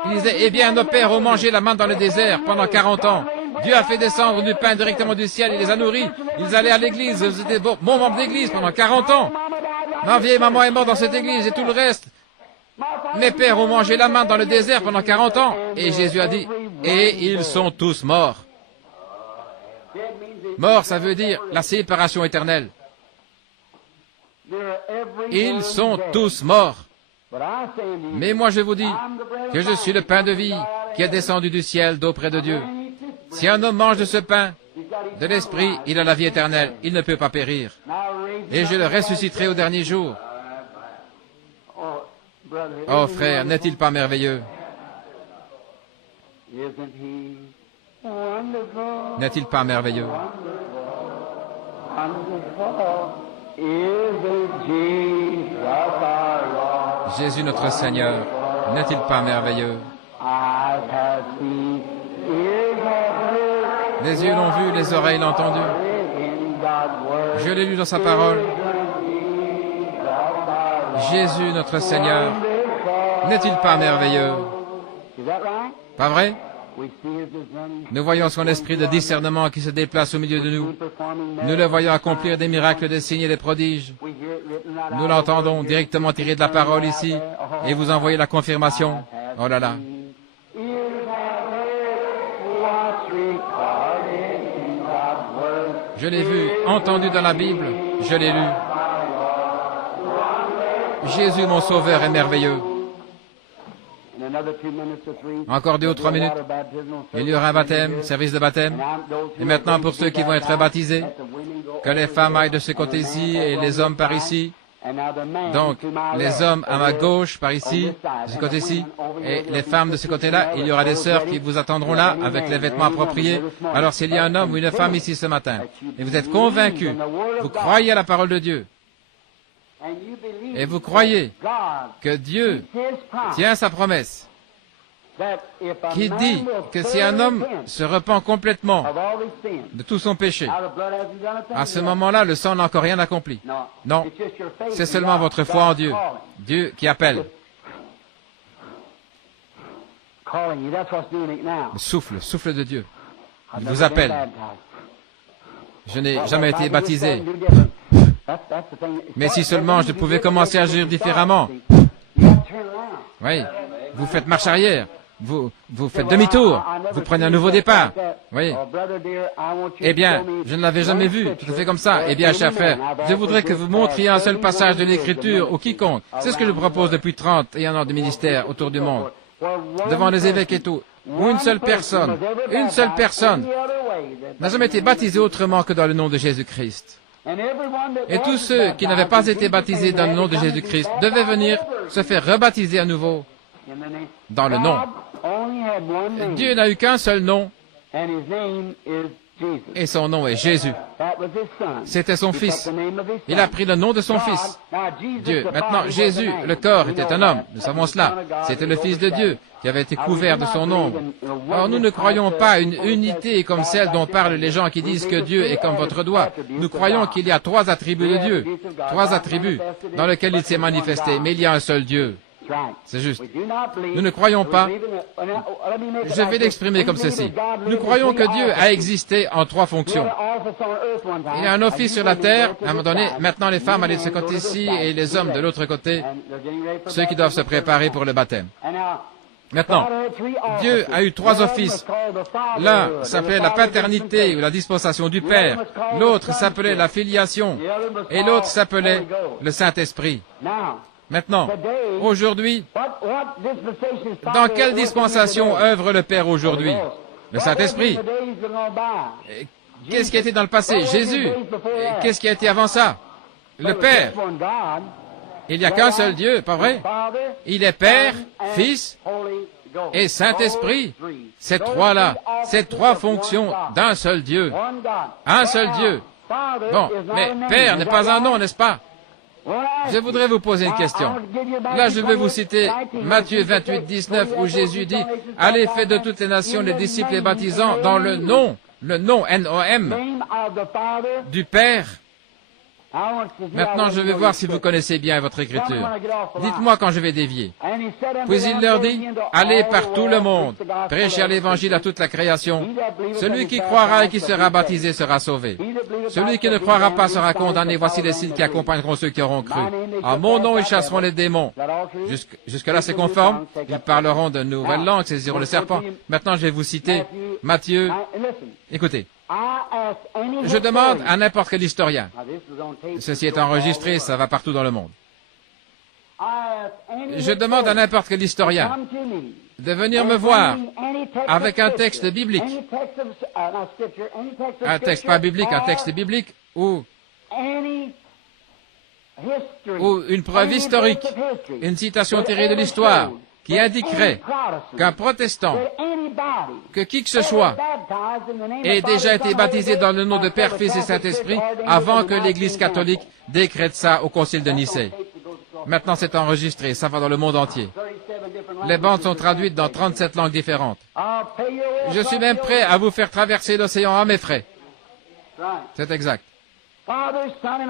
Ils disaient, eh bien, nos pères ont mangé la manne dans le désert pendant 40 ans. Dieu a fait descendre du pain directement du ciel, il les a nourris. Ils allaient à l'église, ils étaient bons membres d'église pendant 40 ans. Ma vieille maman est morte dans cette église et tout le reste. Mes pères ont mangé la manne dans le désert pendant 40 ans. Et Jésus a dit, et ils sont tous morts. Mort, ça veut dire la séparation éternelle. Ils sont tous morts. Mais moi je vous dis que je suis le pain de vie qui est descendu du ciel d'auprès de Dieu. Si un homme mange de ce pain, de l'esprit, il a la vie éternelle, il ne peut pas périr. Et je le ressusciterai au dernier jour. Oh frère, n'est-il pas merveilleux? N'est-il pas merveilleux? Jésus notre Seigneur, n'est-il pas merveilleux? Les yeux l'ont vu, les oreilles l'ont entendu. Je l'ai lu dans sa parole. Jésus notre Seigneur, N'est-il pas merveilleux? Pas vrai? Nous voyons son esprit de discernement qui se déplace au milieu de nous. Nous le voyons accomplir des miracles, des signes et des prodiges. Nous l'entendons directement tiré de la parole ici, et vous envoyez la confirmation. Oh là là. Je l'ai vu, entendu dans la Bible, je l'ai lu. Jésus, mon Sauveur, est merveilleux. Encore 2 ou 3 minutes. Il y aura un baptême, service de baptême. Et maintenant, pour ceux qui vont être baptisés, que les femmes aillent de ce côté-ci et les hommes par ici. Donc, les hommes à ma gauche, par ici, de ce côté-ci, et les femmes de ce côté-là. Il y aura des sœurs qui vous attendront là, avec les vêtements appropriés. Alors, s'il y a un homme ou une femme ici ce matin, et vous êtes convaincus, vous croyez à la parole de Dieu, et vous croyez que Dieu tient sa promesse, qui dit que si un homme se repent complètement de tout son péché, à ce moment-là, le sang n'a encore rien accompli. Non, c'est seulement votre foi en Dieu. Dieu qui appelle. Le souffle de Dieu. Il vous appelle. Je n'ai jamais été baptisé. Mais si seulement je pouvais commencer à agir différemment. Oui, vous faites marche arrière. Vous faites demi-tour, vous prenez un nouveau départ. Oui. Eh bien, je ne l'avais jamais vu, tout à fait comme ça. Eh bien, cher frère, je voudrais que vous montriez un seul passage de l'Écriture ou quiconque. C'est ce que je propose depuis 31 ans de ministère autour du monde, devant les évêques et tout. Où une seule personne n'a jamais été baptisée autrement que dans le nom de Jésus-Christ. Et tous ceux qui n'avaient pas été baptisés dans le nom de Jésus-Christ devaient venir se faire rebaptiser à nouveau dans le nom. Dieu n'a eu qu'un seul nom, et son nom est Jésus. C'était son fils. Il a pris le nom de son fils. Dieu. Maintenant, Jésus, le corps, était un homme. Nous savons cela. C'était le Fils de Dieu qui avait été couvert de son ombre. Or, nous ne croyons pas à une unité comme celle dont parlent les gens qui disent que Dieu est comme votre doigt. Nous croyons qu'il y a 3 attributs de Dieu. 3 attributs dans lesquels il s'est manifesté. Mais il y a un seul Dieu. C'est juste. Nous ne croyons pas. Je vais l'exprimer comme ceci. Nous croyons que Dieu a existé en 3 fonctions. Il y a un office sur la terre, à un moment donné. Maintenant, les femmes allaient de ce côté-ci et les hommes de l'autre côté, ceux qui doivent se préparer pour le baptême. Maintenant, Dieu a eu 3 offices. L'un s'appelait la paternité ou la dispensation du Père. L'autre s'appelait la filiation. Et l'autre s'appelait le Saint-Esprit. Maintenant, aujourd'hui, dans quelle dispensation œuvre le Père aujourd'hui? Le Saint-Esprit. Qu'est-ce qui a été dans le passé? Jésus. Qu'est-ce qui a été avant ça? Le Père. Il n'y a qu'un seul Dieu, pas vrai? Il est Père, Fils et Saint-Esprit. Ces 3-là, ces 3 fonctions d'un seul Dieu. Un seul Dieu. Bon, mais Père n'est pas un nom, n'est-ce pas? Je voudrais vous poser une question. Là, je vais vous citer Matthieu 28, 19, où Jésus dit « Allez, faites de toutes les nations les disciples et baptisants dans le nom, N-O-M, du Père. » Maintenant, je vais voir si vous connaissez bien votre écriture. Dites-moi quand je vais dévier. Puis il leur dit, allez par tout le monde, prêchez l'évangile à toute la création. Celui qui croira et qui sera baptisé sera sauvé. Celui qui ne croira pas sera condamné. Voici les signes qui accompagneront ceux qui auront cru. En mon nom, ils chasseront les démons. Jusque-là, c'est conforme. Ils parleront de nouvelles langues, saisiront le serpent. Maintenant, je vais vous citer Matthieu. Écoutez. Je demande à n'importe quel historien. Ceci est enregistré, ça va partout dans le monde. Je demande à n'importe quel historien de venir me voir avec un texte biblique. Un texte pas biblique, un texte biblique ou une preuve historique, une citation tirée de l'histoire qui indiquerait qu'un protestant, que qui que ce soit, ait déjà été baptisé dans le nom de Père, Fils et Saint-Esprit avant que l'Église catholique décrète ça au Concile de Nicée. Maintenant, c'est enregistré, ça va dans le monde entier. Les bandes sont traduites dans 37 langues différentes. Je suis même prêt à vous faire traverser l'océan à mes frais. C'est exact.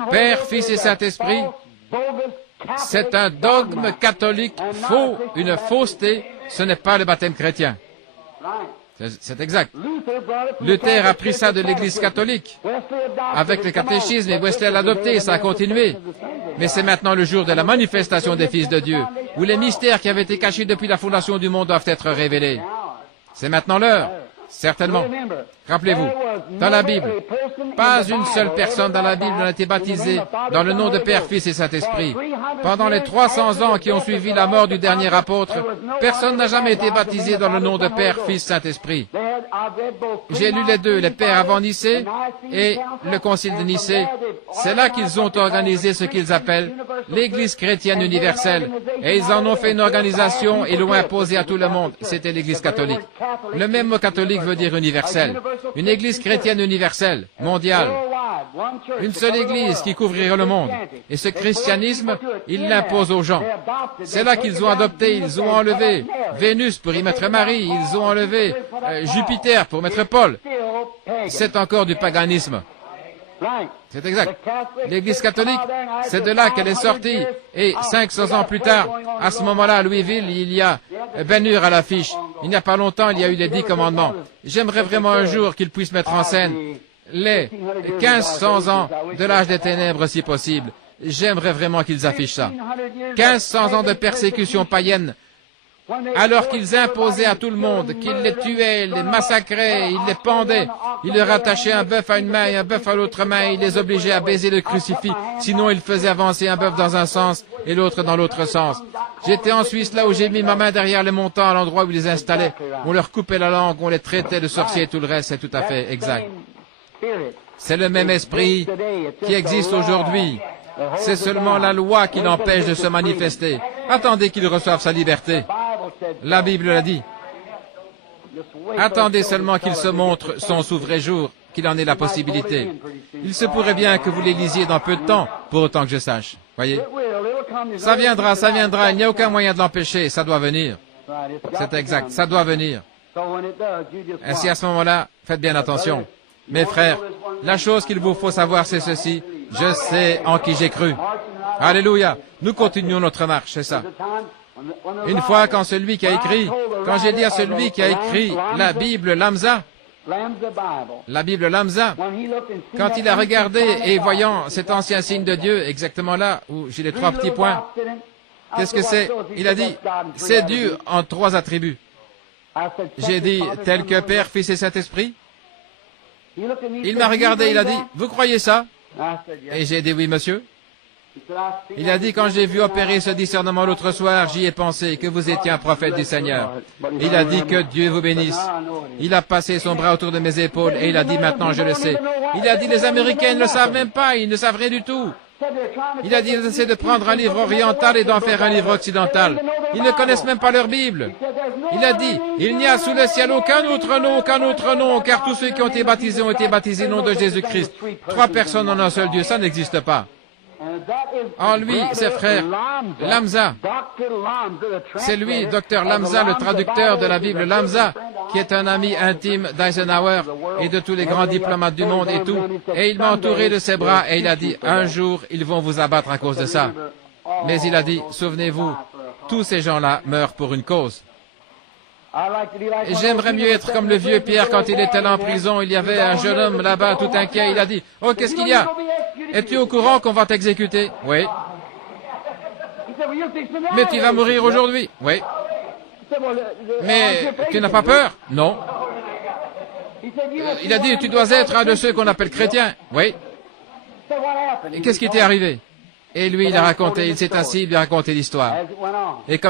Père, Fils et Saint-Esprit, C'est un dogme catholique faux, une fausseté. Ce n'est pas le baptême chrétien. C'est exact. Luther a pris ça de l'Église catholique. Avec le catéchisme, et Wesley l'a adopté, et ça a continué. Mais c'est maintenant le jour de la manifestation des fils de Dieu, où les mystères qui avaient été cachés depuis la fondation du monde doivent être révélés. C'est maintenant l'heure. Certainement. Rappelez-vous, dans la Bible, pas une seule personne dans la Bible n'a été baptisée dans le nom de Père, Fils et Saint-Esprit. Pendant les 300 ans qui ont suivi la mort du dernier apôtre, personne n'a jamais été baptisé dans le nom de Père, Fils, Saint-Esprit. J'ai lu les deux, les pères avant Nicée et le concile de Nicée. C'est là qu'ils ont organisé ce qu'ils appellent l'Église chrétienne universelle. Et ils en ont fait une organisation et l'ont imposée à tout le monde. C'était l'Église catholique. Le même mot catholique veut dire universel. Une Église chrétienne universelle, mondiale. Une seule Église qui couvrirait le monde. Et ce christianisme, ils l'imposent aux gens. C'est là qu'ils ont adopté, ils ont enlevé Vénus pour y mettre Marie, ils ont enlevé Jupiter pour mettre Paul. C'est encore du paganisme. C'est exact. L'Église catholique, c'est de là qu'elle est sortie. Et 500 ans plus tard, à ce moment-là, à Louisville, il y a Ben Hur à l'affiche. Il n'y a pas longtemps, il y a eu les 10 commandements. J'aimerais vraiment un jour qu'ils puissent mettre en scène les 1500 ans de l'âge des ténèbres, si possible. J'aimerais vraiment qu'ils affichent ça. 1500 ans de persécution païenne, alors qu'ils imposaient à tout le monde, qu'ils les tuaient, les massacraient, ils les pendaient, ils leur attachaient un bœuf à une main et un bœuf à l'autre main, ils les obligeaient à baiser le crucifix, sinon ils faisaient avancer un bœuf dans un sens et l'autre dans l'autre sens. J'étais en Suisse, là où j'ai mis ma main derrière les montants, à l'endroit où ils les installaient. On leur coupait la langue, on les traitait de sorciers et tout le reste, c'est tout à fait exact. C'est le même esprit qui existe aujourd'hui. C'est seulement la loi qui l'empêche de se manifester. Attendez qu'il reçoive sa liberté. La Bible l'a dit. Attendez seulement qu'il se montre son vrai jour, qu'il en ait la possibilité. Il se pourrait bien que vous les lisiez dans peu de temps, pour autant que je sache. Voyez? Ça viendra, il n'y a aucun moyen de l'empêcher, ça doit venir. C'est exact, ça doit venir. Ainsi, à ce moment-là, faites bien attention. Mes frères, la chose qu'il vous faut savoir, c'est ceci. Je sais en qui j'ai cru. Alléluia. Nous continuons notre marche, c'est ça. Une fois, quand celui qui a écrit, quand j'ai dit à celui qui a écrit la Bible Lamsa, quand il a regardé et voyant cet ancien signe de Dieu, exactement là où j'ai les 3 petits points, qu'est-ce que c'est? Il a dit, c'est Dieu en 3 attributs. J'ai dit, tel que Père, Fils et Saint-Esprit. Il m'a regardé, il a dit, vous croyez ça? Et j'ai dit, oui, monsieur. Il a dit, quand j'ai vu opérer ce discernement l'autre soir, j'y ai pensé que vous étiez un prophète du Seigneur. Il a dit que Dieu vous bénisse. Il a passé son bras autour de mes épaules et il a dit, maintenant je le sais. Il a dit, les Américains ne le savent même pas, ils ne savent rien du tout. Il a dit, ils essaient de prendre un livre oriental et d'en faire un livre occidental. Ils ne connaissent même pas leur Bible. Il a dit, il n'y a sous le ciel aucun autre nom, car tous ceux qui ont été baptisés au nom de Jésus-Christ. 3 personnes en un seul Dieu, ça n'existe pas. En lui, ses frères, Lamsa, c'est lui, Dr Lamsa, le traducteur de la Bible Lamsa, qui est un ami intime d'Eisenhower et de tous les grands diplomates du monde et tout. Et il m'a entouré de ses bras et il a dit, un jour, ils vont vous abattre à cause de ça. Mais il a dit, souvenez-vous, tous ces gens-là meurent pour une cause. J'aimerais mieux être comme le vieux Pierre quand il était là en prison. Il y avait un jeune homme là-bas tout inquiet. Il a dit, oh, qu'est-ce qu'il y a? Es-tu au courant qu'on va t'exécuter? Oui. Mais tu vas mourir aujourd'hui? Oui. Mais tu n'as pas peur? Non. Il a dit, tu dois être un de ceux qu'on appelle chrétiens. Oui. Et qu'est-ce qui t'est arrivé? Et lui, il a raconté, il s'est assis, il lui a raconté l'histoire. Et comme